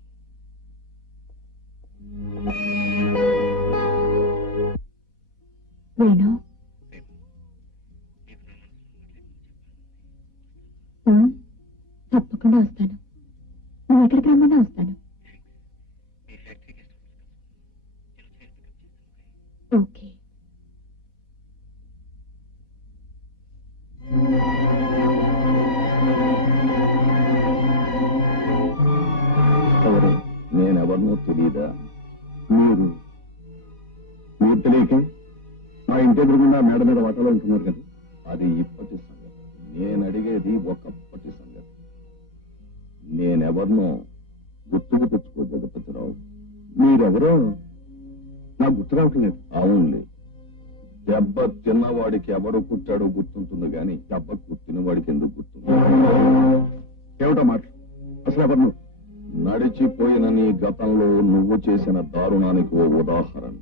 వేణు తప్పకుండా వస్తాను. నువ్వు ఎక్కడికి రమ్మన్నా వస్తాను. ఓకే. ఎవరు? నేనెవరినో తెలియదా? మీరు తెలియక మా ఇంటి ఎదురుగుండా మేడ మీద వాటాలో ఉంటున్నారు కదా. అది ఇప్పటి సంగతి. నేను అడిగేది ఒకప్పటి సంగతి. నేనెవరినో గుర్తుకు తెచ్చుకో జగపతిరావు. మీరెవరో నాకు గుర్తు రావట్లేదు. అవునులే, దెబ్బ తిన్నవాడికి ఎవడు కుట్టాడో గుర్తుంటుంది గాని దెబ్బ కుట్టిన వాడికి ఎందుకు గుర్తుంది? ఏమిటో మాట అసలు ఎవరు నువ్వు? నడిచిపోయిన నీ గతంలో నువ్వు చేసిన దారుణానికి ఓ ఉదాహరణ.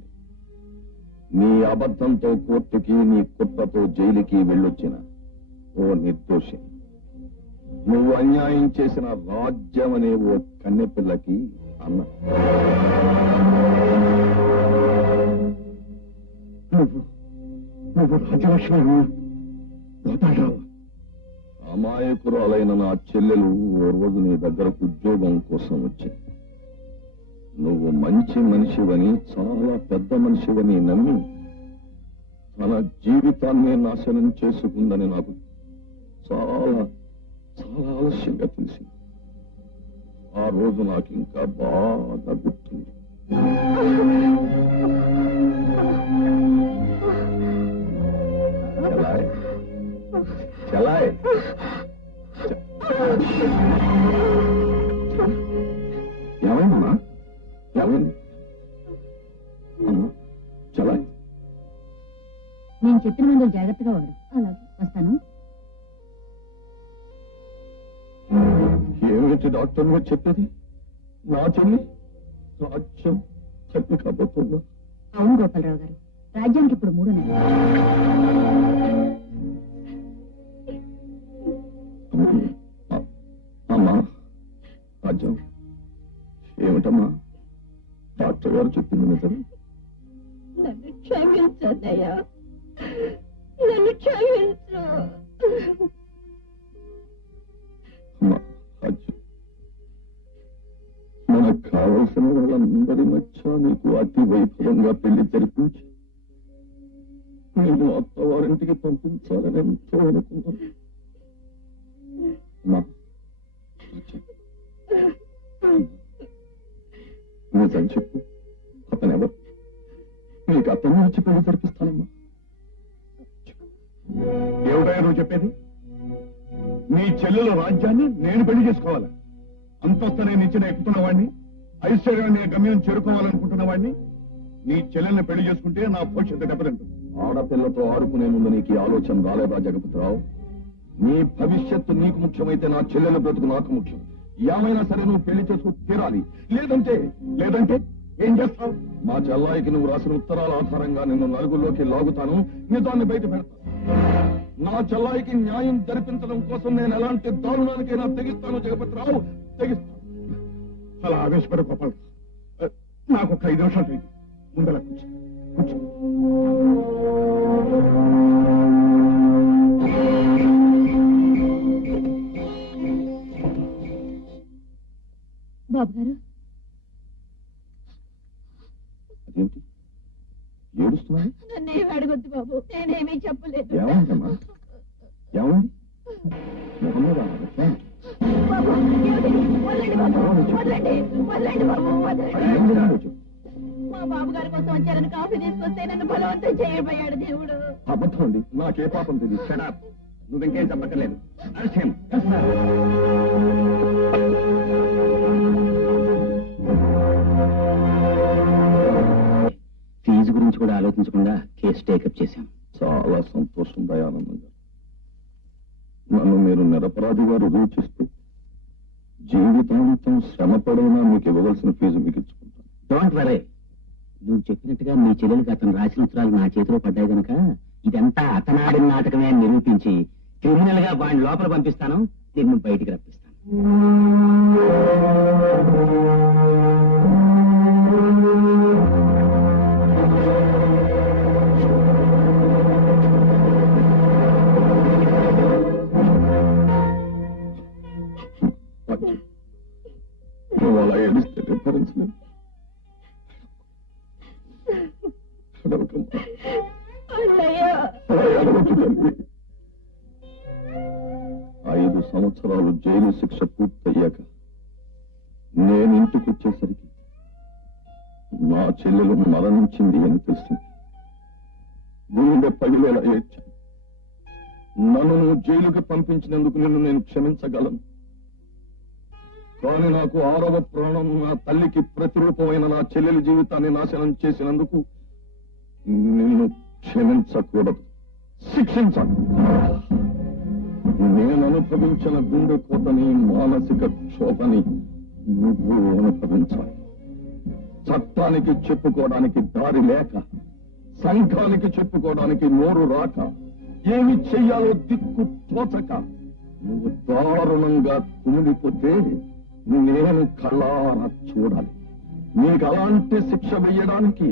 నీ అబద్ధంతో కోర్టుకి, నీ కుట్రతో జైలుకి వెళ్ళొచ్చిన ఓ నిర్దోషి. నువ్వు అన్యాయం చేసిన రాజ్యం అనే ఓ కన్నెపిల్లకి అన్న. నువ్వు రాజలక్ష్మి గోపాలరావు. అమాయకురాలైన నా చెల్లెలు ఓ రోజు నీ దగ్గరకు ఉద్యోగం కోసం వచ్చింది. నువ్వు మంచి మనిషివని, చాలా పెద్ద మనిషివని నమ్మి తన జీవితాన్ని నాశనం చేసుకుందని నాకు చాలా చాలా ఆలస్యంగా తెలిసింది. ఆ రోజు నాకు ఇంకా బాగా గుర్తుంది. చలాయ్ చలాయ్ ఏమైనా ఏమైంది అమ్మా? చలాయ్ నేను చెప్పిన మందులు జాగ్రత్తగా వాడు. అలాగే వస్తాను. ఏమిటి డాక్టర్ నువ్వు చెప్పేది? నా చెల్లి రాజ్యం చెప్పి కాబోతుందా? అవును గోపాలరావు గారు, రాజ్యానికి ఇప్పుడు 3 నెలలు. అమ్మా రాజ్యం ఏమిటమ్మా? డాక్టర్ గారు చెప్పింది నిజమే? నన్ను క్షమించదయ్యా, నన్ను క్షమించు. అమ్మా రాజ్యం, మనకు కావలసిన వాళ్ళందరి మధ్య నీకు అతి వైభవంగా పెళ్లి జరిపించి నేను అత్తవారింటికి పంపించాలని ఎంతో అనుకున్నాను. అమ్మా, నిజం చెప్పు, అతను ఎవరు? నీకు అతన్ని వచ్చి పెళ్లి జరిపిస్తానమ్మా. ఏమిటా నువ్వు చెప్పేది? నీ చెల్లెల రాజ్యాన్ని నేను పెళ్లి చేసుకోవాలి? అంతస్తు నేను ఇచ్చిన ఎక్కుతున్న వాడిని, ఐశ్వర్యాన్ని గమ్యం చేరుకోవాలనుకుంటున్న వాడిని నీ చెల్లెల్ని పెళ్లి చేసుకుంటే నా భవిష్యత్తు దెబ్బతింటుంది. ఆడపిల్లతో ఆడుకునే ముందు నీకు ఈ ఆలోచన రాలేదా జగపతిరావు? నీ భవిష్యత్తు నీకు ముఖ్యమైతే నా చెల్లెల బ్రతుకు నాకు ముఖ్యం. ఏమైనా సరే నువ్వు పెళ్లి చేసుకుని తీరాలి. లేదంటే ఏం చేస్తావు? మా చెల్లాయికి నువ్వు రాసిన ఉత్తరాల ఆధారంగా నిన్ను నలుగురిలోకి లాగుతాను, నిజాన్ని బయట పెడతాను. నా చెల్లాయికి న్యాయం జరిపించడం కోసం నేను ఎలాంటి దారుణానికైనా తెగిస్తాను జగపతిరావు, తెగిస్తాను. అలా ఆవేశపడ గోపాలరావు. నాకు ఒక 5 నిమిషాలు లేదు. ముందలా కూర్చో. బాబు గారు, అదేమిటి ఏడుస్తున్నాను? నన్నేమి అడగొద్దు బాబు, నేనేమీ చెప్పలేదు. ఏమైందమ్మా? ఏమైంది? మొహం మీద బాబు, ఏమిటి? వదలండి బాబు, వదలండి, వదలండి బాబు, వదలండి. మా బాబు గారి కోసం వచ్చారని కాఫీ తీసుకొస్తే నన్ను బలవంతం చేయబోయాడు దేవుడు. అబద్ధం అండి, నాకే పాపం తెలియదు. షడప్, నువ్వు ఇంకేం చెప్పక్కర్లేదు. అర్షం ఫీజు గురించి కూడా ఆలోచించకుండా కేసు టేకప్ చేశాను. చాలా సంతోషం దయానందంగా. నన్ను మీరు నిరపరాధిగా రుజువు చేస్తూ జీవితాంతం శ్రమపడైనా మీకు ఇవ్వవలసిన ఫీజు మీకు ఇచ్చుకుంటాను. Don't worry. నువ్వు చెప్పినట్టుగా మీ చెల్లెలకి అతను రాసిన ఉత్తరాలు నా చేతిలో పడ్డాయి కనుక ఇదంతా అతనాడిన నాటకమే అని నిరూపించి క్రిమినల్ గా వాడిని లోపల పంపిస్తాను, నిన్ను బయటికి రప్పిస్తాను. నువ్వు అలా ఏడిస్తే భరించలేదు. అలా ఏడవకు తల్లి. 5 సంవత్సరాలు జైలు శిక్ష పూర్తయ్యాక నేను ఇంటికి వచ్చేసరికి నా చెల్లెలు మరణించింది అని తెలిసింది. గుండె పగిలేలా ఏడ్చాను. నన్ను నువ్వు జైలుకి పంపించినందుకు నిన్ను నేను క్షమించగలను. కానీ నాకు 6వ ప్రాణం నా తల్లికి ప్రతిరూపమైన నా చెల్లెలి జీవితాన్ని నాశనం చేసినందుకు నిన్ను క్షమించకూడదు, శిక్షించాలి. నేను అనుభవించిన గుండె కోతని, మానసిక క్షోభని నువ్వు అనుభవించాలి. చట్టానికి చెప్పుకోవడానికి దారి లేక, సంఘానికి చెప్పుకోవడానికి నోరు రాక, ఏమి చెయ్యాలో దిక్కు తోచక నువ్వు దారుణంగా కుమిలిపోతే నేను కళ్ళారా చూడాలి. నీకు అలాంటి శిక్ష వేయడానికి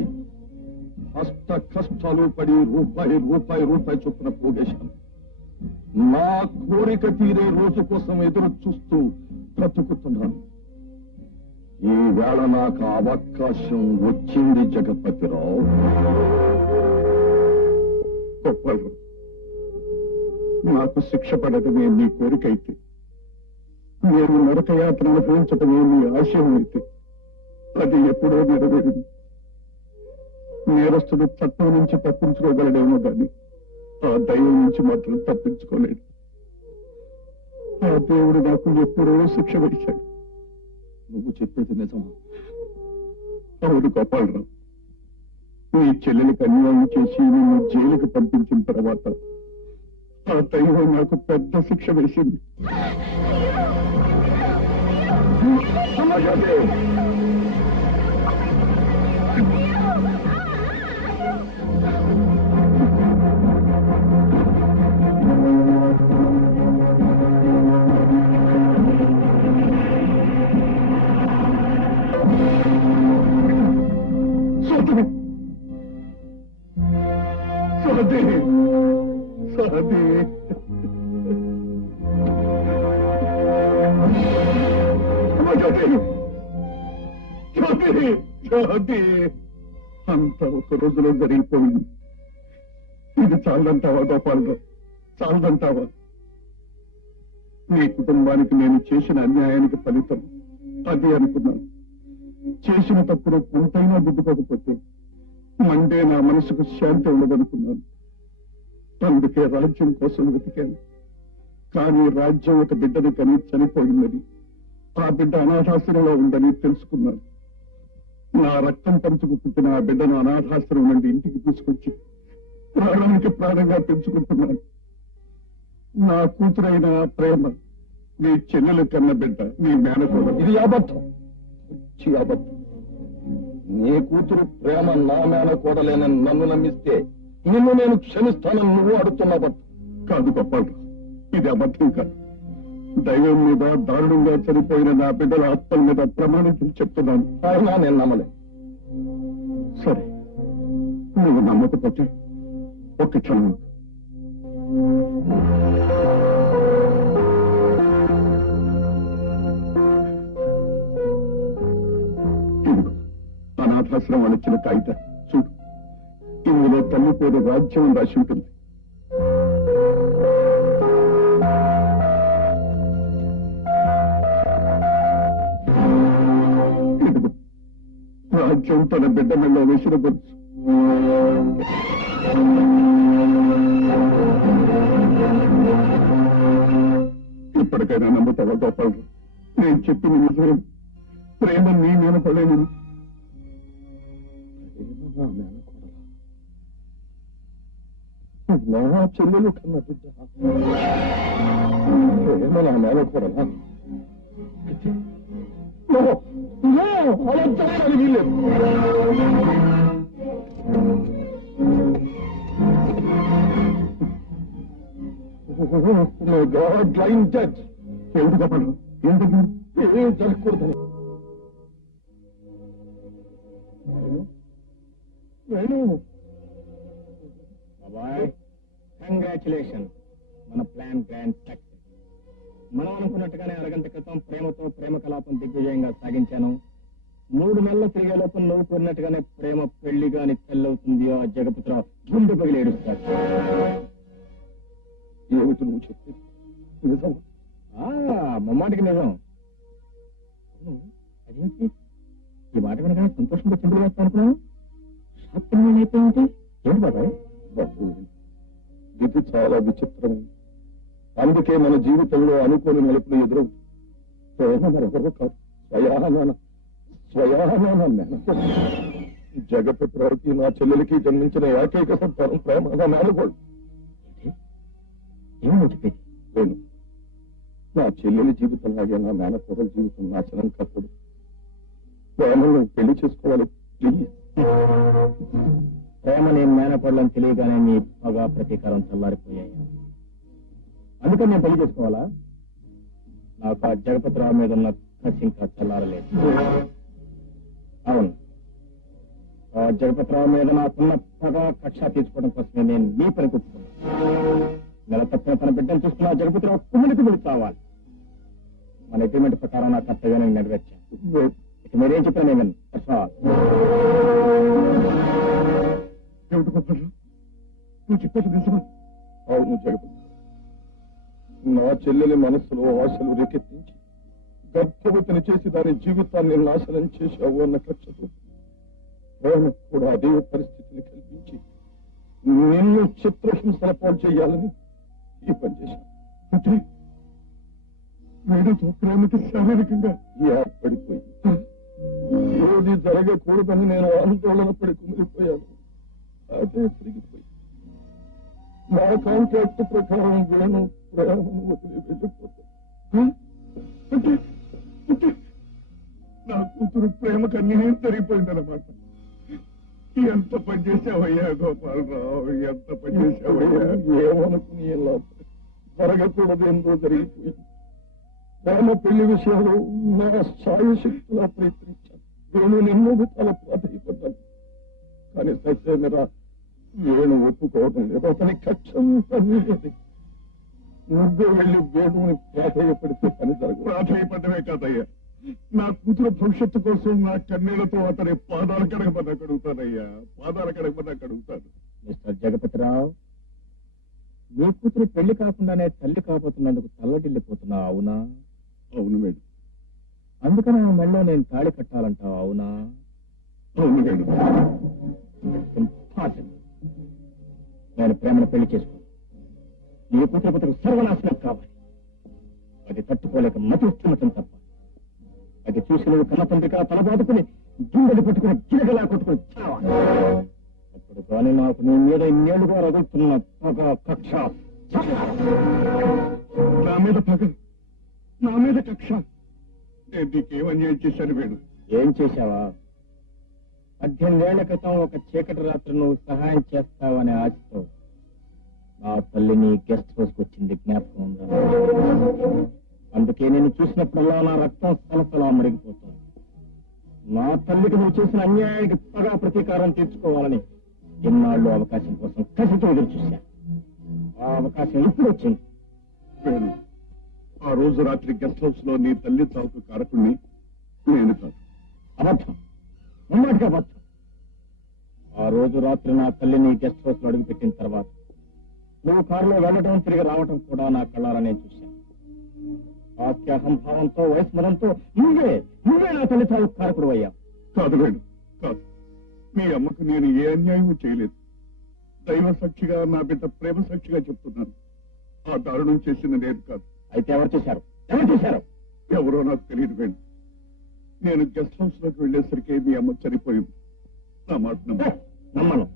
కష్టాలు పడి రూపాయి చొప్పున పోగేశాను. నా కోరిక తీరే రోజు కోసం ఎదురు చూస్తూ బ్రతుకుతున్నాను. ఈ వేళ నాకు అవకాశం వచ్చింది జగపతిరావు. గోపాలరావు, నాకు శిక్ష పడటమే నీ కోరిక అయితే, నేను నరకయాత్ర అనుభవించటమే నీ ఆశయం అయితే, అది ఎప్పుడో నెరవేరింది. నేరస్తుడు చట్టం నుంచి తప్పించుకోగలడేమో కానీ ఆ దైవం నుంచి మాత్రం తప్పించుకోలేడు. ఆ దేవుడు నాకు ఎప్పుడో శిక్ష వేశాడు. నువ్వు చెప్పేది నిజమా? అవును గోపాలరావు, నీ చెల్లెలకు అన్యాయం చేసి నిన్ను జైలుకు పంపించిన తర్వాత ఆ దైవం నాకు పెద్ద శిక్ష వేసింది. అంత ఒక రోజులో జరిగిపోయింది. ఇది చాలంటావా గోపాలరావు? చాలంటావా? నీ కుటుంబానికి నేను చేసిన అన్యాయానికి ఫలితం అది అనుకున్నాను. చేసిన తప్పుడు కొంతైనా దిద్దుకోకపోతే మండే నా మనసుకు శాంతి ఉండదనుకున్నాను. అందుకే రాజ్యం కోసం వెతికాను. కానీ రాజ్యం ఒక బిడ్డని కని చనిపోయిందని, ఆ బిడ్డ అనాథాశ్రమంలో ఉందని తెలుసుకున్నాను. నా రక్తం పంచుకు పుట్టిన ఆ బిడ్డను అనాథాశ్రమం నుండి ఇంటికి తీసుకొచ్చి ప్రాణానికి ప్రాణంగా పెంచుకుంటున్నాను. నా కూతురైన ప్రేమ నీ చెల్లెలు కన్న బిడ్డ నీ మేనకోడలు. ఇది అబద్ధం, పిచ్చి అబద్ధం. నీ కూతురు ప్రేమ నా మేనకోడలేనని నన్ను నమ్మిస్తే నిన్ను నేను క్షమిస్తానని నువ్వు అడుగుతున్న అబద్ధం. కాదు గోపాలరావు, ఇది అబద్ధం కాదు. దైవం మీద దారుణంగా చనిపోయిన నా బిడ్డల ఆత్మల మీద ప్రమాణించి చెప్తున్నాను. అయినా నేను నమ్మలే. సరే, నువ్వు నమ్మకపోతే ఒక్క క్షణం. ఇదిగో అనాథాశ్రమం వాళ్ళు ఇచ్చిన కాగిత చూడు. ఇందులో తల్లి పేరు రాజ్యం రాసి ఉంటుంది. ఇదిగో రాజ్యం తన బిడ్డ మెళ్ళ వేసిన గొలుసు. ఇప్పటికైనా నమ్ముతావా గోపాలరావు? నేను చెప్పిన నిజం. ప్రేమ నీ మేనపడలేను. నా చెల్లెలు కన్న బిడ్డ ప్రేమ నా మేనకోడలా? అలా జరగాలి వీల్లేదు. God line judge. ఎవరు గోపాలరావు? ఏం జరిగింది? ఏం జరగకూడదని. బాబాయ్, కంగ్రాచులేషన్. మన ప్లాన్ గ్రాండ్ సక్సెస్. మనం అనుకున్నట్టుగానే అరగంట క్రితం ప్రేమతో ప్రేమ కలాపం దిగ్విజయంగా సాగించాను. 3 నెలలు తిరిగే లోపల నువ్వు కోరినట్టుగానే ప్రేమ పెళ్లి గాని తెల్లవుతుంది. ఆ జగపతిరావు గుండె పగిలి ఏడుస్తాడు. ఏమిటి నువ్వు చెప్పేది? నిజమా? మమ్మాటికి నిజం. అదేంటి ఈ మాట వినగానే సంతోషంగా చిందులు వేస్తా అనుకున్నాను. షాప్పింగ్ అయిపోయింది. ఏంటి బాబాయ్? బాబు, ఇది చాలా విచిత్రమైంది. అందుకే మన జీవితంలో అనుకోని మలుపులు ఎదురవుతుంది. ప్రేమ మరెవరో కాదు, స్వయాన మేనకోడు. జగపతిరావుకి నా చెల్లెలికి జన్మించిన ఏకైక సంతానం ప్రేమ నా మేనకోడు. ఏమో చెప్పేది? నేను నా చెల్లెలి జీవితం లాగే నా మేనకోడల జీవితం నాశనం కాకూడదు. ప్రేమను పెళ్లి చేసుకోవాలి ప్లీజ్. ప్రేమ నేను మేనపడలని తెలియగానే నీ పగ ప్రతీకారం చల్లారిపోయాయి. అందుకని నేను పెళ్లి చేసుకోవాలా? నాకు ఆ జగపతిరావు మీద ఉన్న కసి ఇంకా చల్లారలేదు. అవును, ఆ జగపతిరావు మీద నాకున్న పగ కక్ష తీర్చుకోవడం కోసమే నేను నీ పని కూర్చుకున్నాను. నెల తప్పిన తన బిడ్డను చూసుకున్న ఆ జగపతిరావు కుమ్మిడికి పిలిచి కావాలి. మన అగ్రిమెంట్ ప్రకారం నా కర్తవ్యాన్ని నెరవేర్చాను. ఇక మీరేం చెప్పినా నేను ఏమిటి గోపాలరావు? నువ్వు చెప్పేది నిజమా? అవును జగపతి, నా చెల్లెలి మనస్సులో ఆశలు రేకెత్తించి గర్భవతిని చేసి దాని జీవితాన్ని నాశనం చేశావు అన్న కక్షతో ప్రేమకు కూడా అదే పరిస్థితిని కల్పించి నిన్ను చిత్రహింసల పాలు చేయాలని ఈ పని చేశాను. అంటే వీడితో ప్రేమకి శారీరకంగా ఏర్పడిపోయింది. ఏది జరగకూడదని నేను ఆందోళన పడి కుమిలిపోయాను. అదే తిరిగిపోయి నా కాంట్రాక్ట్ ప్రకారం వేణు ప్రేమను వదిలి వెళ్ళిపోతాను. అంటే నా కూతురు ప్రేమకు అన్యాయం జరిగిపోయిందన్నమాట. ఎంత పని చేసావయ్యా గోపాలరావు, ఎంత పని చేసావయ్యా? ఏమనుకుని ఎలా జరగకూడదు ఎంతో జరిగిపోయింది. ప్రేమ పెళ్లి విషయంలో నా సాయశక్తులా ప్రయత్నించాను. వేణు ఎన్నో విధాల ప్రాధాన్యపడ్డాను. కానీ సత్యమేరా వేణు ఒప్పుకోవడం లేదు. అతని కక్షంతా మీదేది. నువ్వే వెళ్ళి వేణుని ప్రాధాన్యపడితే పని జరగదు. ప్రాధాన్యపడ్డమే కాదయ్యా, నా కూతురు భవిష్యత్తు కోసం నా కన్నీళ్లతో అతని పాదాలు కడగమని అడుగుతానయ్యా, పాదాలు కడగమని అడుగుతాను. మిస్టర్ జగపతిరావు, నీ కూతురు పెళ్లి కాకుండానే తల్లి కాబోతున్నందుకు తల్లడిల్లిపోతున్నా అవునా? అవును మేడం, అందుకని ఆ మెళ్ళో నేను తాళి కట్టాలంటావు అవునా? అవును మేడం. Impossible. నేను ప్రేమను పెళ్లి చేసుకోను. నీ కూతురు బతుకు సర్వనాశనం కావాలి. అది తట్టుకోలేక మతి ఉత్తుమతం తప్ప. అది చూసి నువ్వు కన్న తండ్రిగా తల బాదుకుని గుండెలు పట్టుకుని గిరగలా కొట్టుకుని చావాలి. అప్పుడు కానీ నాకు నీ మీద ఇన్నేళ్లుగా రగులుతున్న పగ కక్ష నా మీద పగ, నా మీద కక్ష. నేను నీకేం అన్యాయం చేశాను మేడం? ఏం చేశావా? 18 ఏళ్ల క్రితం ఒక చీకటి రాత్రి నువ్వు సహాయం చేస్తావనే ఆశతో నా తల్లిని గెస్ట్ హౌస్కి వచ్చింది, జ్ఞాపకం ఉందా? అందుకే నేను చూసినప్పుడల్లా నా రక్తం సలసలా మరిగిపోతుంది. నా తల్లికి నువ్వు చేసిన అన్యాయానికి పగా ప్రతీకారం తీర్చుకోవాలని ఎన్నాళ్ళు అవకాశం కోసం కసితో ఎదురు చూశా. ఆ అవకాశం ఇప్పుడు వచ్చింది. నేను ఆ రోజు రాత్రి గెస్ట్ హౌస్ లో నీ తల్లి చావుకు కారకుణ్ణి నేను కాదు. అబద్ధం, ముమ్మాటికి అబద్ధం. ఆ రోజు రాత్రి నా తల్లిని గెస్ట్ హౌస్ లో అడుగు పెట్టిన తర్వాత నువ్వు కారులో వెళ్ళడం తిరిగి రావడం కూడా నా కళ్ళారా నేను చూశాను. ఆస్త్యాహంభావంతో వయస్మరంతో నువ్వే నా తల్లి చావు కారకుడు అయ్యా. కాదు మేడం, కాదు. మీ అమ్మకు నేను ఏ అన్యాయం చేయలేదు. దైవ సాక్షిగా, నా బిడ్డ ప్రేమ సాక్షిగా చెప్తున్నాను, ఆ దారుణం చేసింది నేను కాదు. అయితే ఎవరు చేశారు? ఎవరు చేశారు? ఎవరో నాకు తెలియదు మేడం. నేను గెస్ట్ హౌస్ లోకి వెళ్లేసరికి మీ అమ్మ చనిపోయింది. నా మాట నమ్మను.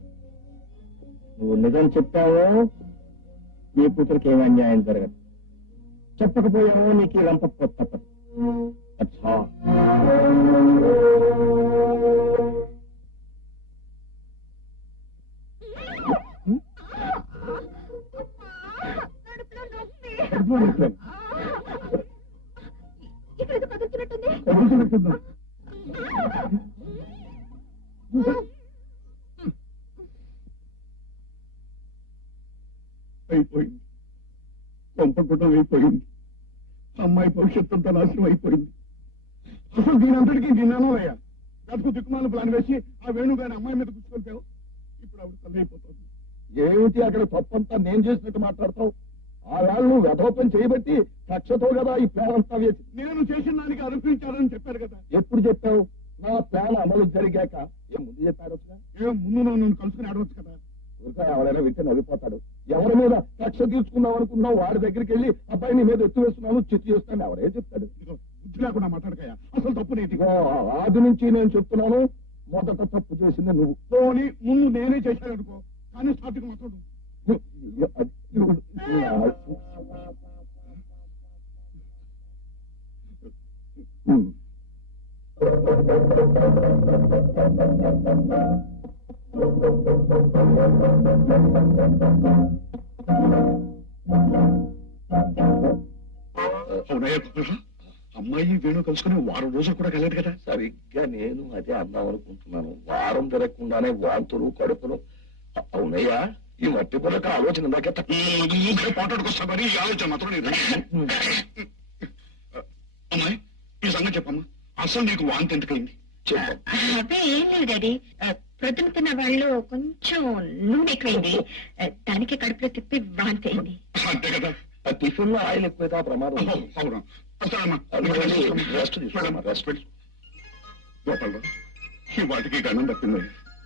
నువ్వు నిజం చెప్పావో నీ కూతురికి ఏమి అన్యాయం జరగదు. చెప్పకపోయావో నీకు రంప తప్పదు. ఇక్కడ కదులుతున్నట్టుంది. అయిపోయింది, కొంపకుటం అయిపోయింది. అమ్మాయి భవిష్యత్తు అంతా నాశనం అయిపోయింది. అసలు దీనంతటికీ దీన్నానో అయ్యా బ్రతుకు దిక్కుమాలను ప్లాన్ వేసి ఆ వేణుగాని అమ్మాయి మీద కూర్చుకొల్పావు. ఇప్పుడు ఆవిడ తల్లి అయిపోతుంది. ఏమిటి అక్కడ తప్పంతా నేను చేసినట్టు మాట్లాడతావు? ఆ వాళ్ళు వ్యధోపం చేయబట్టి కక్షతో కదా ఈ ప్లాన్ అంతా వేసి. నేను చేసిన దానికి అనుభవించాలని చెప్పారు కదా. ఎప్పుడు చెప్పావు? నా ప్లాన్ అమలు జరిగాక. ఏం ముందు చెప్పారు? ఏ ముందు నన్ను కలుసుకుని ఆడవచ్చు కదా. ఇంకా ఎవరైనా వింటే నవ్విపోతాడు. ఎవరి మీద కక్ష తీర్చుకున్నావు అనుకున్నావు, వాడి దగ్గరికి వెళ్ళి అబ్బాయి నీ మీద ఎత్తు వేస్తున్నాను, చిత్తు చేస్తాను ఎవరే చెప్తాడు? బుద్ధి లేకుండా మాట్లాడకయ్యా, అసలు తప్పు నీటి. ఆది నుంచి నేను చెప్తున్నాను, మొదట తప్పు చేసింది నువ్వు. పోనీ ముందు నేనే చేశాననుకో, కానీ స్టార్టింగ్ మాత్రం అమ్మాయి వేణు కలుసుకుని వారం రోజులు కూడా కలదు కదా. సరిగ్గా నేను అదే అందాం అనుకుంటున్నాను. వారం తిరగకుండానే వాంతులు కడుపులు. అవునయ్యా, ఈ మట్టి పొలక ఆలోచన దాకెత్త పోటాడుకొస్తామని ఈ ఆలోచన మాత్రం లేదు. అమ్మాయి ఈ సంగతి చెప్పమ్మా, అసలు నీకు వాంతి ఎందుకైంది? అదే ఏం లేదు డాడీ, ప్రొద్దున తిన్న వాళ్ళు కొంచెం నూనె ఎక్కువైంది, దానికి కడుపులో తిప్పి వాంతి అయింది. అంతే కదా. ఆ టిఫిన్ లో ఆయిల్ ఎక్కువ ప్రమాదం. అవునా, గోపాలరావు ఈ వాటికి గణం తప్పింది.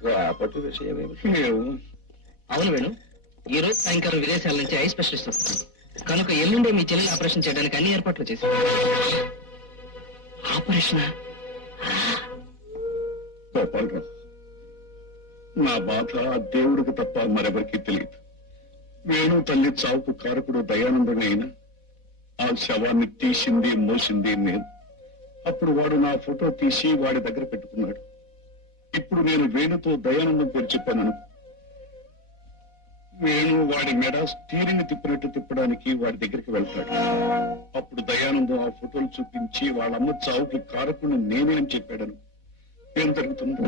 రేపటి విషయం ఏమిటి? అవును వేణు, ఈ రోజు సాయంకాలం విదేశాల నుంచి ఐ స్పెషలిస్ట్ వస్తుంది కనుక ఎల్లుండే మీ చెల్లెలు ఆపరేషన్ చేయడానికి అన్ని ఏర్పాట్లు చేశారు. ఆపరేషన్? గోపాలరావు, నా బాధ దేవుడికి తప్ప మరెవరికి తెలియదు. వేణు తల్లి చావుకు కారకుడు దయానందమే అయినా ఆ శవాన్ని తీసింది మోసింది నేను. అప్పుడు వాడు నా ఫోటో తీసి వాడి దగ్గర పెట్టుకున్నాడు. ఇప్పుడు నేను వేణుతో దయానందం పేరు చెప్పాను. వేణు వాడి మెడ స్టీరింగ్ తిప్పినట్టు తిప్పడానికి వాడి దగ్గరికి వెళ్తాడు. అప్పుడు దయానందం ఆ ఫోటోలు చూపించి వాళ్ళమ్మ చావుకి కారకుడు నేనే అని చెప్పాడను. ఏం జరుగుతుందో?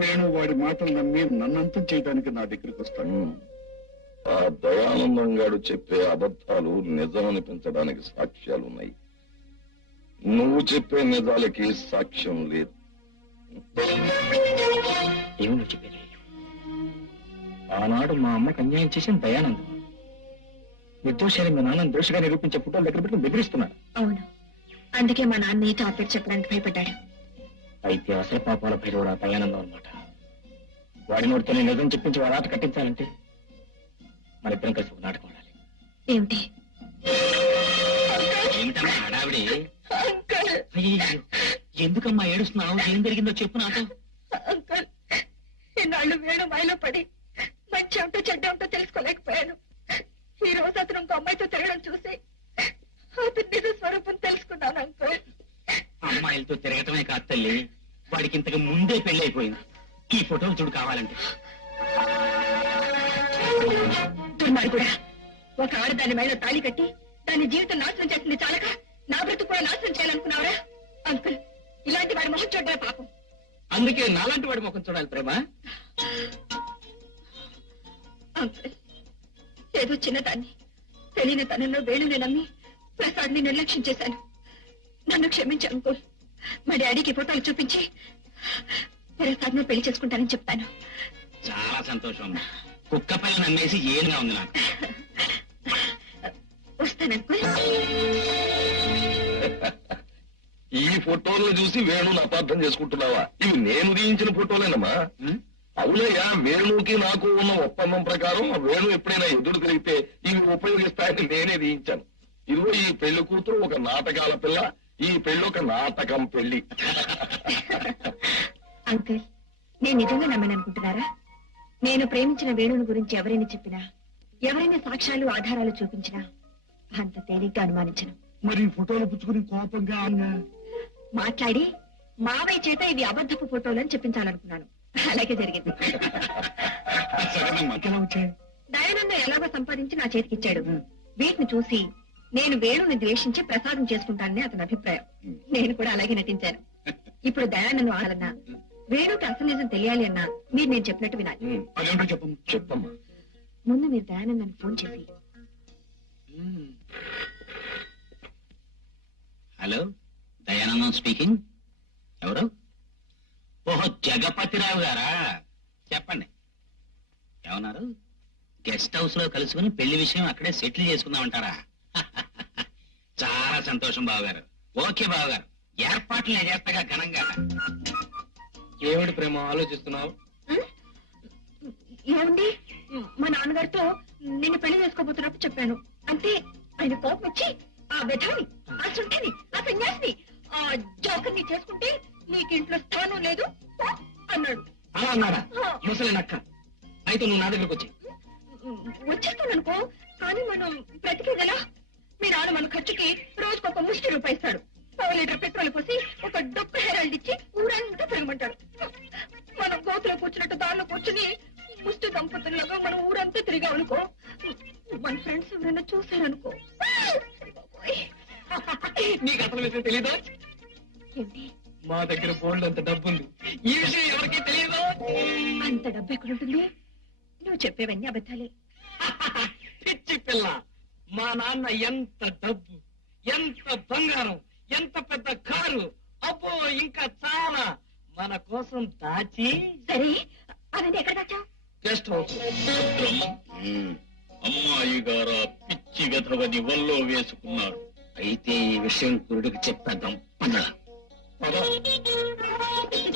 వేణు వాడి మాటలు నమ్మి నన్నంతం చేయడానికి నా దగ్గరికి వస్తాడు. ఆ దయానందం గారు చెప్పే అబద్ధాలు నిజమనిపించడానికి సాక్ష్యాలు ఉన్నాయి. నువ్వు చెప్పే నిజాలకి సాక్ష్యం లేదు. ఏమో చెప్పేది. ఆనాడు మా అమ్మకి అన్యాయం చేసిన దయానందం నిర్దోషాన్ని మీ నాన్న దోషగా నిరూపించే ఫోటోలు దగ్గర పెట్టి బెదిరిస్తున్నాడు. అవును, అందుకే మా నాన్న నీతో ఆ పేరు చెప్పడానికి భయపడ్డాడు. అయితే అసలు పాపాల భైరవుడు ఆ దయానందం అనమాట. వాడి నోటితోనే నిజం చెప్పించి వాడు ఆట కట్టించాలంటే మన ఇద్దరం కలిసి ఒక నాటకం ఆడాలి. ఏమిటి? ఏమిటమ్మా హడావిడి? అయ్యో, ఎందుకమ్మా ఏడుస్తున్నావు? ఏం జరిగిందో చెప్పు నాతో. అంకుల్, ఈనాళ్ళు వేణు మాయలో పడి మంచి ఏమిటో చెడ్డ ఏమిటో తెలుసుకోలేకపోయాను. ఈ రోజు అతను ఇంకో అమ్మాయితో తిరగడం చూసి అతని నిజ స్వరూపం తెలుసుకున్నాను. అంకుల్, అమ్మాయిలతో తిరగటమే కాదు తల్లి, వాడికి ఇంతకు ముందే పెళ్లి అయిపోయింది. ఈ ఫోటోలు చూడు కావాలంటే. దుర్మార్గుడు కూడా ఒక ఆడదాని మేళ తాళి కట్టి దాని జీవితం నాశనం చేసింది చాలక నా బ్రతుకు కూడా నాశనం చేయాలనుకున్నావురా? అంకుల్, ఇలాంటి వాడి మొహం చూడరా పాపం. అందుకే నాలాంటి వాడి ముఖం చూడాలి ప్రేమ. అంకుల్, ఏదో చిన్నదాన్ని తెలియని తనలో వేణుని నమ్మి ప్రసాద్ని నిర్లక్ష్యం చేశాను. నన్ను క్షమించు అంకుల్. మా డాడీకి ఫోటోలు చూపించి ప్రసాద్ని పెళ్లి చేసుకుంటానని చెప్తాను. చాలా సంతోషం అమ్మా. కుక్క పిల్ల నమ్మేసి ఏనుగా ఉంది నాకు. వస్తాను అంకుల్. ఈ ఫోటోలను చూసి వేణుని అపార్థం చేసుకుంటున్నావా? ఇవి నేను తీయించిన ఫోటోలేనమ్మా. అవునయ్యా, వేణుకి నాకు ఉన్న ఒప్పందం ప్రకారం వేణు ఎప్పుడైనా ఎదురు తిరిగితే ఇవి ఉపయోగిస్తాయని నేనే తీయించాను. ఇదిగో ఈ పెళ్లి కూతురు ఒక నాటకాల పిల్ల, ఈ పెళ్లి ఒక నాటకం పెళ్లి. అంకుల్, నేను నిజంగా నమ్మననుకుంటున్నారా? నేను ప్రేమించిన వేణుని గురించి ఎవరైనా చెప్పినా, ఎవరైనా సాక్ష్యాలు ఆధారాలు చూపించినా అంత తేలిగ్గా అనుమానించను. మరి ఫోటోలు పుచ్చుకుని కోపంగా మాట్లాడి మావయ్య చేత ఇవి అబద్ధపు ఫోటోలు అని చెప్పించాలనుకున్నాను. అలాగే జరిగింది. దయానంద ఎలాగో సంపాదించి నా చేతికిచ్చాడు. వీటిని చూసి నేను వేణుని ద్వేషించి ప్రసాదం చేసుకుంటానని అతని అభిప్రాయం. నేను కూడా అలాగే నటించాను. ఇప్పుడు దయానందం ఆడాలన్నా, వేణుకి అసలు నిజం తెలియాలి అన్నా మీరు నేను చెప్పినట్టు వినాలి. అదేంటో చెప్పమ్మా. ముందు మీరు దయానందాన్ని ఫోన్ చేసి, హలో, దయానందం స్పీకింగ్. ఎవరు? ఓహో, జగపతిరావు గారా? చెప్పండి. ఏమన్నారు? గెస్ట్ హౌస్ లో కలుసుకుని పెళ్లి విషయం అక్కడే సెటిల్ చేసుకుందామంటారా? చాలా సంతోషం బావగారు. ఓకే బావగారు, ఏర్పాట్లు నేను చేస్తాగా ఘనంగా. ఏమిటి ప్రేమ ఆలోచిస్తున్నావు? ఏమండి, మా నాన్నగారితో నిన్ను పెళ్లి చేసుకోబోతున్నప్పుడు చెప్పాను. అంతే, ఆయన కోపం వచ్చి ఆ విధాని, ఆ చుంటిని, ఆ సన్యాసిని, ఆ జోకర్ని చేసుకుంటే నీకు ఇంట్లో స్థానం లేదు అన్నాడు. అలా అన్నాడా? ముసలి నక్క. అయితే నువ్వు నా దగ్గరకు వచ్చి వచ్చేస్తాననుకో, కానీ మనం బ్రతికేదలా? మీ నాన్న మన ఖర్చుకి రోజుకు ఒక ముష్టి రూపాయి ఇస్తాడు. 1 లీటర్ పెట్రోల్ పోసి ఒక డొక్క హెరాల్డ్ ఇచ్చి ఊరంతా తిరగమంటాడు. మనం గోతులో కూర్చున్నట్టు దానిలో కూర్చుని ముష్టి దంపతుల్లాగా మనం ఊరంతా తిరిగామనుకో, మన ఫ్రెండ్స్ ఎవరైనా చూశారనుకో. నీకు అసలు విషయం తెలీదా? ఏంటి? మా దగ్గర బోల్డ్ అంత డబ్బు ఉంది. ఈ విషయం ఎవరికీ తెలియదు. అంత డబ్బు ఎక్కడుంటుంది? నువ్వు చెప్పేవన్నీ అబద్ధాలే. పిచ్చి పిల్ల, మా నాన్న ఎంత డబ్బు, ఎంత బంగారం, ఎంత పెద్ద కారు, అబ్బో ఇంకా చాలా మన కోసం దాచి. సరే, అవన్నీ ఎక్కడ దాచావు? Guest house. అమ్మాయి గారా పిచ్చి వెధవని వల్లో వేసుకున్నారు. అయితే ఈ విషయం కురుడికి చెప్పేద్దాం.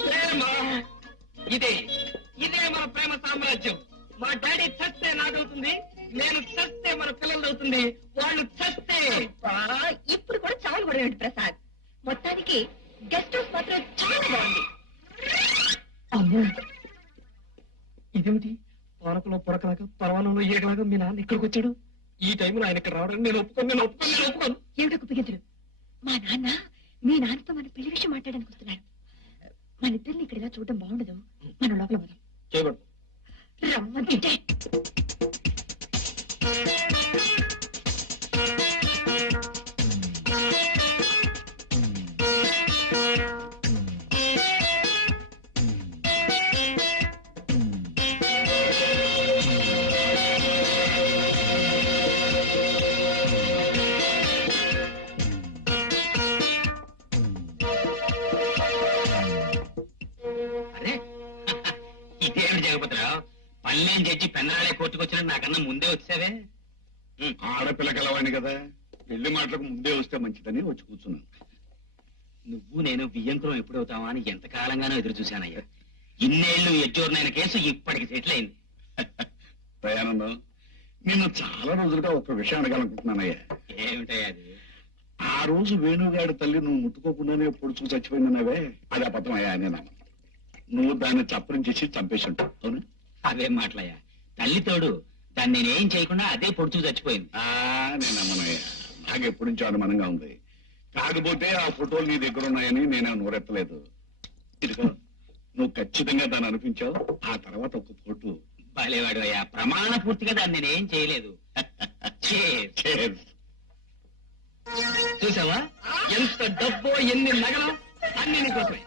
ప్రేమ ఇదే మన ప్రేమ సామ్రాజ్యం. మా డాడీ చస్తే నాదవుతుంది, నేను చస్తే మన పిల్లలవుతుంది, వాళ్ళు చస్తే. ఇప్పుడు కూడా చాలు కూడా ప్రసాద్. మొత్తానికి గెస్ట్ హౌస్ మాత్రం చాలా బాగుంది. అమ్మో, ఇదేమిటి? పానకులో పొడకలాగా పర్వాణంలో ఏగలాగా మీ నాన్న ఇక్కడికి వచ్చాడు. ఈ టైంలో ఆయన ఇక్కడ రావడానికి నేను ఒప్పుకోను. ఏమిటో కుప్పిగింతుడు? మా నాన్న మీ నాన్నతో మన పెళ్లి విషయం మాట్లాడడానికి వస్తున్నాడు. మన ఇద్దరిని ఇక్కడ ఇలా చూడడం బాగుండదు. మనం లోపల పోదాం. చేయబడు. రమ్మంటే అరే, ఇదేమిటి జగపతిరావు? పల్లెం చేసి పెందరాలే కోర్టుకొచ్చినట్టు నాకన్నా ముందే వచ్చావే. ఆడపిల్ల కలవాణి కదా, పెళ్లి మాటలకు ముందే వస్తే మంచిదని వచ్చి కూర్చున్నాను. నువ్వు నేను బియ్యంకులం ఎప్పుడవుతావా అని ఎంతకాలంగానో ఎదురు చూశానయ్యా. ఇన్నేళ్లు ఎజ్జోర్నైన కేసు ఇప్పటికి సెటిల్ అయింది. దయానందం, నిన్ను చాలా రోజులుగా ఒక విషయం అడగాలనుకుంటున్నానయ్యా. ఏమిటయ్యా అది? ఆ రోజు వేణుగాడి తల్లి నువ్వు ముట్టుకోకుండానే పొడుచుకు చచ్చిపోయిందన్నావే, అది అబద్ధం అయ్యా అని నమ్మను. నువ్వు దాన్ని చప్పరించేసి చంపేసి ఉంటావు, అవును? అవేం మాటలయ్యా, తల్లి తోడు దాన్ని నేనేం చేయకుండా అదే పొడుచుకు చచ్చిపోయింది. నేను నమ్మనయ్యా, నాకు ఎప్పటి నుంచో అనుమానంగా ఉంది. కాకపోతే ఆ ఫోటోలు నీ దగ్గర ఉన్నాయని నేనే నోరెత్తలేదు. ఇదిగో, నువ్వు ఖచ్చితంగా దాన్ని అనిపించావు. ఆ తర్వాత ఒక ఫోటో. బాలేవాడు అయ్యా, ప్రమాణ పూర్తిగా దాన్ని నేనేం చేయలేదు. చూసావా ఎంత డబ్బో ఎన్ని నగలు అన్ని నీకోసమే.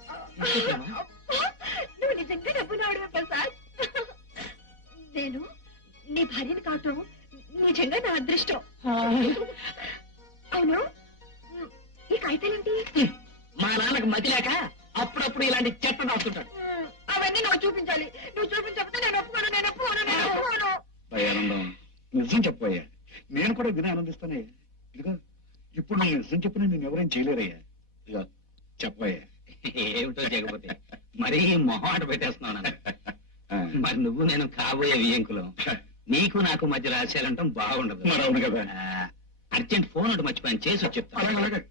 నువ్వు నిజంగా డబ్బున్నాడు ప్రసాద్. నేను నీ భార్యని కావటం నిజంగా నా అదృష్టం. అవును, ఈ కాగితాలేంటి? మా నాన్నకు మతి లేక అప్పుడప్పుడు ఇలాంటి చెత్త దాస్తుంటాడు. అవన్నీ నువ్వు చూపించాలి. నువ్వు చూపించకపోతే నేను ఒప్పుకోను, నేను ఒప్పుకోను, నేను ఒప్పుకోను. దయానందం, నిజం చెప్పయ్యా, నేను కూడా విని ఆనందిస్తానయ్యా. ఇదిగో, ఇప్పుడు నువ్వు నిజం చెప్పినా నేను ఎవరేం చేయలేరయ్యా. ఇదిగో చెప్పయ్యా. ఏమిటో జగపతి, మరీ మొహమాట పెట్టేస్తున్నావు. మరి నువ్వు నేను కాబోయే వియ్యంకులం, నీకు నాకు మధ్య రహస్యాలంటాం బాగుండదు. మరి అవును కదా. అర్జెంట్ ఫోన్ ఒకటి మర్చిపోయాను, చేసి వచ్చి చెప్తాను. అలాగే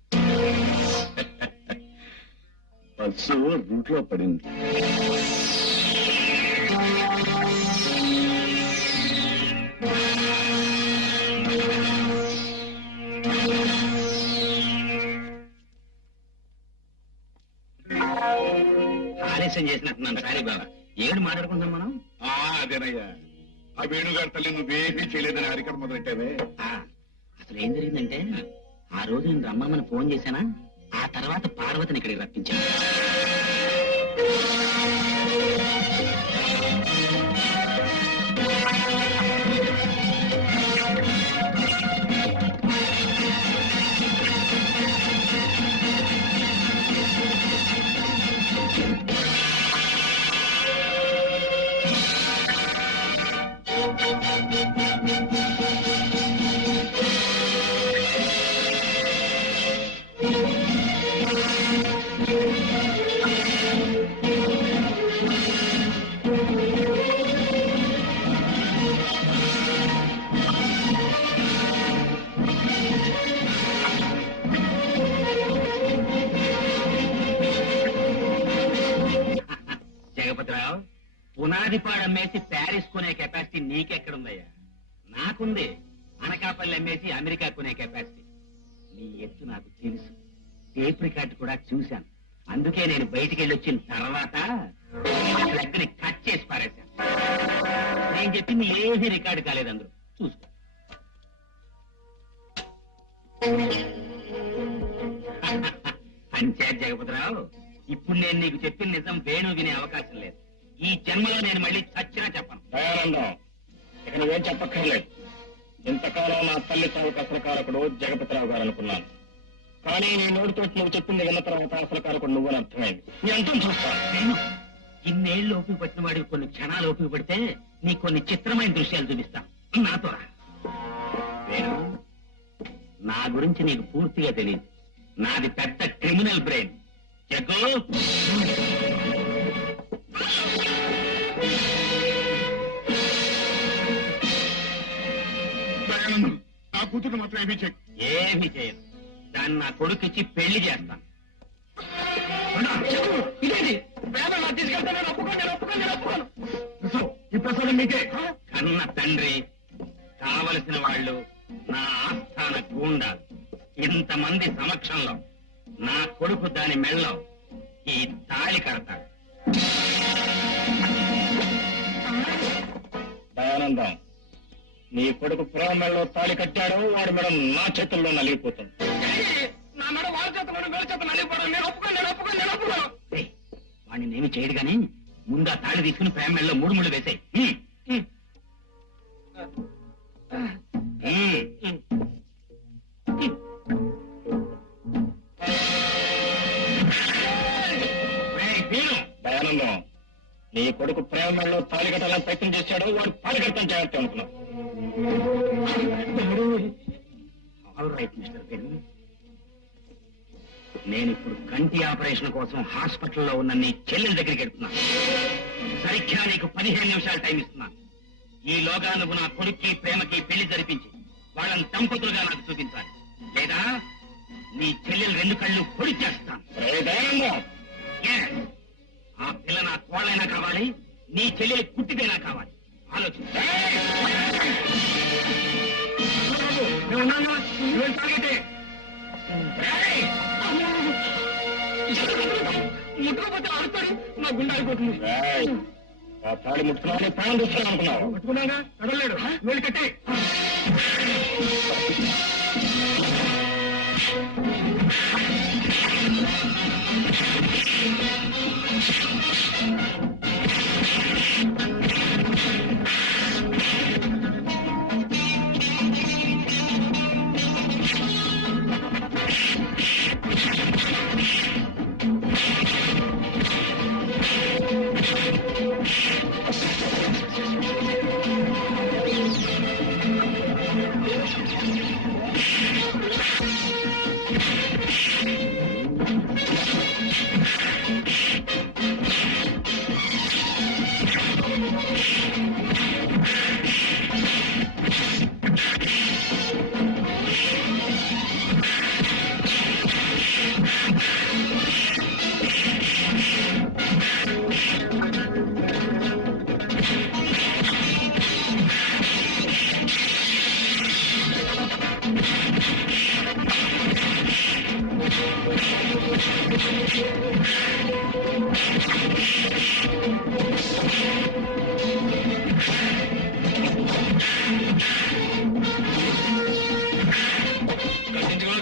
బస్సు రూట్ లో పడింది. ఆలస్యం చేసినట్టున్నాను, సారీ బాబా. ఏడు మాట్లాడుకుంటాం మనం. అదేనయ్యా, ఆ వేణుగారి తల్లి నువ్వేమీ చేయలేదని హరికథ మొదలెట్టావే. అసలు ఏం జరిగిందంటే, ఆ రోజు నేను రమ్మని ఫోన్ చేశానా, ఆ తర్వాత పార్వతిని ఇక్కడికి రప్పించాను. జగపతిరావు, పునాదిపాడు అమ్మేసి ప్యారిస్ కొనే కెపాసిటీ నీకెక్కడుందయ్యా? నాకుంది. అనకాపల్లి అమ్మేసి అమెరికా కొనే కెపాసిటీ. నీ ఎత్తు నాకు తెలుసు, టేప్ రికార్డు కూడా చూశాను. అందుకే నేను బయటికి వెళ్ళి వచ్చిన తర్వాత లెక్కని కట్ చేసి పారేశాను. నేను చెప్పింది ఏది రికార్డు కాలేదు, అందరూ చూసుకో. అంతే జగపతిరావు, ఇప్పుడు నేను నీకు చెప్పిన నిజం వేణు వినే అవకాశం లేదు. ఈ జన్మలో నేను మళ్ళీ చచ్చినా చెప్పను. దయానందం, ఇక నువ్వేం చెప్పక్కర్లేదు. ఇంతకాలం నా తల్లి తాలూకు అసలు కారకుడు జగపతిరావు గారు అనుకున్నాను. కానీ నీ నోటితో నువ్వు చెప్పింది విన్న తర్వాత అసలు కారకుడు నువ్వని అర్థమైంది. నీ అంతం చూస్తాను. ఇన్నేళ్లు ఓపిక పట్టిన వాడికి కొన్ని క్షణాలు ఓపిక పడితే నీకు కొన్ని చిత్రమైన దృశ్యాలు చూపిస్తాను. నాతో రా. వేణు, నా గురించి నీకు పూర్తిగా తెలియదు. నాది పెద్ద క్రిమినల్ బ్రెయిన్. జగ్గు, దయానందం, నా కూతురు మాత్రం ఏమీ చెక్. ఏమి చేయను. దాన్ని నా కొడుకిచ్చి పెళ్లి చేస్తాను. ఇదేంటి పేదలు తీసుకెళ్తే నేను ఒప్పుకోను, నేను ఒప్పుకోను, నేను ఒప్పుకోను. ఈ ప్రసాదం మీకే. కన్న తండ్రి, కావలసిన వాళ్ళు, నా ఆస్థాన గూండాలు, ఇంతమంది సమక్షంలో నా కొడుకు దాని మెళ్ళలో ఈ తాళి కడతాడు. దయానందం, నీ కొడుకు ప్రేమ మెడలో తాళి కట్టాడో వాడి మెడ నా చేతుల్లో నలిగిపోతుంది. నా మేడ వాళ్ళ చేతలో మేడ చేత నలిగిపోవడం నేను ఒప్పుకోను, నేను ఒప్పుకోను, నేను ఒప్పుకోను. వాడిని నేమి చేయడు గాని ముందు ఆ తాళి తీసుకుని ప్రేమ మెళ్ళలో 3 ముళ్ళు వేసాయి. దయానందం, నీ కొడుకు ప్రేమ మెడలో తాళి కట్టాలని ప్రయత్నం చేశాడో వాడు తాళి కడతాను జాగ్రత్త అనుకున్నావు. All right mister pen. నేను ఇప్పుడు కంటి ఆపరేషన్ కోసం హాస్పిటల్లో ఉన్న నీ చెల్లెల దగ్గరికి వెళ్తున్నాను. సరిగ్గా నీకు 15 నిమిషాలు టైం ఇస్తున్నాను. ఈలోగా నువ్వు నా కొడుక్కి ప్రేమకి పెళ్లి జరిపించి వాళ్ళని దంపతులుగా నాకు చూపించాలి. లేదా నీ చెల్లెలు 2 కళ్ళు పొడి చేస్తాను. Yes. ఆ పిల్ల నా కోళ్ళైనా కావాలి, నీ చెల్లెలు పుట్టిదైనా కావాలి. ఆలోచించు. ముట్టుకోపోతే ఆడతాడు, నా గుండె ఆడిపోతుంది. ఆ తాడి ముట్టుకున్నావు, ప్రాణం తెచ్చుకున్నావు అనుకున్నావు. పట్టుకున్నాగా కదలలేడు, వెళ్ళి కట్టే.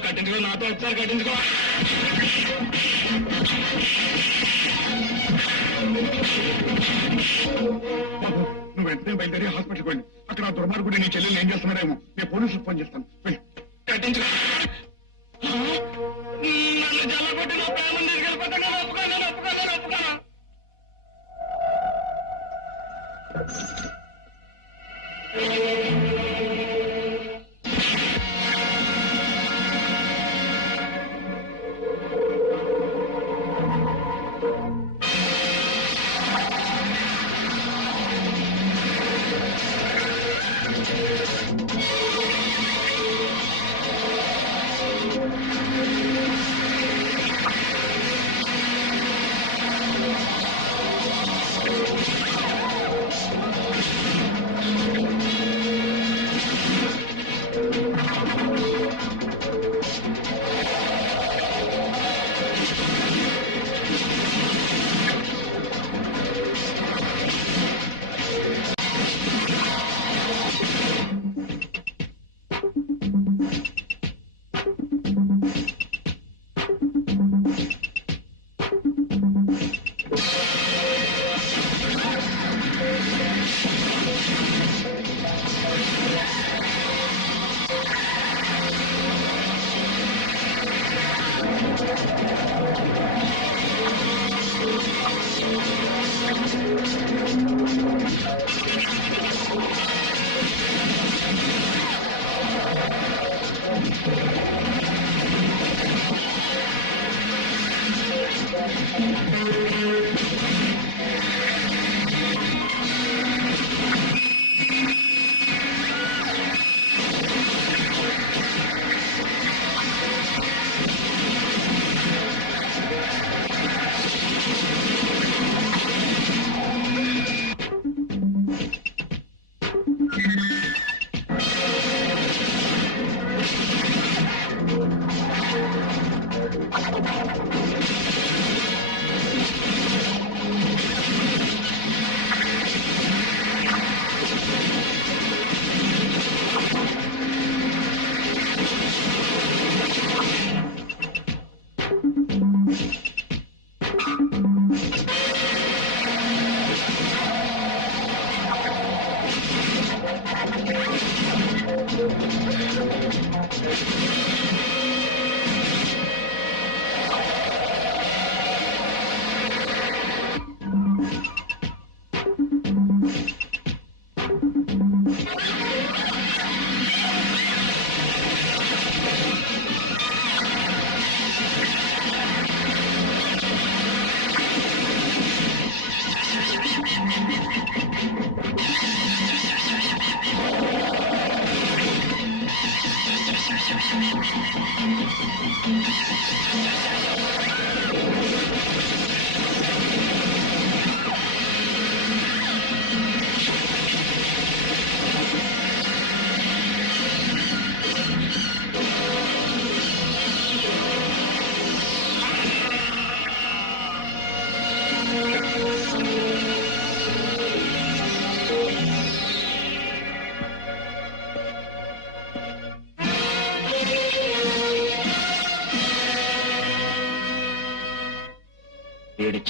కట్టించుకో, నాతో వచ్చారు, కట్టించుకో. నువ్వు వెంటనే బయలుదేరి హాస్పిటల్కి వెళ్ళి అక్కడ ఆ దుర్మార్గుడు నీ చెల్లెలు ఏం చేస్తున్నాడేమో నేను పోలీసులకు ఫోన్ చేస్తాను. కట్టించుకో. నన్ను జల్లగొట్టి నా ప్రాణం తీసుకెళ్ళిపోతాను. ఒప్పుకోను.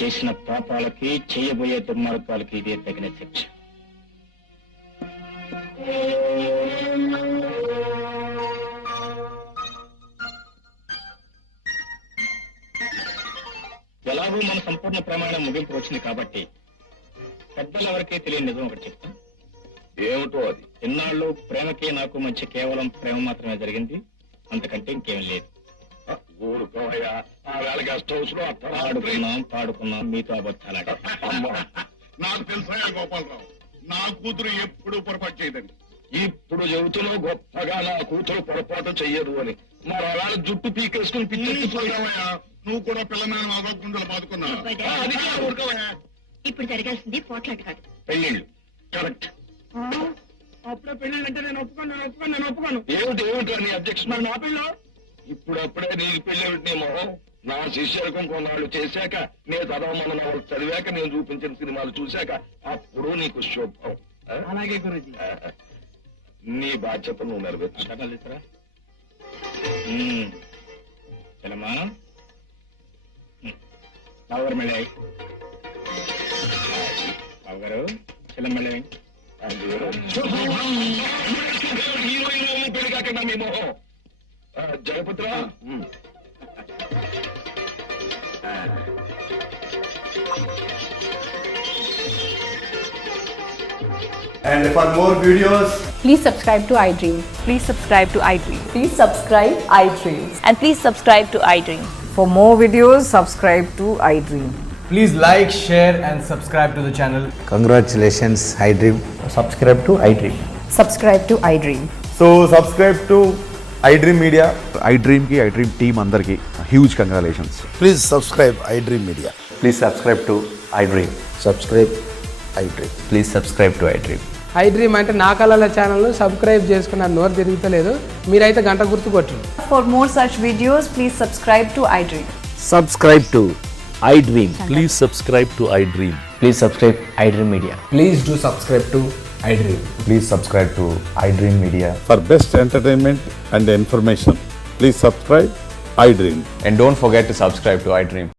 చేసిన పాపాలకి చేయబోయే దుర్మార్గాలకి ఇదే తగిన శిక్ష. ఎలాగో మన సంపూర్ణ ప్రమాణం ముగింపు వచ్చింది కాబట్టి పెద్దలు ఎవరికీ తెలియని నిజం ఒకటి చెప్తాను. ఏమిటో అది? ఇన్నాళ్ళు ప్రేమకి నాకు మధ్య కేవలం ప్రేమ మాత్రమే జరిగింది, అంతకంటే ఇంకేం లేదు. ఊరుకోవయ్యా, ఆ వేళ గెస్ట్ హౌస్ లో పాడుకున్నాం మీతో అబద్ధాలాట. నాకు తెలుసా గోపాలరావు, నా కూతురు ఎప్పుడు పొరపాటు చేయదని. ఇప్పుడు చెబుతున్నావు గొప్పగా నా కూతురు పొరపాటు చెయ్యదు అని. మరి అలా జుట్టు పీకేసుకుని పిచ్చెత్తిపోయావయ్యా. నువ్వు కూడా పిల్ల మీద మాదకుండలు బాదుకున్నా. ఇప్పుడు జరగాల్సింది పోట్లాట కాదు, పెళ్ళిళ్ళు. కరెక్ట్. అప్పుడే పెళ్ళి అంటే నేను ఒప్పుకోను. ఏమిటి నీ అబ్జెక్షన్? మరి నా పెళ్ళి ఇప్పుడప్పుడే నీకు పెళ్ళి నీ మొహం. నా శిష్యరకం కొన్నాళ్ళు చేశాక, నేను చదవమన్న నవలు చదివాక, నేను చూపించిన సినిమాలు చూశాక అప్పుడు నీకు శుభం. అలాగే గురుజీ. నీ బాధ్యత నువ్వు నెరవేర్చు. చలమానం అవగారు మళ్ళీ అవగారు చలం మళ్ళీ హీరోయిన్ పెళ్లి కాకుండా మీ మొహం. జయపుత్ర, And for more videos, please subscribe to iDream. Please subscribe to iDream. Please subscribe iDream. And please subscribe to iDream. For more videos, subscribe to iDream. please like, share and subscribe to the channel. Congratulations, iDream. Subscribe to iDream. Subscribe to iDream. So subscribe to iDream Media. iDream ki iDream team andarki huge congratulations. Please subscribe iDream Media. Please subscribe to iDream. Subscribe iDream. Please subscribe to iDream. iDream అంటే నా కళల channel subscribe చేసుకున్న నోరు తిరుగుతలేదు, మీరైతే గంట గుర్తు కొట్టండి. For more such videos, please subscribe to iDream. Subscribe to iDream. Please subscribe to iDream. Please subscribe iDream Media. Please do subscribe to iDream. Please subscribe to iDream Media. For best entertainment and information, please subscribe iDream. And don't forget to subscribe to iDream.